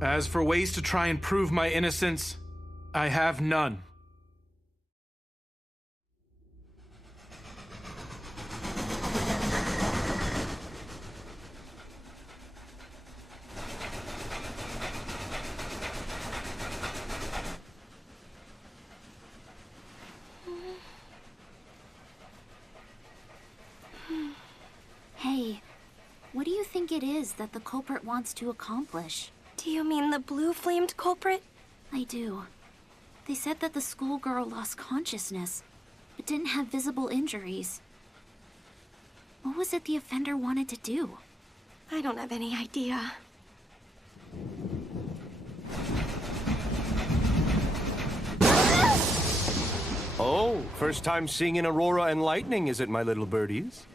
as for ways to try and prove my innocence, I have none. Hey, what do you think it is that the culprit wants to accomplish? Do you mean the blue-flamed culprit? I do. They said that the schoolgirl lost consciousness, but didn't have visible injuries. What was it the offender wanted to do? I don't have any idea. Oh, first time seeing an aurora and lightning, is it, my little birdies?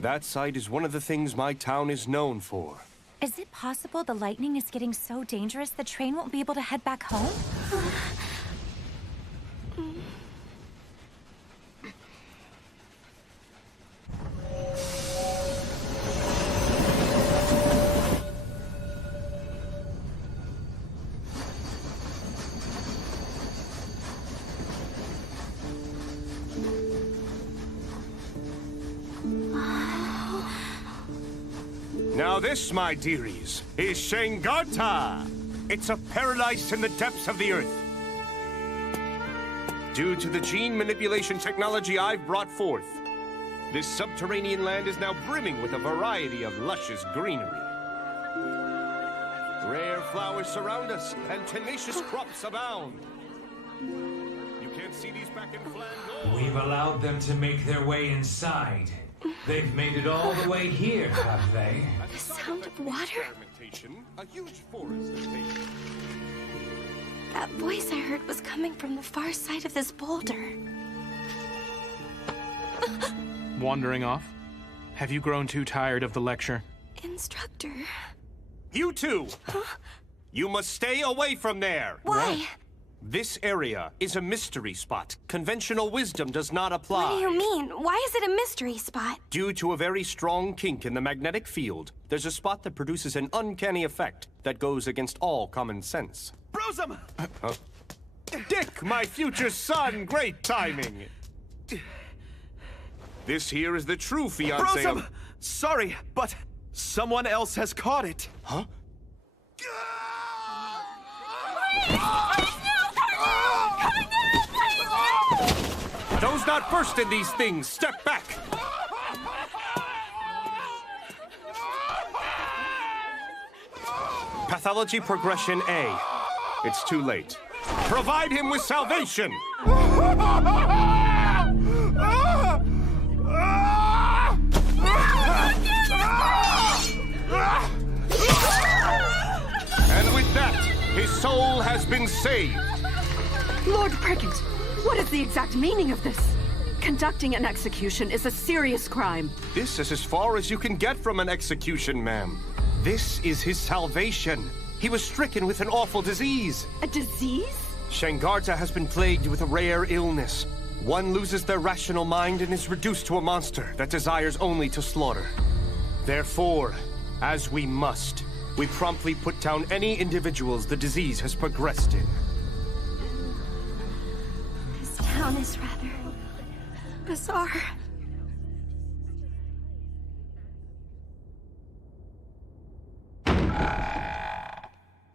That sight is one of the things my town is known for. Is it possible the lightning is getting so dangerous the train won't be able to head back home? Now this, my dearies, is Shengarta. It's a paradise in the depths of the earth. Due to the gene manipulation technology I've brought forth, this subterranean land is now brimming with a variety of luscious greenery. Rare flowers surround us, and tenacious crops abound. You can't see these back in Flandore. We've allowed them to make their way inside. They've made it all the way here, have they? The sound of water? A huge forest is taken. That voice I heard was coming from the far side of this boulder. Wandering off? Have you grown too tired of the lecture? Instructor. You two! Huh? You must stay away from there! Why? This area is a mystery spot. Conventional wisdom does not apply. What do you mean? Why is it a mystery spot? Due to a very strong kink in the magnetic field, there's a spot that produces an uncanny effect that goes against all common sense. Brosum! Dick, my future son! Great timing! This here is the true fiancé Brosum! of... Sorry, but someone else has caught it. Huh? not versed in these things. Step back. Pathology progression A. It's too late. Provide him with salvation! And with that, his soul has been saved. Lord Prickett, what is the exact meaning of this? Conducting an execution is a serious crime. This is as far as you can get from an execution, ma'am. This is his salvation. He was stricken with an awful disease. A disease? Shangarta has been plagued with a rare illness. One loses their rational mind and is reduced to a monster that desires only to slaughter. Therefore, as we must, we promptly put down any individuals the disease has progressed in. This town is rather bizarre.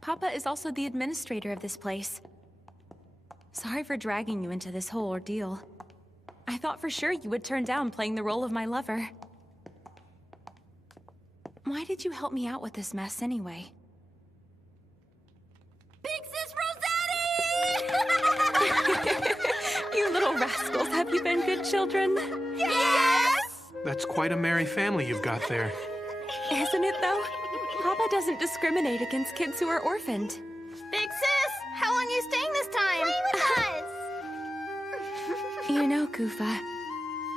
Papa is also the administrator of this place. Sorry for dragging you into this whole ordeal. I thought for sure you would turn down playing the role of my lover. Why did you help me out with this mess anyway? Big Sis Rossetti! You little rascals, have you been good children? Yes! That's quite a merry family you've got there. Isn't it, though? Papa doesn't discriminate against kids who are orphaned. Big Sis, how long are you staying this time? Play with us! You know, Kufa,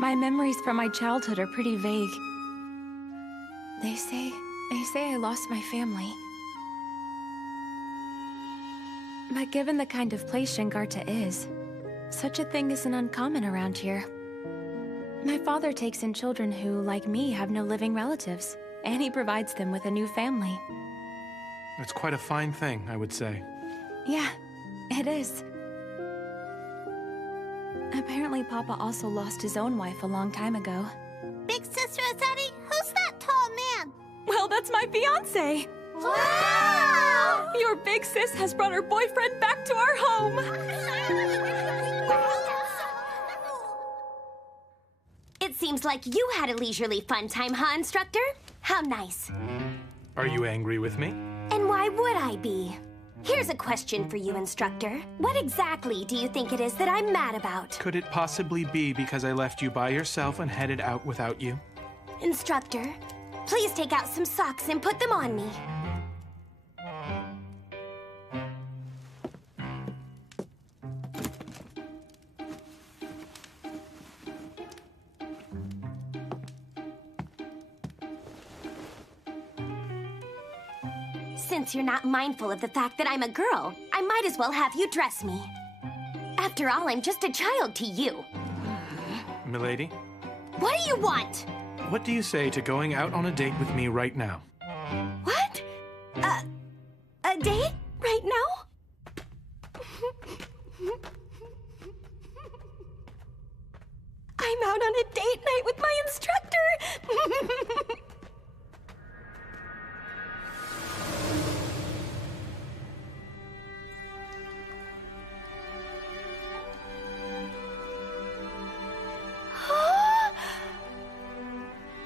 my memories from my childhood are pretty vague. They say I lost my family. But given the kind of place Shangarta is, such a thing isn't uncommon around here. My father takes in children who, like me, have no living relatives, and he provides them with a new family. It's quite a fine thing, I would say. Yeah, it is. Apparently, Papa also lost his own wife a long time ago. Big Sis Rossetti, who's that tall man? Well, that's my fiancé! Wow! Your big sis has brought her boyfriend back to our home! It seems like you had a leisurely fun time, huh, Instructor? How nice. Are you angry with me? And why would I be? Here's a question for you, Instructor. What exactly do you think it is that I'm mad about? Could it possibly be because I left you by yourself and headed out without you? Instructor, please take out some socks and put them on me. Since you're not mindful of the fact that I'm a girl, I might as well have you dress me. After all, I'm just a child to you. Milady? What do you want? What do you say to going out on a date with me right now? What? A date? Right now? I'm out on a date night with my instructor!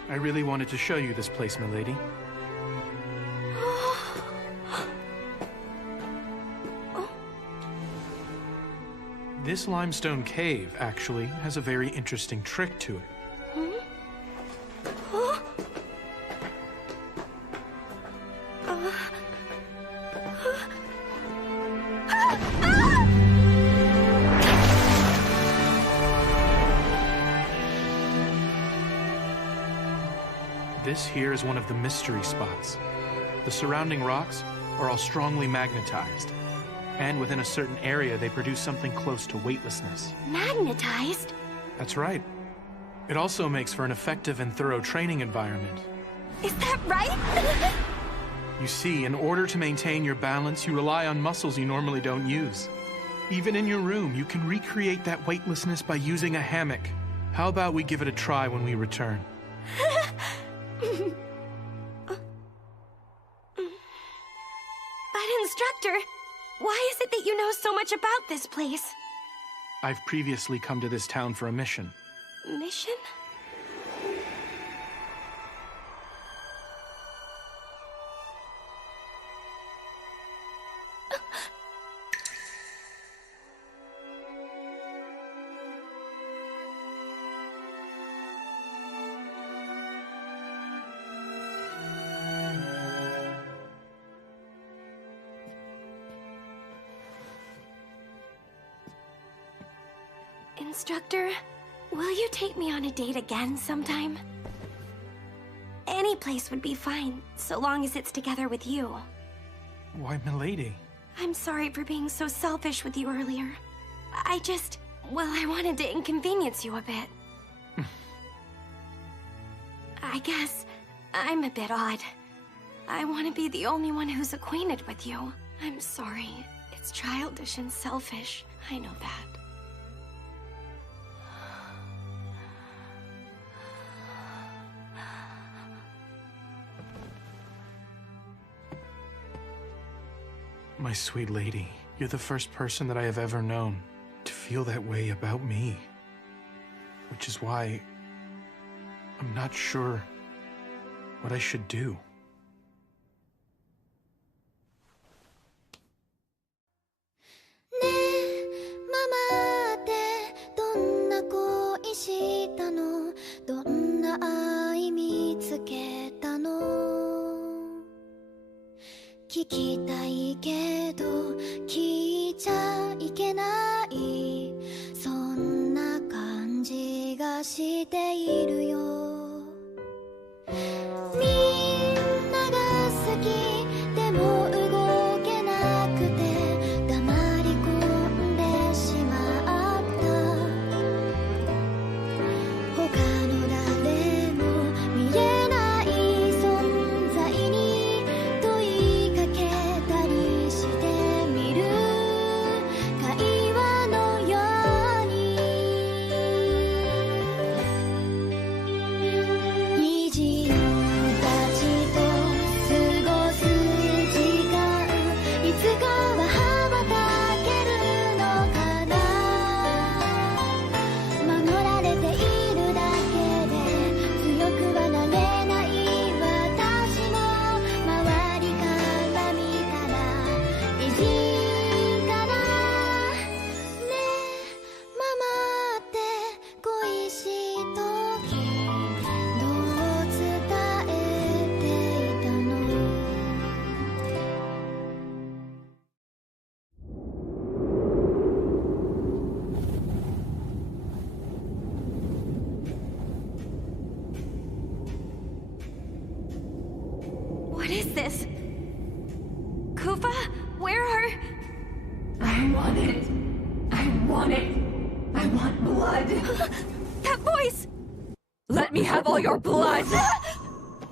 I really wanted to show you this place, milady. This limestone cave, actually, has a very interesting trick to it. This here is one of the mystery spots. The surrounding rocks are all strongly magnetized. And within a certain area, they produce something close to weightlessness. Magnetized? That's right. It also makes for an effective and thorough training environment. Is that right? You see, in order to maintain your balance, you rely on muscles you normally don't use. Even in your room, you can recreate that weightlessness by using a hammock. How about we give it a try when we return? But Instructor, why is it that you know so much about this place? I've previously come to this town for a mission. Mission? Instructor, will you take me on a date again sometime? Any place would be fine, so long as it's together with you. Why, milady? I'm sorry for being so selfish with you earlier. I wanted to inconvenience you a bit. I guess I'm a bit odd. I want to be the only one who's acquainted with you. I'm sorry. It's childish and selfish. I know that. My sweet lady, you're the first person that I have ever known to feel that way about me. Which is why I'm not sure what I should do. What is this? Kufa? Where are... I want it. I want it. I want blood. That voice! Let me have all your blood!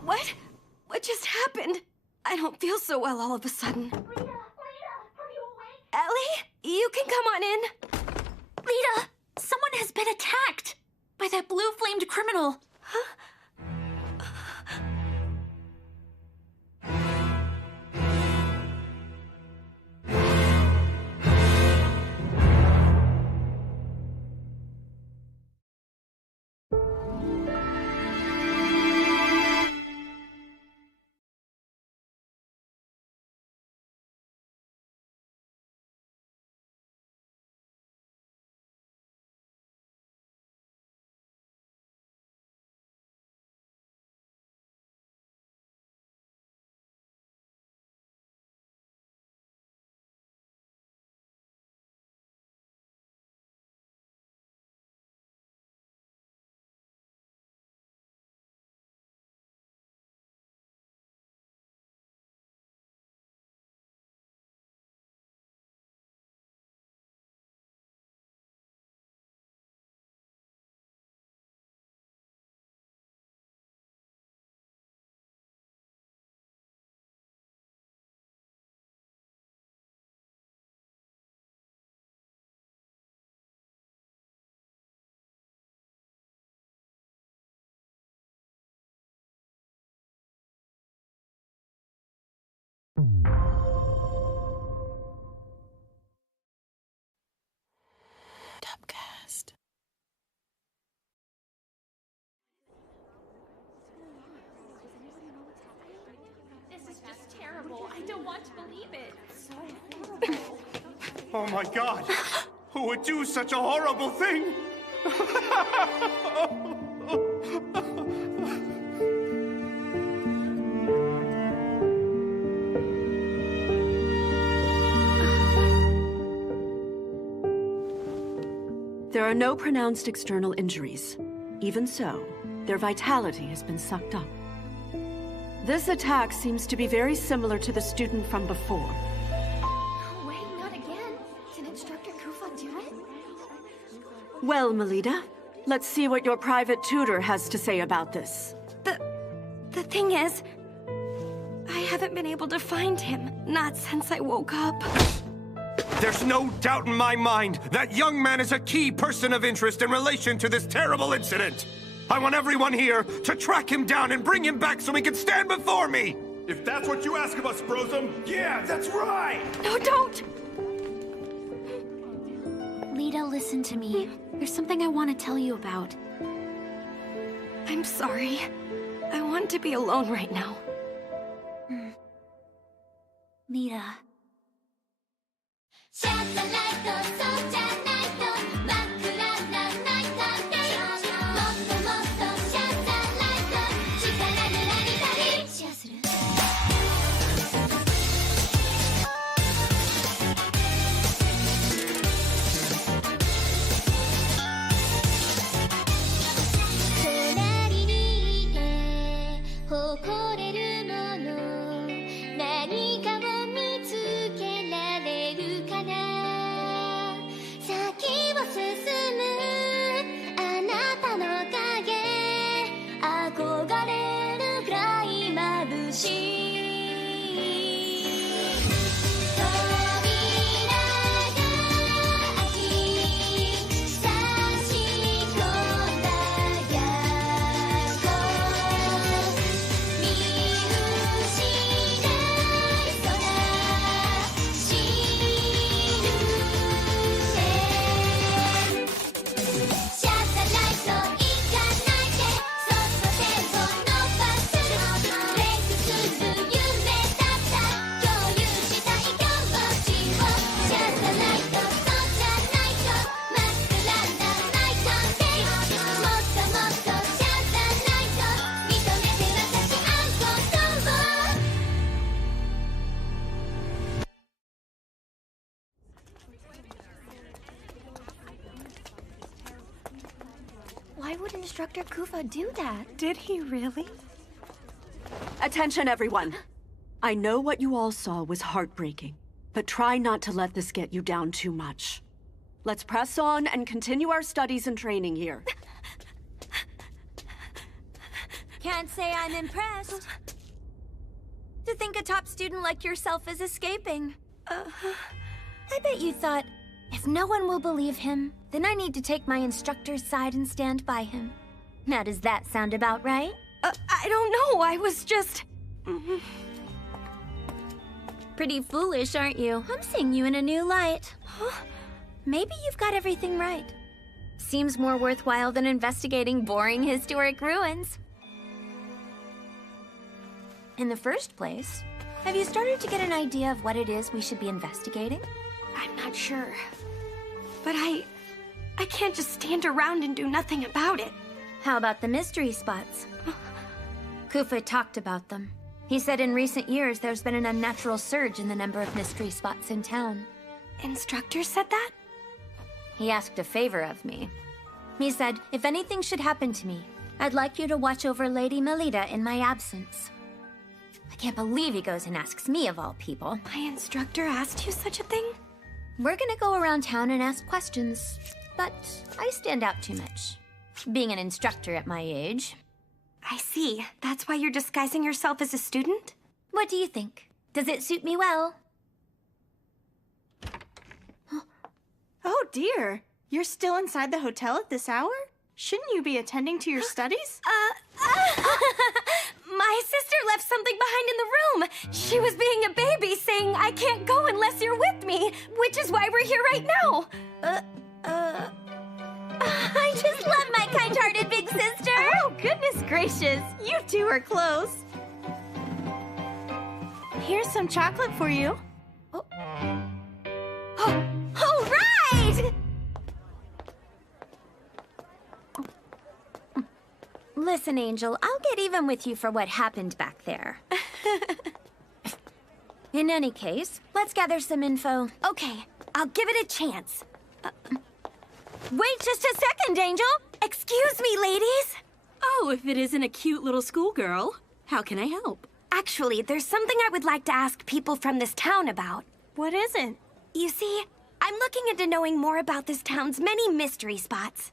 What? What just happened? I don't feel so well all of a sudden. Lita, are you awake? Ellie? You can come on in. Lita! Someone has been attacked! By that blue-flamed criminal. Huh? Oh my God! Who would do such a horrible thing? There are no pronounced external injuries. Even so, their vitality has been sucked up. This attack seems to be very similar to the student from before. Wait, not again. Can Instructor Kufa do it? Well, Melida, let's see what your private tutor has to say about this. The thing is, I haven't been able to find him. Not since I woke up. There's no doubt in my mind that young man is a key person of interest in relation to this terrible incident. I want everyone here to track him down and bring him back so he can stand before me! If that's what you ask of us, Brosum, yeah, that's right! No, don't! Lita, listen to me. There's something I want to tell you about. I'm sorry. I want to be alone right now. Lita. Why would Instructor Kufa do that? Did he really? Attention, everyone. I know what you all saw was heartbreaking, but try not to let this get you down too much. Let's press on and continue our studies and training here. Can't say I'm impressed. To think a top student like yourself is escaping. I bet you thought, if no one will believe him, then I need to take my instructor's side and stand by him. Now does that sound about right? I don't know, I was just... Pretty foolish, aren't you? I'm seeing you in a new light. Maybe you've got everything right. Seems more worthwhile than investigating boring historic ruins. In the first place, have you started to get an idea of what it is we should be investigating? I'm not sure. But I can't just stand around and do nothing about it. How about the mystery spots? Kufa talked about them. He said in recent years there's been an unnatural surge in the number of mystery spots in town. Instructor said that? He asked a favor of me. He said, if anything should happen to me, I'd like you to watch over Lady Melida in my absence. I can't believe he goes and asks me of all people. My instructor asked you such a thing? We're gonna go around town and ask questions, but I stand out too much. Being an instructor at my age. I see. That's why you're disguising yourself as a student? What do you think? Does it suit me well? Oh dear. You're still inside the hotel at this hour? Shouldn't you be attending to your studies? My sister left something behind in the room. She was being a baby, saying, I can't go unless you're with me, which is why we're here right now. I just love my kind-hearted big sister. Oh, goodness gracious. You two are close. Here's some chocolate for you. Listen, Angel, I'll get even with you for what happened back there. In any case, let's gather some info. Okay, I'll give it a chance. Wait just a second, Angel! Excuse me, ladies! Oh, if it isn't a cute little schoolgirl, how can I help? Actually, there's something I would like to ask people from this town about. What is it? You see, I'm looking into knowing more about this town's many mystery spots.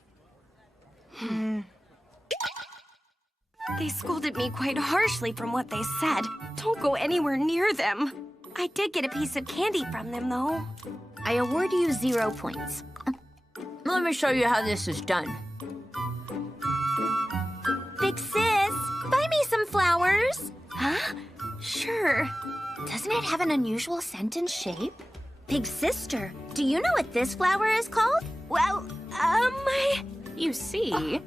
They scolded me quite harshly from what they said. Don't go anywhere near them. I did get a piece of candy from them, though. I award you 0 points. Let me show you how this is done. Big sis, buy me some flowers. Huh? Sure. Doesn't it have an unusual scent and shape? Big sister, do you know what this flower is called? Well, You see,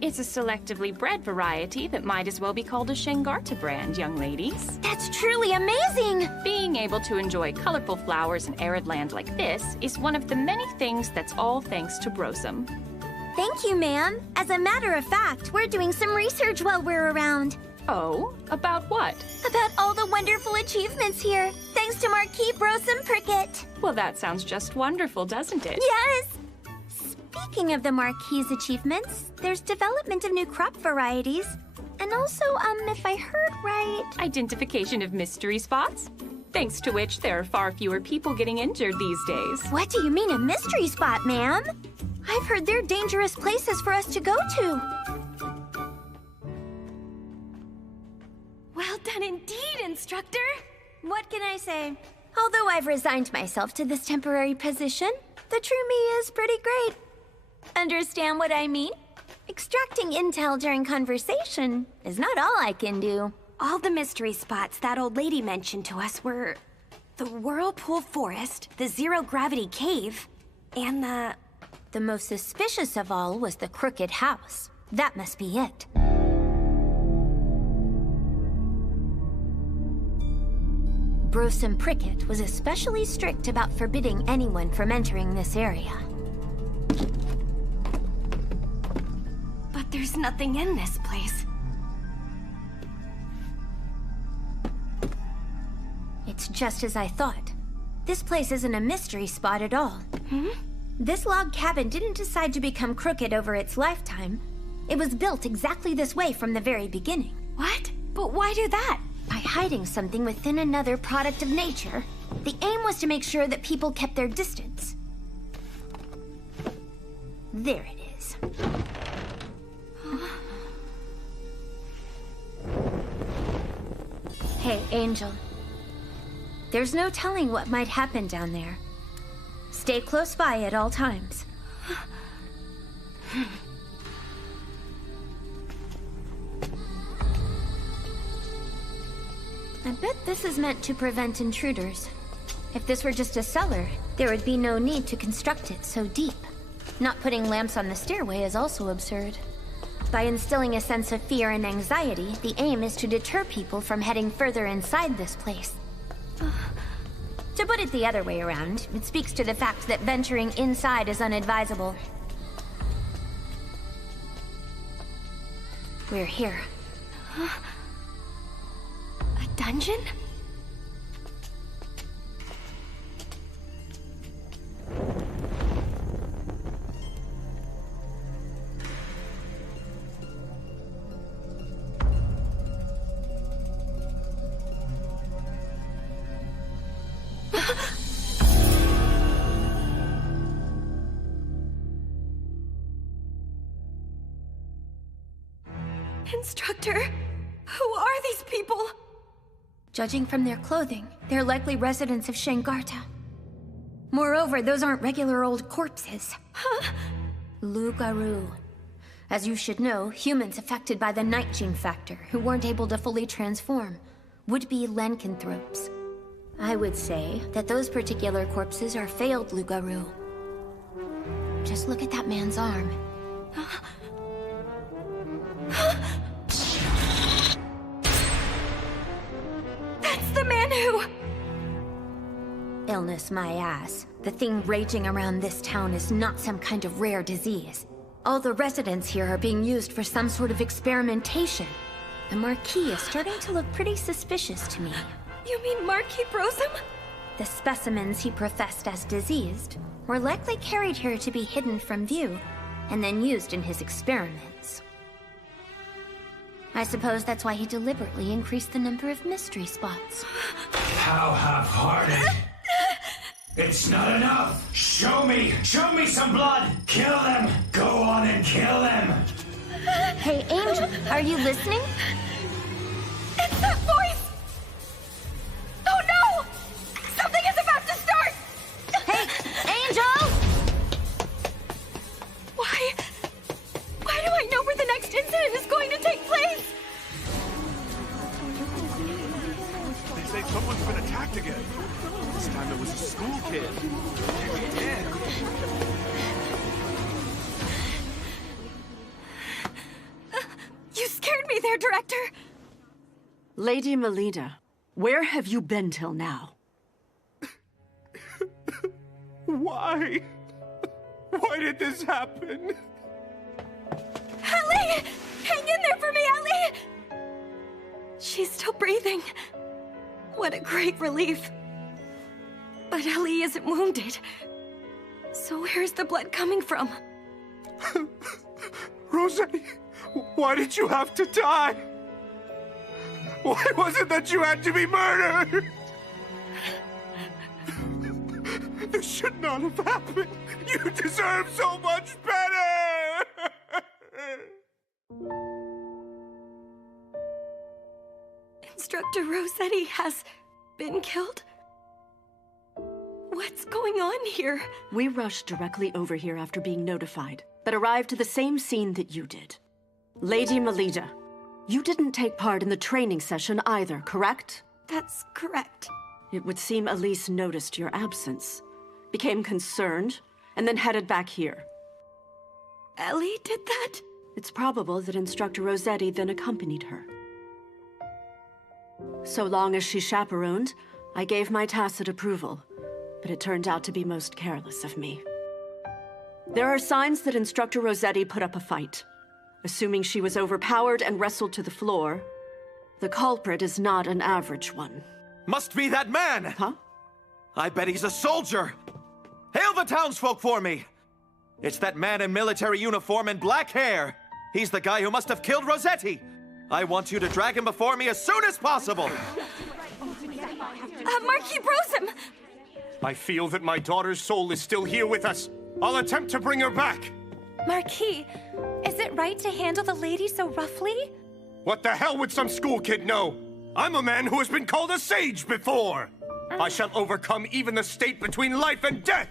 it's a selectively bred variety that might as well be called a Shengarta brand, young ladies. That's truly amazing! Being able to enjoy colorful flowers in arid land like this is one of the many things that's all thanks to Brosum. Thank you, ma'am. As a matter of fact, we're doing some research while we're around. Oh? About what? About all the wonderful achievements here, thanks to Marquis Brosum Prickett. Well, that sounds just wonderful, doesn't it? Yes! Speaking of the Marquis' achievements, there's development of new crop varieties. And also, if I heard right... Identification of mystery spots? Thanks to which there are far fewer people getting injured these days. What do you mean a mystery spot, ma'am? I've heard they're dangerous places for us to go to. Well done indeed, instructor. What can I say? Although I've resigned myself to this temporary position, the true me is pretty great. Understand what I mean? Extracting intel during conversation is not all I can do. All the mystery spots that old lady mentioned to us were the Whirlpool Forest, the Zero-Gravity Cave, and the... The most suspicious of all was the Crooked House. That must be it. Brosum Prickett was especially strict about forbidding anyone from entering this area. But there's nothing in this place. It's just as I thought. This place isn't a mystery spot at all. This log cabin didn't decide to become crooked over its lifetime. It was built exactly this way from the very beginning. What? But why do that? By hiding something within another product of nature. The aim was to make sure that people kept their distance. There it is. Hey, Angel. There's no telling what might happen down there. Stay close by at all times. I bet this is meant to prevent intruders. If this were just a cellar, there would be no need to construct it so deep. Not putting lamps on the stairway is also absurd. By instilling a sense of fear and anxiety, the aim is to deter people from heading further inside this place. To put it the other way around, it speaks to the fact that venturing inside is unadvisable. We're here. A dungeon? Instructor, who are these people? Judging from their clothing, they're likely residents of Shengarta. Moreover, those aren't regular old corpses. Lugaru. As you should know, humans affected by the night gene factor, who weren't able to fully transform, would be lycanthropes. I would say that those particular corpses are failed Lugaru. Just look at that man's arm. That's the man who... Illness, my ass. The thing raging around this town is not some kind of rare disease. All the residents here are being used for some sort of experimentation. The Marquis is starting to look pretty suspicious to me. You mean Marquis Brosum? The specimens he professed as diseased were likely carried here to be hidden from view, and then used in his experiments. I suppose that's why he deliberately increased the number of mystery spots. How half-hearted. It's not enough! Show me some blood! Kill them! Go on and kill them! Hey, Angel, are you listening? It's that voice! Oh no! Something is about to start! Hey, Angel! Why do I know where the next incident is going to take place? They say someone's been attacked again. This time it was a school kid. Dead. You scared me there, Director. Lady Melida, where have you been till now? Why? Why did this happen? Ellie! Hang in there for me, Ellie! She's still breathing. What a great relief. But Ellie isn't wounded. So where's the blood coming from? Rossetti, why did you have to die? Why was it that you had to be murdered? This should not have happened. You deserve so much better! Instructor Rossetti has been killed? What's going on here? We rushed directly over here after being notified, but arrived to the same scene that you did. Lady Melida, you didn't take part in the training session either, correct? That's correct. It would seem Elise noticed your absence, became concerned, and then headed back here. Ellie did that? It's probable that Instructor Rossetti then accompanied her. So long as she chaperoned, I gave my tacit approval, but it turned out to be most careless of me. There are signs that Instructor Rossetti put up a fight. Assuming she was overpowered and wrestled to the floor, the culprit is not an average one. Must be that man! Huh? I bet he's a soldier! Hail the townsfolk for me! It's that man in military uniform and black hair! He's the guy who must have killed Rossetti! I want you to drag him before me as soon as possible! Marquis Brosum! I feel that my daughter's soul is still here with us. I'll attempt to bring her back. Marquis, is it right to handle the lady so roughly? What the hell would some school kid know? I'm a man who has been called a sage before. I shall overcome even the state between life and death.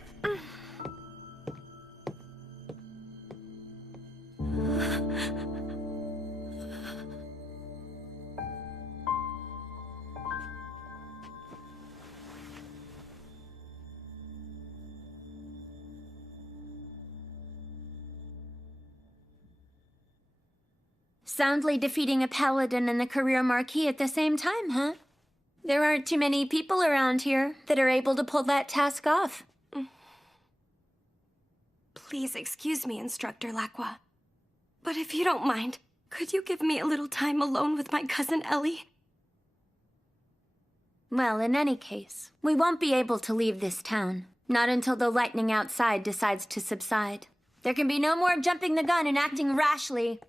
Soundly defeating a paladin and a career marquis at the same time, huh? There aren't too many people around here that are able to pull that task off. Please excuse me, Instructor Lacroix. But if you don't mind, could you give me a little time alone with my cousin Ellie? Well, in any case, we won't be able to leave this town. Not until the lightning outside decides to subside. There can be no more jumping the gun and acting rashly.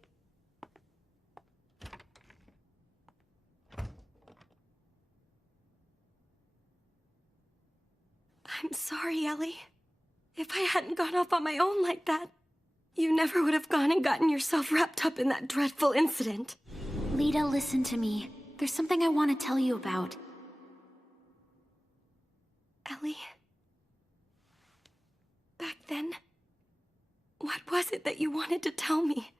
I'm sorry, Ellie. If I hadn't gone off on my own like that, you never would have gone and gotten yourself wrapped up in that dreadful incident. Lita, listen to me. There's something I want to tell you about. Ellie, back then, what was it that you wanted to tell me?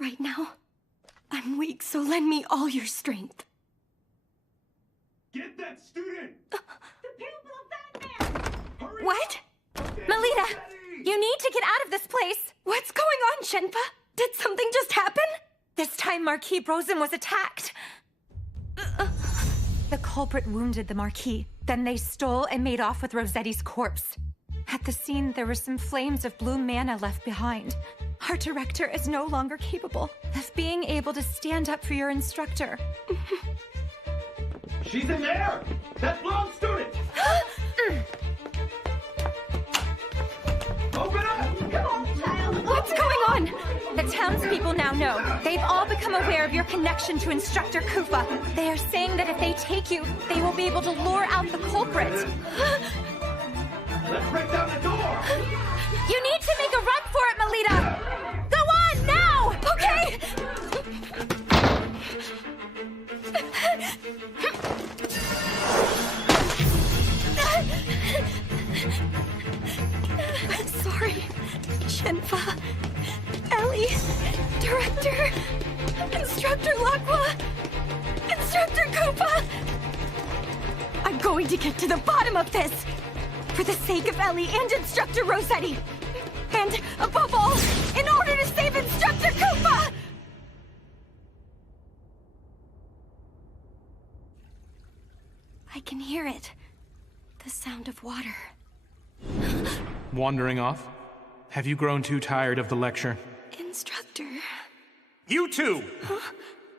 Right now, I'm weak, so lend me all your strength. Get that student! What? Melida, You need to get out of this place! What's going on, Shenpa? Did something just happen? This time Marquis Brosem was attacked. The culprit wounded the Marquis. Then they stole and made off with Rosetti's corpse. At the scene, there were some flames of blue mana left behind. Our director is no longer capable of being able to stand up for your instructor. She's in there! That blonde student! Open up! Come on, child! What's going on? The townspeople now know. They've all become aware of your connection to Instructor Kufa. They are saying that if they take you, they will be able to lure out the culprit. Let's break down the door! You need to make a run for it, Melida! Go on, now! Okay! I'm sorry, Shenpa, Ellie, Director, Instructor Laqua, Instructor Kufa. I'm going to get to the bottom of this, for the sake of Ellie and Instructor Rosetti, and above all, in order to save Instructor Kufa. I can hear it. The sound of water. Wandering off? Have you grown too tired of the lecture? Instructor. You two! Huh?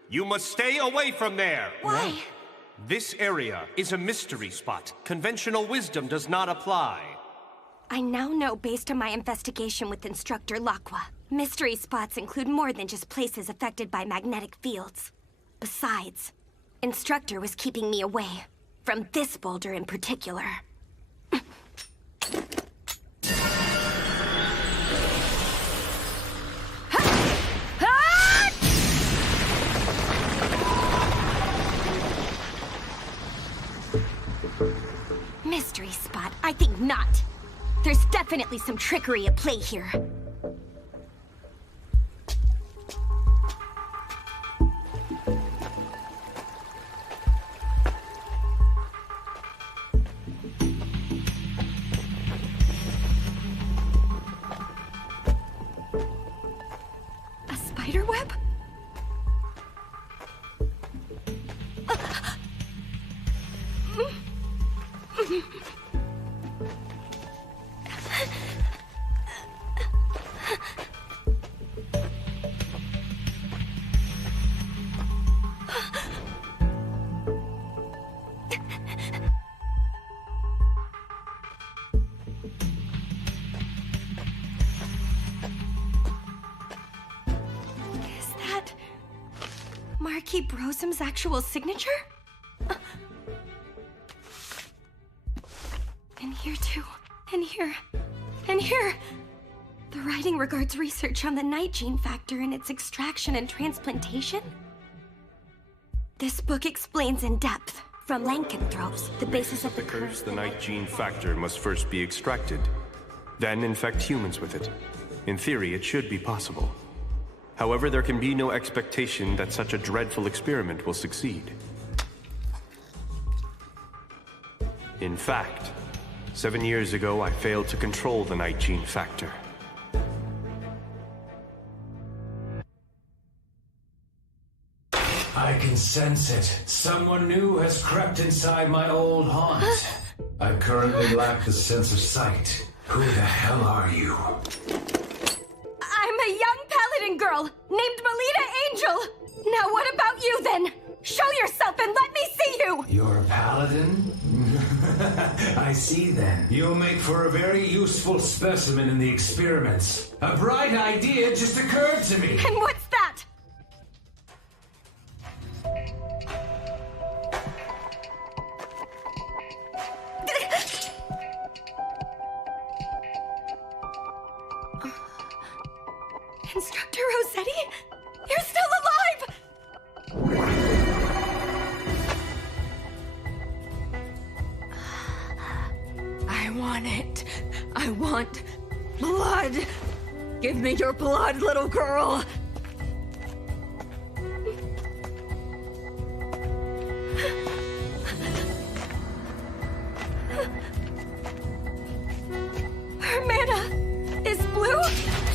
You must stay away from there! Why? This area is a mystery spot. Conventional wisdom does not apply. I now know based on my investigation with Instructor Laqua. Mystery spots include more than just places affected by magnetic fields. Besides, Instructor was keeping me away. From this boulder in particular. Mystery spot? I think not. There's definitely some trickery at play here. A spider web? Marquis Brosem's actual signature? And here too. And here. And here! The writing regards research on the night gene factor and its extraction and transplantation? This book explains in depth, from lycanthropes, the basis of the curse. The night gene factor must first be extracted, then infect humans with it. In theory, it should be possible. However, there can be no expectation that such a dreadful experiment will succeed. In fact, 7 years ago, I failed to control the night gene factor. I can sense it. Someone new has crept inside my old haunt. I currently lack the sense of sight. Who the hell are you? I'm a young paladin girl named Melida Angel. Now what about you then? Show yourself and let me see you! You're a paladin? I see then. You'll make for a very useful specimen in the experiments. A bright idea just occurred to me. And what's that? Instructor Rosetti? You're still alive! I want it. I want blood. Give me your blood, little girl. Her mana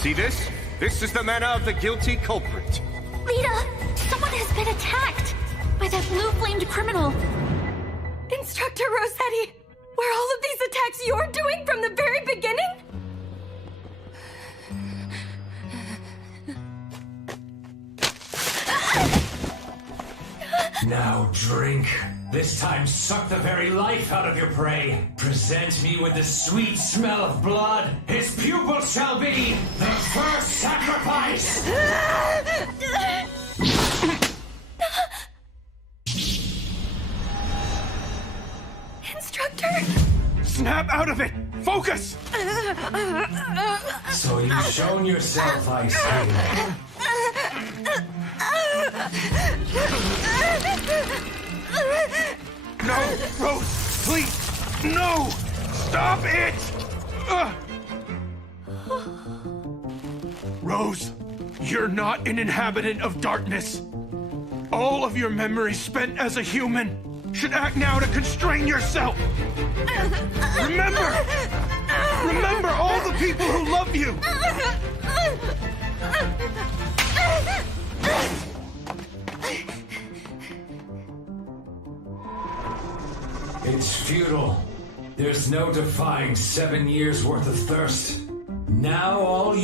See this? This is the mana of the guilty culprit. Lita, someone has been attacked by that blue-flamed criminal. Instructor Rossetti, were all of these attacks you're doing from the very beginning? Now drink. This time suck the very life out of your prey. Present me with the sweet smell of blood. His pupil shall be the first sacrifice! Instructor! Snap out of it! Focus! So you've shown yourself, I see. No, Rose, please, no! Stop it! Rose, you're not an inhabitant of darkness. All of your memories spent as a human should act now to constrain yourself. Remember! Remember all the people who love you! It's futile. There's no defying 7 years worth of thirst. Now all